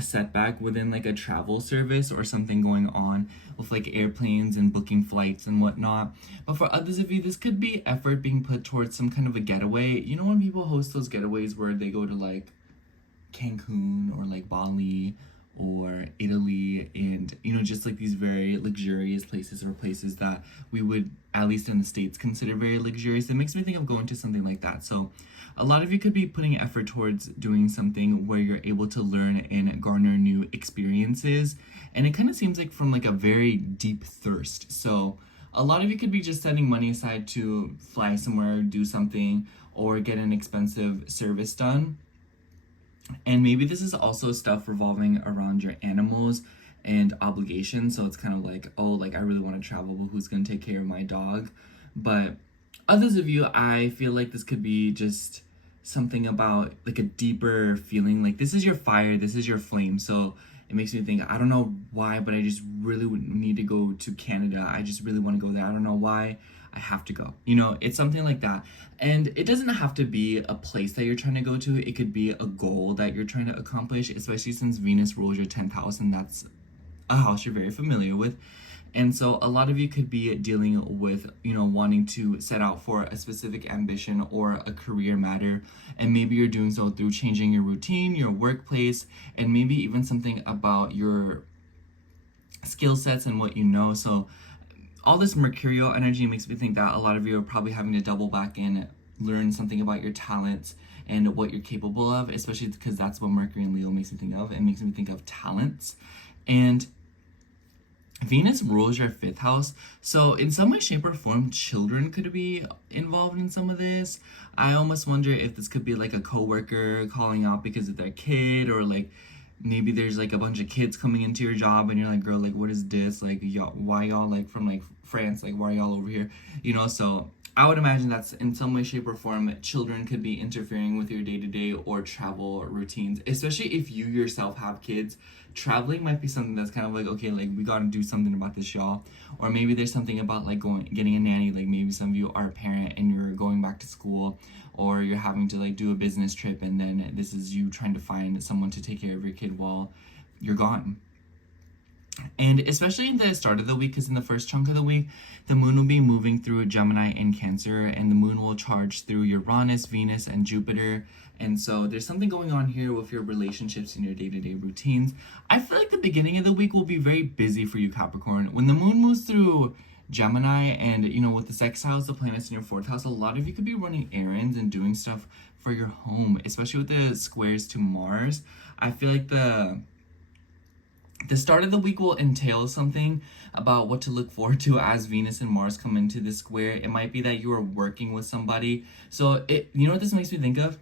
setback within like a travel service or something going on with like airplanes and booking flights and whatnot. But for others of you, this could be effort being put towards some kind of a getaway. You know when people host those getaways where they go to like Cancun or like Bali or Italy, and just like these very luxurious places, or places that we would, at least in the States, consider very luxurious. It makes me think of going to something like that. So a lot of you could be putting effort towards doing something where you're able to learn and garner new experiences, and it kind of seems like from like a very deep thirst. So a lot of you could be just setting money aside to fly somewhere, do something, or get an expensive service done. And maybe this is also stuff revolving around your animals and obligations. So it's kind of like, oh, like I really want to travel, but who's going to take care of my dog? But others of you, I feel like this could be just something about like a deeper feeling. Like this is your fire, this is your flame. So it makes me think, I don't know why, but I just really would need to go to Canada. I just really want to go there. I don't know why. I have to go. It's something like that. And it doesn't have to be a place that you're trying to go to. It could be a goal that you're trying to accomplish, especially since Venus rules your 10th house, and that's a house you're very familiar with. And so a lot of you could be dealing with, wanting to set out for a specific ambition or a career matter. And maybe you're doing so through changing your routine, your workplace, and maybe even something about your skill sets and what you know. So all this mercurial energy makes me think that a lot of you are probably having to double back and learn something about your talents and what you're capable of, especially because that's what Mercury and Leo makes me think of. It makes me think of talents. And Venus rules your 5th house. So in some way, shape, or form, children could be involved in some of this. I almost wonder if this could be like a coworker calling out because of their kid, or like maybe there's like a bunch of kids coming into your job and you're like, girl, like what is this? Like why y'all like from like France? Like why are y'all over here? So I would imagine that's in some way, shape, or form, children could be interfering with your day-to-day or travel routines, especially if you yourself have kids. Traveling might be something that's kind of like, okay, like we gotta do something about this, y'all. Or maybe there's something about like getting a nanny. Like maybe some of you are a parent and you're going back to school, or you're having to like do a business trip, and then this is you trying to find someone to take care of your kid while you're gone. And especially in the start of the week, because in the first chunk of the week, the moon will be moving through Gemini and Cancer, and the moon will charge through Uranus, Venus, and Jupiter. And so there's something going on here with your relationships and your day-to-day routines. I feel like the beginning of the week will be very busy for you, Capricorn. When the moon moves through Gemini, and with the sextiles, the planets in your 4th house, a lot of you could be running errands and doing stuff for your home, especially with the squares to Mars. I feel like the start of the week will entail something about what to look forward to as Venus and Mars come into this square. It might be that you are working with somebody. So what this makes me think of?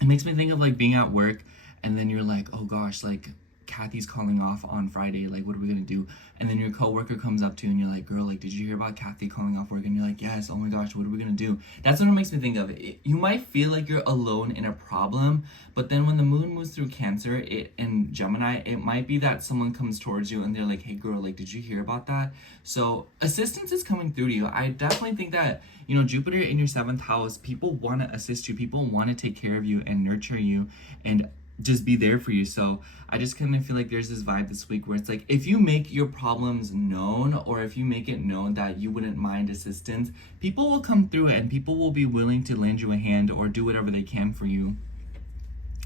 It makes me think of like being at work, and then you're like, oh gosh, like Kathy's calling off on Friday, like what are we gonna do? And then your coworker comes up to you and you're like, girl, like did you hear about Kathy calling off work? And you're like, yes, oh my gosh, what are we gonna do? That's what it makes me think of. You might feel like you're alone in a problem, but then when the moon moves through Cancer and Gemini, it might be that someone comes towards you and they're like, hey girl, like did you hear about that? So assistance is coming through to you. I definitely think that Jupiter in your 7th house, people want to assist you, people want to take care of you and nurture you and just be there for you. So I just kind of feel like there's this vibe this week where it's like, if you make your problems known, or if you make it known that you wouldn't mind assistance, people will come through and people will be willing to lend you a hand or do whatever they can for you.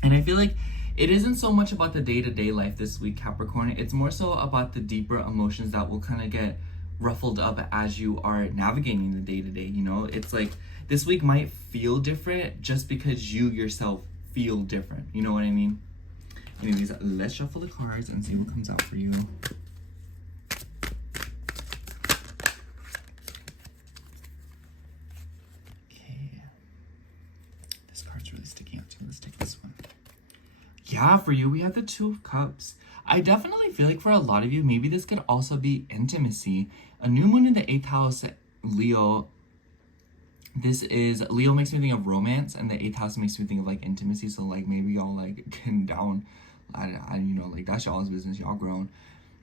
And I feel like it isn't so much about the day-to-day life this week, Capricorn. It's more so about the deeper emotions that will kind of get ruffled up as you are navigating the day-to-day. It's like this week might feel different just because you yourself feel different. You know what I mean? Anyways, let's shuffle the cards and see what comes out for you. Okay. This card's really sticking out to me. Let's take this one. Yeah, for you, we have the 2 of Cups. I definitely feel like for a lot of you, maybe this could also be intimacy. A new moon in the 8th house, Leo. Leo makes me think of romance, and the 8th house makes me think of like intimacy. So like maybe y'all like getting down, like that's y'all's business, y'all grown.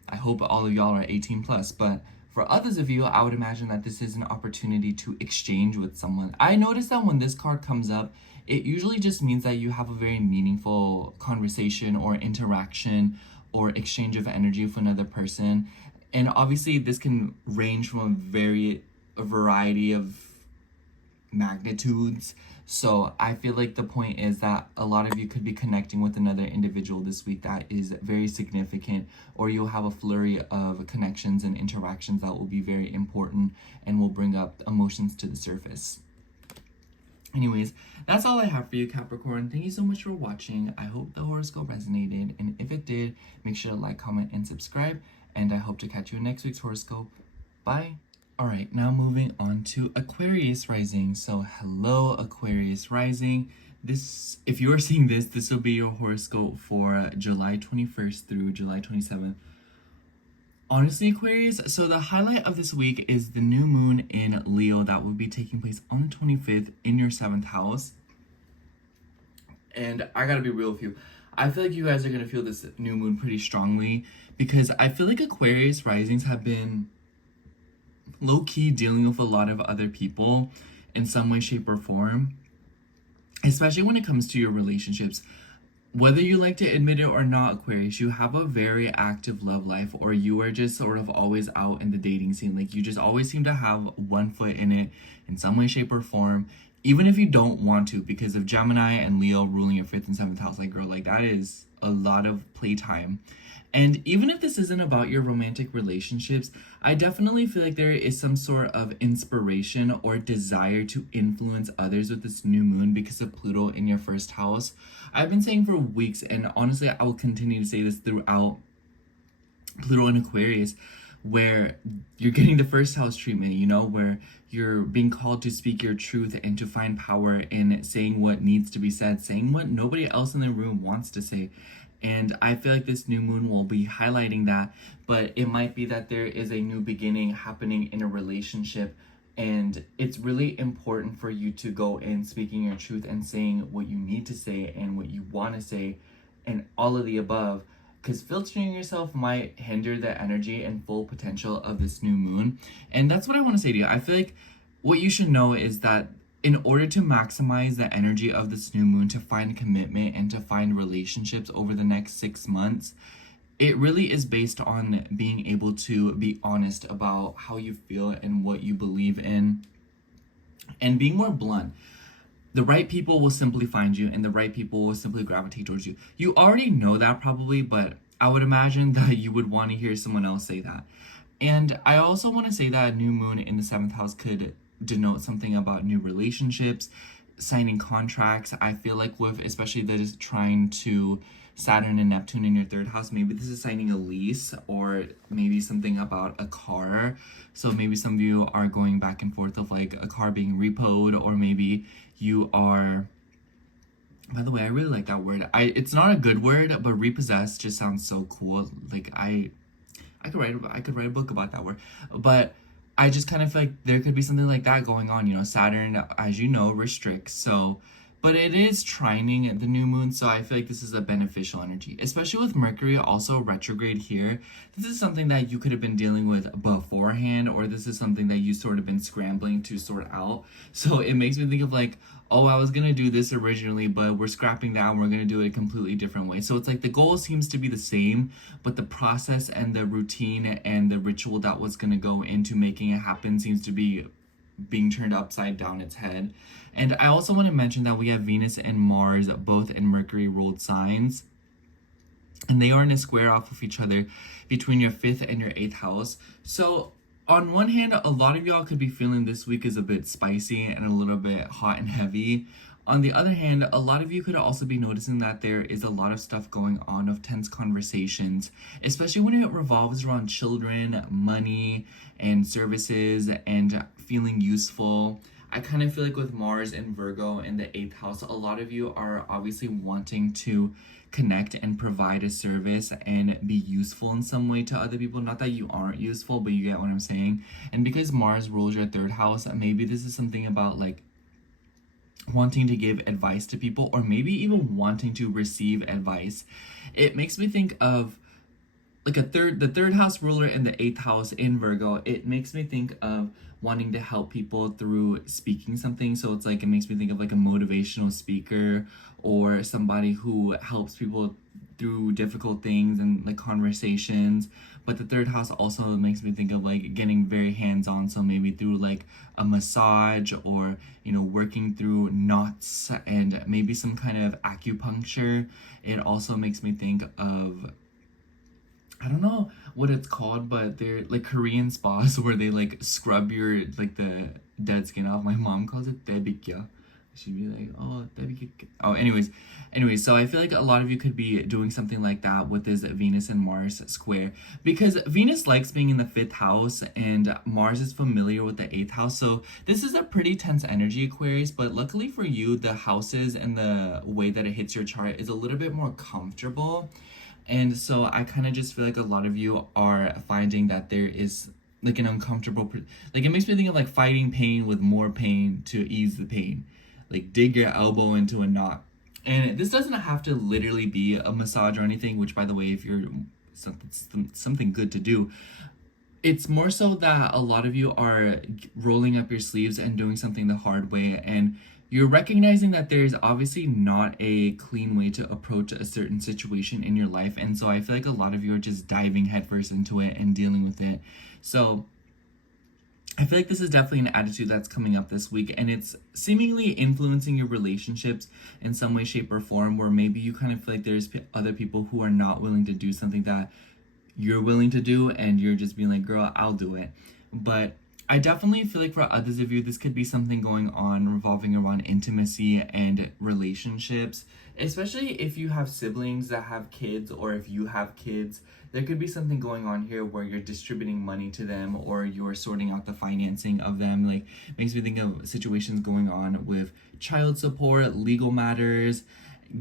I hope all of y'all are 18 plus, but for others of you, I would imagine that this is an opportunity to exchange with someone. I noticed that when this card comes up, it usually just means that you have a very meaningful conversation or interaction or exchange of energy with another person. And obviously this can range from a variety of magnitudes. So I feel like the point is that a lot of you could be connecting with another individual this week that is very significant, or you'll have a flurry of connections and interactions that will be very important and will bring up emotions to the surface. Anyways, that's all I have for you, Capricorn. Thank you so much for watching. I hope the horoscope resonated, and if it did, make sure to like, comment, and subscribe, and I hope to catch you in next week's horoscope. Bye! Alright, now moving on to Aquarius rising. So hello, Aquarius rising. This, if you are seeing this, this will be your horoscope for July 21st through July 27th. Honestly, Aquarius, so the highlight of this week is the new moon in Leo that will be taking place on the 25th in your 7th house. And I gotta be real with you. I feel like you guys are gonna feel this new moon pretty strongly, because I feel like Aquarius risings have been low-key dealing with a lot of other people in some way, shape, or form, especially when it comes to your relationships. Whether you like to admit it or not, Aquarius, you have a very active love life, or you are just sort of always out in the dating scene. Like, you just always seem to have one foot in it in some way, shape, or form, even if you don't want to, because of Gemini and Leo ruling your 5th and 7th house. Like, girl, like, that is a lot of playtime. And even if this isn't about your romantic relationships, I definitely feel like there is some sort of inspiration or desire to influence others with this new moon because of Pluto in your 1st house. I've been saying for weeks, and honestly, I will continue to say this throughout Pluto in Aquarius, where you're getting the 1st house treatment, you know, where you're being called to speak your truth and to find power in saying what needs to be said, saying what nobody else in the room wants to say. And I feel like this new moon will be highlighting that, but it might be that there is a new beginning happening in a relationship, and it's really important for you to go in speaking your truth and saying what you need to say and what you want to say and all of the above, because filtering yourself might hinder the energy and full potential of this new moon. And that's what I want to say to you. I feel like what you should know is that in order to maximize the energy of this new moon, to find commitment and to find relationships over the next 6 months, it really is based on being able to be honest about how you feel and what you believe in, and being more blunt. The right people will simply find you, and the right people will simply gravitate towards you. You already know that probably, but I would imagine that you would want to hear someone else say that. And I also want to say that a new moon in the 7th house could denote something about new relationships, signing contracts. I feel like with, especially that is trying to Saturn and Neptune in your 3rd house, maybe this is signing a lease, or maybe something about a car. So maybe some of you are going back and forth of like a car being repoed, or maybe you are, by the way, I really like that word. It's not a good word, but repossessed just sounds so cool. Like I could write a book about that word. But I just kind of feel like there could be something like that going on. You know, Saturn, as you know, restricts. So, but it is trining the new moon, so I feel like this is a beneficial energy, especially with Mercury also retrograde here. This is something that you could have been dealing with beforehand, or this is something that you sort of been scrambling to sort out. So it makes me think of like, oh, I was gonna do this originally, but we're scrapping that and we're gonna do it a completely different way. So it's like the goal seems to be the same, but the process and the routine and the ritual that was gonna go into making it happen seems to be being turned upside down its head. And I also want to mention that we have Venus and Mars both in Mercury ruled signs, and they are in a square off of each other between your 5th and your 8th house. So on one hand, a lot of y'all could be feeling this week is a bit spicy and a little bit hot and heavy. On the other hand, a lot of you could also be noticing that there is a lot of stuff going on of tense conversations, especially when it revolves around children, money, and services, and feeling useful. I kind of feel like with Mars and Virgo in the 8th house, a lot of you are obviously wanting to connect and provide a service and be useful in some way to other people. Not that you aren't useful, but you get what I'm saying. And because Mars rules your 3rd house, maybe this is something about like wanting to give advice to people, or maybe even wanting to receive advice. It makes me think of like the 3rd house ruler in the 8th house in Virgo. It makes me think of wanting to help people through speaking something. So it's like, it makes me think of like a motivational speaker, or somebody who helps people through difficult things and like conversations. But the third house also makes me think of like getting very hands-on, so maybe through like a massage, or working through knots and maybe some kind of acupuncture. It also makes me think of, I don't know what it's called, but they're like Korean spas where they like scrub your like the dead skin off. My mom calls it daebikya. She'd be like, oh, daebikya. Oh, anyways, so I feel like a lot of you could be doing something like that with this Venus and Mars square, because Venus likes being in the 5th house and Mars is familiar with the 8th house. So this is a pretty tense energy, Aquarius, but luckily for you, the houses and the way that it hits your chart is a little bit more comfortable. And so I kind of just feel like a lot of you are finding that there is like an uncomfortable, like it makes me think of like fighting pain with more pain to ease the pain. Like dig your elbow into a knot. And this doesn't have to literally be a massage or anything, which by the way, if you're something good to do, it's more so that a lot of you are rolling up your sleeves and doing something the hard way, and you're recognizing that there's obviously not a clean way to approach a certain situation in your life. And so I feel like a lot of you are just diving headfirst into it and dealing with it. So I feel like this is definitely an attitude that's coming up this week, and it's seemingly influencing your relationships in some way, shape, or form, where maybe you kind of feel like there's other people who are not willing to do something that you're willing to do, and you're just being like, girl, I'll do it. But I definitely feel like for others of you, this could be something going on revolving around intimacy and relationships, especially if you have siblings that have kids, or if you have kids. There could be something going on here where you're distributing money to them, or you're sorting out the financing of them. Like, makes me think of situations going on with child support, legal matters,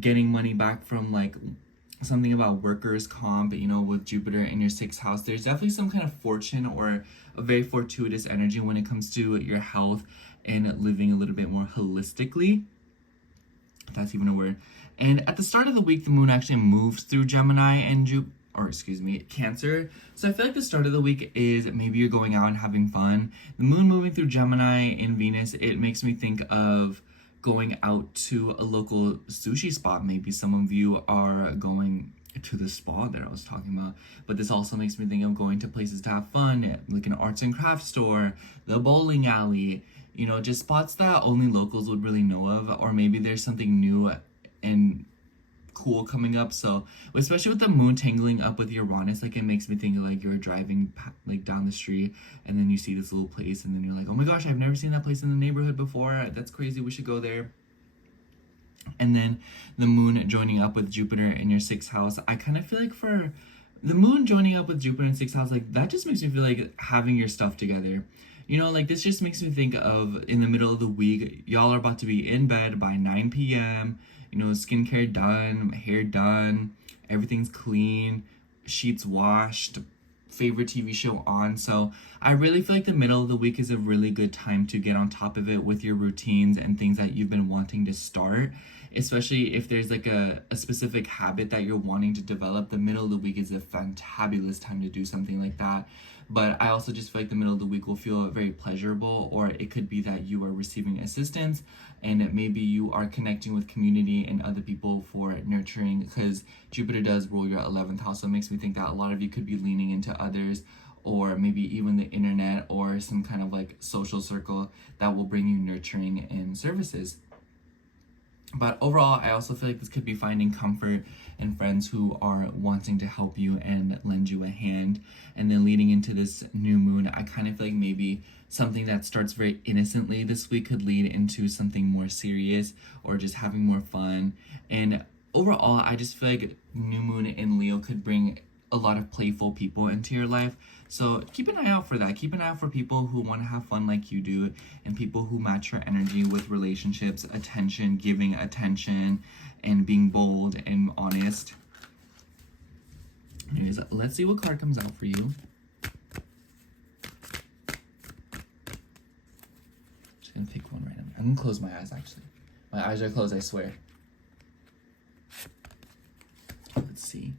getting money back from like something about workers' comp, with Jupiter in your 6th house. There's definitely some kind of fortune or a very fortuitous energy when it comes to your health and living a little bit more holistically, if that's even a word. And at the start of the week, the moon actually moves through Gemini and Cancer. So I feel like the start of the week is maybe you're going out and having fun. The moon moving through Gemini and Venus, it makes me think of going out to a local sushi spot. Maybe some of you are going to the spa that I was talking about, but this also makes me think of going to places to have fun, like an arts and crafts store, the bowling alley, just spots that only locals would really know of, or maybe there's something new and cool coming up. So especially with the moon tangling up with Uranus, like it makes me think of like you're driving like down the street and then you see this little place and then you're like, oh my gosh, I've never seen that place in the neighborhood before, that's crazy, we should go there. And then the moon joining up with Jupiter in your 6th house, I kind of feel like for the moon joining up with Jupiter in 6th house, like that just makes me feel like having your stuff together. Like this just makes me think of in the middle of the week, y'all are about to be in bed by 9 p.m., skincare done, hair done, everything's clean, sheets washed, favorite TV show on. So I really feel like the middle of the week is a really good time to get on top of it with your routines and things that you've been wanting to start, especially if there's like a specific habit that you're wanting to develop. The middle of the week is a fantabulous time to do something like that. But I also just feel like the middle of the week will feel very pleasurable, or it could be that you are receiving assistance and maybe you are connecting with community and other people for nurturing, because Jupiter does rule your 11th house. So it makes me think that a lot of you could be leaning into others, or maybe even the internet or some kind of like social circle that will bring you nurturing and services. But overall, I also feel like this could be finding comfort in friends who are wanting to help you and lend you a hand. And then leading into this new moon, I kind of feel like maybe something that starts very innocently this week could lead into something more serious, or just having more fun. And overall, I just feel like new moon in Leo could bring a lot of playful people into your life. So keep an eye out for that. Keep an eye out for people who want to have fun like you do, and people who match your energy with relationships, attention, giving attention, and being bold and honest. Anyways, let's see what card comes out for you. Just gonna pick one random. I'm gonna close my eyes actually. My eyes are closed, I swear. Let's see.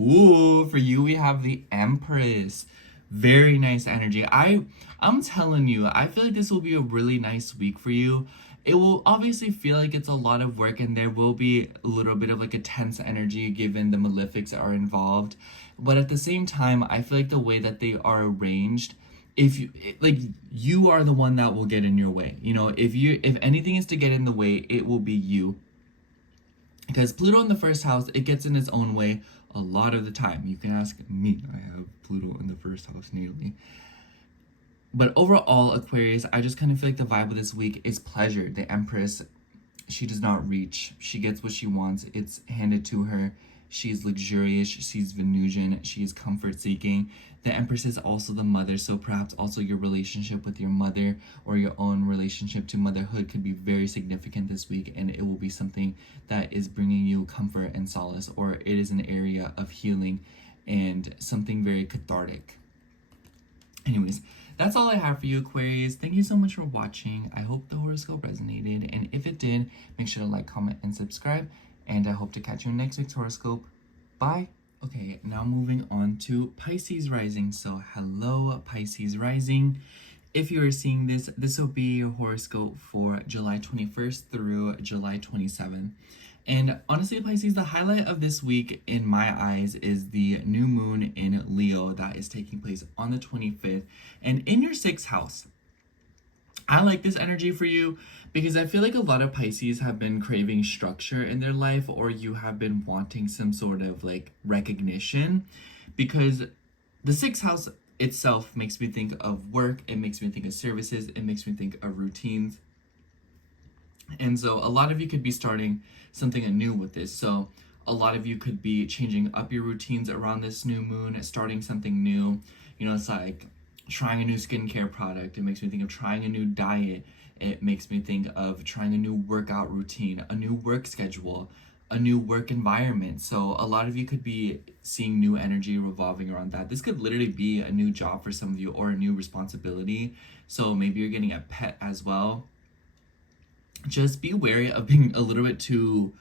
Ooh, for you we have the Empress. Very nice energy. I'm telling you, I feel like this will be a really nice week for you, it will obviously feel like it's a lot of work, and there will be a little bit of like a tense energy given the malefics that are involved. But at the same time, I feel like the way that they are arranged, if you like, you are the one that will get in your way. You know, if anything is to get in the way, it will be you. Because Pluto in the first house, it gets in its own way a lot of the time. You can ask me. I have Pluto in the first house nearly. But overall, Aquarius, I just kind of feel like the vibe of this week is pleasure. The Empress, she does not reach. She gets what she wants. It's handed to her. She's luxurious. She's Venusian. She is comfort seeking. The Empress is also the mother. So perhaps also your relationship with your mother or your own relationship to motherhood could be very significant this week. And it will be something that is bringing you comfort and solace, or it is an area of healing and something very cathartic. Anyways, that's all I have for you, Aquarius. Thank you so much for watching. I hope the horoscope resonated, and if it did, make sure to like, comment, and subscribe, and I hope to catch you in next week's horoscope. Bye! Okay, now moving on to Pisces rising. So hello, Pisces rising. If you are seeing this, this will be your horoscope for July 21st through July 27th. And honestly, Pisces, the highlight of this week in my eyes is the new moon in Leo that is taking place on the 25th and in your 6th house. I like this energy for you because I feel like a lot of Pisces have been craving structure in their life, or you have been wanting some sort of like recognition, because the 6th house itself makes me think of work, it makes me think of services, it makes me think of routines. And so a lot of you could be starting something anew with this. So a lot of you could be changing up your routines around this new moon, starting something new. You know, it's like trying a new skincare product. It makes me think of trying a new diet. It makes me think of trying a new workout routine, a new work schedule, a new work environment. So a lot of you could be seeing new energy revolving around that. This could literally be a new job for some of you, or a new responsibility. So maybe you're getting a pet as well. Just be wary of being a little bit too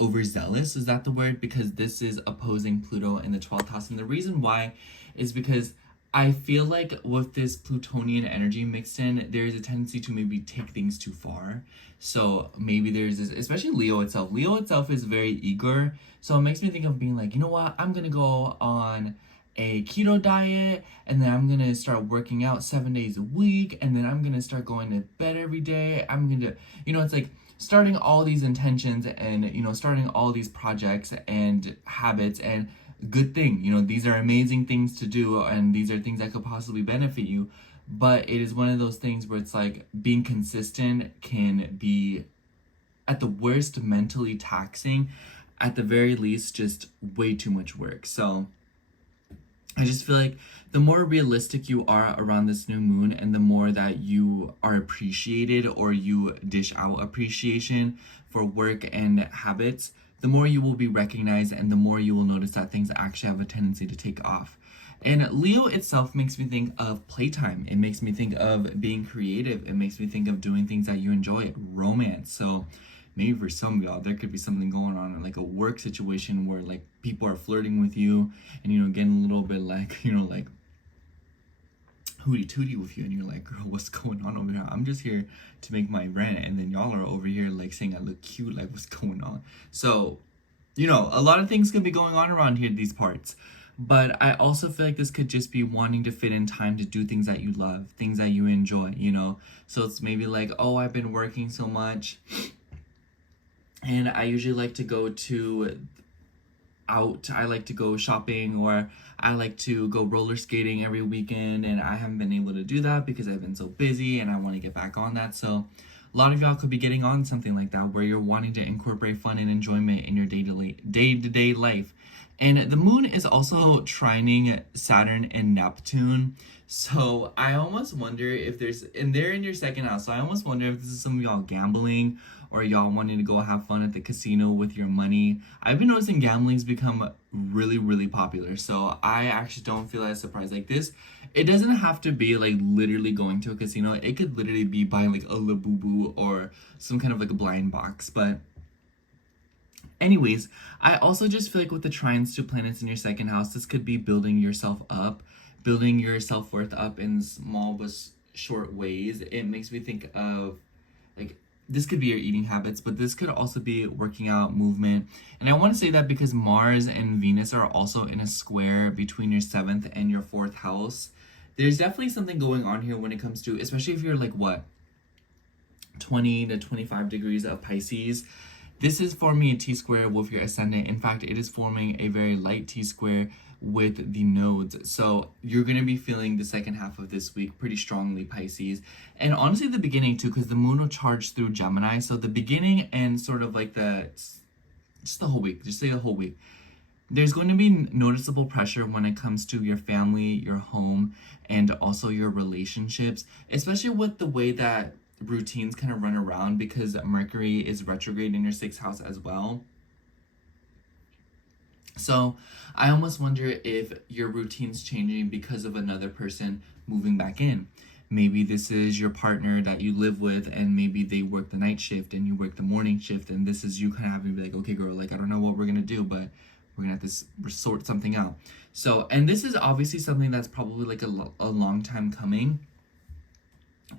overzealous, is that the word? Because this is opposing Pluto in the 12th house. And the reason why is because I feel like with this Plutonian energy mixed in, there is a tendency to maybe take things too far. So maybe there's this, especially Leo itself. Leo itself is very eager. So it makes me think of being like, you know what? I'm going to go on a keto diet, and then I'm going to start working out 7 days a week, and then I'm going to start going to bed every day. I'm going to, you know, it's like starting all these intentions and, you know, starting all these projects and habits, and good thing, you know, these are amazing things to do, and these are things that could possibly benefit you. But it is one of those things where it's like being consistent can be at the worst mentally taxing, at the very least just way too much work. So I just feel like the more realistic you are around this new moon, and the more that you are appreciated, or you dish out appreciation for work and habits, the more you will be recognized, and the more you will notice that things actually have a tendency to take off. And Leo itself makes me think of playtime. It makes me think of being creative. It makes me think of doing things that you enjoy, romance. So maybe for some of y'all, there could be something going on, like a work situation where like people are flirting with you, and, you know, getting a little bit like, you know, like hooty tooty with you, and you're like, girl, what's going on over here? I'm just here to make my rent, and then y'all are over here like saying I look cute, like what's going on? So, you know, a lot of things can be going on around here, these parts. But I also feel like this could just be wanting to fit in time to do things that you love, things that you enjoy, you know? So it's maybe like, oh, I've been working so much, and I usually like to go I like to go shopping, or I like to go roller skating every weekend, and I haven't been able to do that because I've been so busy, and I want to get back on that. So a lot of y'all could be getting on something like that, where you're wanting to incorporate fun and enjoyment in your day-to-day life. And the moon is also trining Saturn and Neptune. So I almost wonder if and they're in your 2nd house. So I almost wonder if this is some of y'all gambling, or y'all wanting to go have fun at the casino with your money. I've been noticing gambling's become really, really popular. So I actually don't feel as surprised. Like this, it doesn't have to be like literally going to a casino. It could literally be buying like a Labubu or some kind of like a blind box. But anyways, I also just feel like with the trines to planets in your 2nd house, this could be building yourself up, building your self-worth up in small but short ways. It makes me think of like this could be your eating habits, but this could also be working out, movement. And I want to say that because Mars and Venus are also in a square between your 7th and your 4th house, there's definitely something going on here when it comes to, especially if you're like what, 20 to 25 degrees of Pisces. This is forming a T-square with your ascendant. In fact, it is forming a very light T-square with the nodes. So you're going to be feeling the second half of this week pretty strongly, Pisces. And honestly, the beginning too, because the moon will charge through Gemini. So the beginning and sort of like just the whole week, just say the whole week. There's going to be noticeable pressure when it comes to your family, your home, and also your relationships, especially with the way that routines kind of run around because Mercury is retrograde in your 6th house as well. So I almost wonder if your routine's changing because of another person moving back in. Maybe this is your partner that you live with and maybe they work the night shift and you work the morning shift, and this is you kind of having to be like, okay girl, like I don't know what we're gonna do, but we're gonna have to sort something out. So, and this is obviously something that's probably like a long time coming,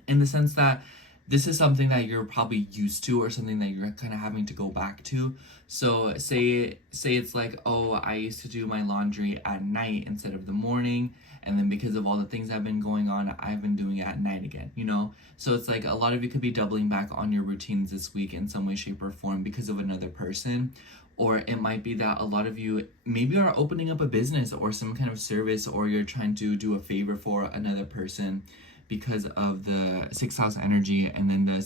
in the sense that this is something that you're probably used to or something that you're kind of having to go back to. So say it's like, oh, I used to do my laundry at night instead of the morning, and then because of all the things that have been going on, I've been doing it at night again, you know? So it's like a lot of you could be doubling back on your routines this week in some way, shape, or form because of another person. Or it might be that a lot of you maybe are opening up a business or some kind of service, or you're trying to do a favor for another person because of the 6th house energy, and then the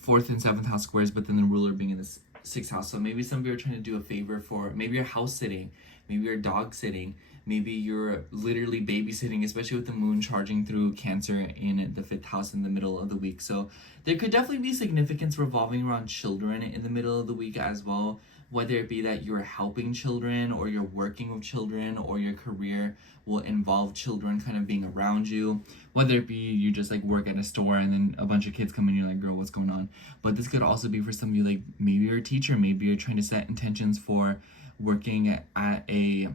4th and 7th house squares, but then the ruler being in the 6th house. So maybe some of you are trying to do a favor for, maybe you're house sitting, maybe you're dog sitting, maybe you're literally babysitting, especially with the moon charging through Cancer in the 5th house in the middle of the week. So there could definitely be significance revolving around children in the middle of the week as well, whether it be that you're helping children or you're working with children, or your career will involve children kind of being around you, whether it be you just like work at a store and then a bunch of kids come in and you're like, girl, what's going on? But this could also be for some of you, like maybe you're a teacher, maybe you're trying to set intentions for working at a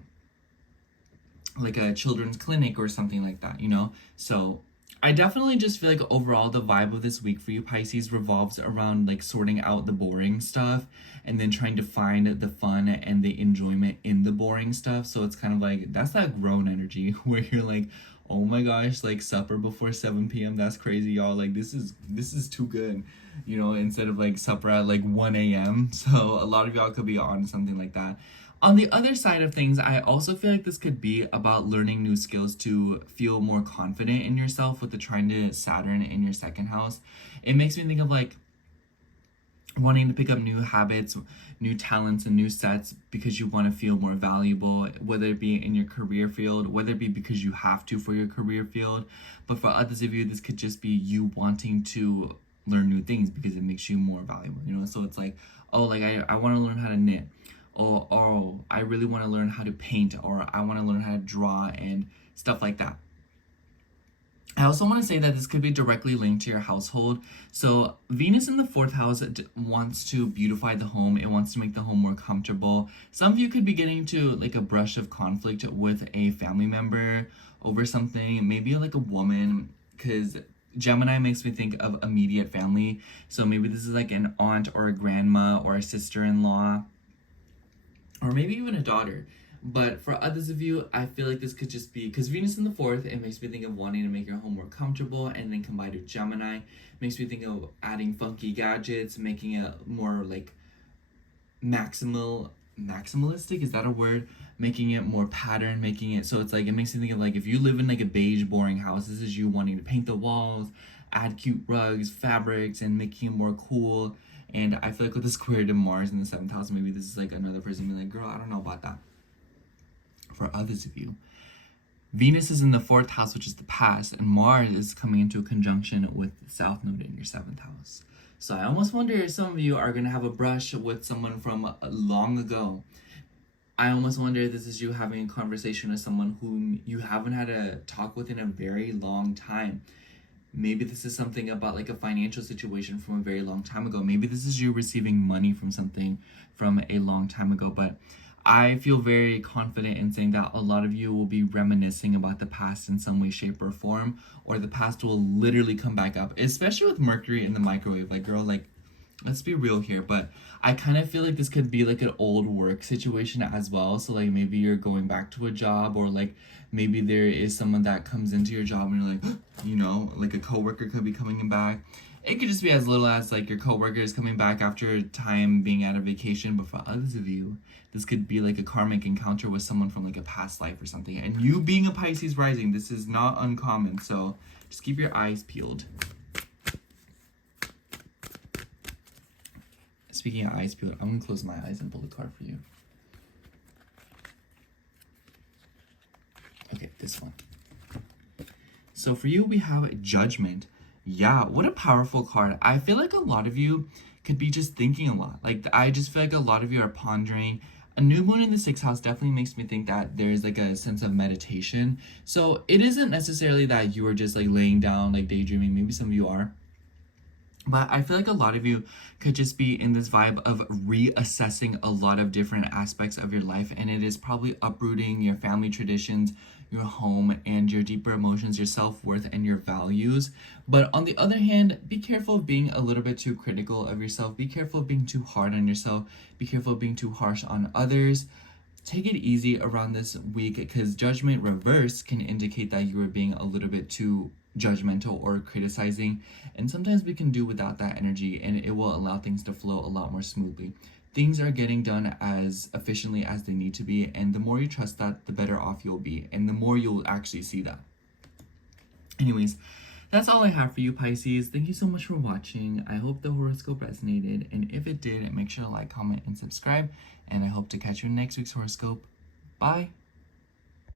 children's clinic or something like that, you know? So I definitely just feel like overall the vibe of this week for you, Pisces, revolves around like sorting out the boring stuff and then trying to find the fun and the enjoyment in the boring stuff. So it's kind of like, that's that grown energy where you're like, oh my gosh, like supper before 7 p.m. That's crazy, y'all. Like this is too good, you know, instead of like supper at like 1 a.m. So a lot of y'all could be on something like that. On the other side of things, I also feel like this could be about learning new skills to feel more confident in yourself with the trine to Saturn in your 2nd house. It makes me think of like wanting to pick up new habits, new talents, and new sets because you want to feel more valuable, whether it be in your career field, whether it be because you have to for your career field. But for others of you, this could just be you wanting to learn new things because it makes you more valuable, you know? So it's like, oh, like I want to learn how to knit. Oh, I really want to learn how to paint, or I want to learn how to draw and stuff like that. I also want to say that this could be directly linked to your household. So Venus in the 4th house wants to beautify the home. It wants to make the home more comfortable. Some of you could be getting to like a brush of conflict with a family member over something, maybe like a woman, because Gemini makes me think of immediate family. So maybe this is like an aunt or a grandma or a sister-in-law, or maybe even a daughter. But for others of you, I feel like this could just be, because Venus in the 4th, it makes me think of wanting to make your home more comfortable, and then combined with Gemini, makes me think of adding funky gadgets, making it more like maximalistic, is that a word? Making it more pattern, making it, so it's like, it makes me think of like, if you live in like a beige, boring house, this is you wanting to paint the walls, add cute rugs, fabrics, and making it more cool. And I feel like with the square to Mars in the 7th house, maybe this is like another person being like, girl, I don't know about that. For others of you, Venus is in the 4th house, which is the past, and Mars is coming into a conjunction with the South Node in your 7th house. So I almost wonder if some of you are going to have a brush with someone from long ago. I almost wonder if this is you having a conversation with someone whom you haven't had a talk with in a very long time. Maybe this is something about like a financial situation from a very long time ago. Maybe this is you receiving money from something from a long time ago. But I feel very confident in saying that a lot of you will be reminiscing about the past in some way, shape, or form, or the past will literally come back up, especially with Mercury in the microwave. Like, girl, like, let's be real here, but I kind of feel like this could be like an old work situation as well. So like maybe you're going back to a job, or like maybe there is someone that comes into your job and you're like, you know, like a coworker could be coming back. It could just be as little as like your coworker is coming back after time being out of vacation. But for others of you, this could be like a karmic encounter with someone from like a past life or something. And you being a Pisces rising, this is not uncommon. So just keep your eyes peeled. Speaking of eyes peeled, I'm gonna close my eyes and pull the card for you. Okay, this one. So for you, we have Judgment. Yeah, what a powerful card. I feel like a lot of you could be just thinking a lot. Like, I just feel like a lot of you are pondering. A new moon in the 6th house definitely makes me think that there's like a sense of meditation. So it isn't necessarily that you are just like laying down, like daydreaming. Maybe some of you are. But I feel like a lot of you could just be in this vibe of reassessing a lot of different aspects of your life. And it is probably uprooting your family traditions, your home, and your deeper emotions, your self-worth, and your values. But on the other hand, be careful of being a little bit too critical of yourself. Be careful of being too hard on yourself. Be careful of being too harsh on others. Take it easy around this week, because Judgment reverse can indicate that you are being a little bit too judgmental or criticizing, and sometimes we can do without that energy, and it will allow things to flow a lot more smoothly. Things are getting done as efficiently as they need to be, and the more you trust that, the better off you'll be, and the more you'll actually see that. Anyways, that's all I have for you, Pisces. Thank you so much for watching. I hope the horoscope resonated, and if it did, make sure to like, comment, and subscribe, and I hope to catch you in next week's horoscope. Bye!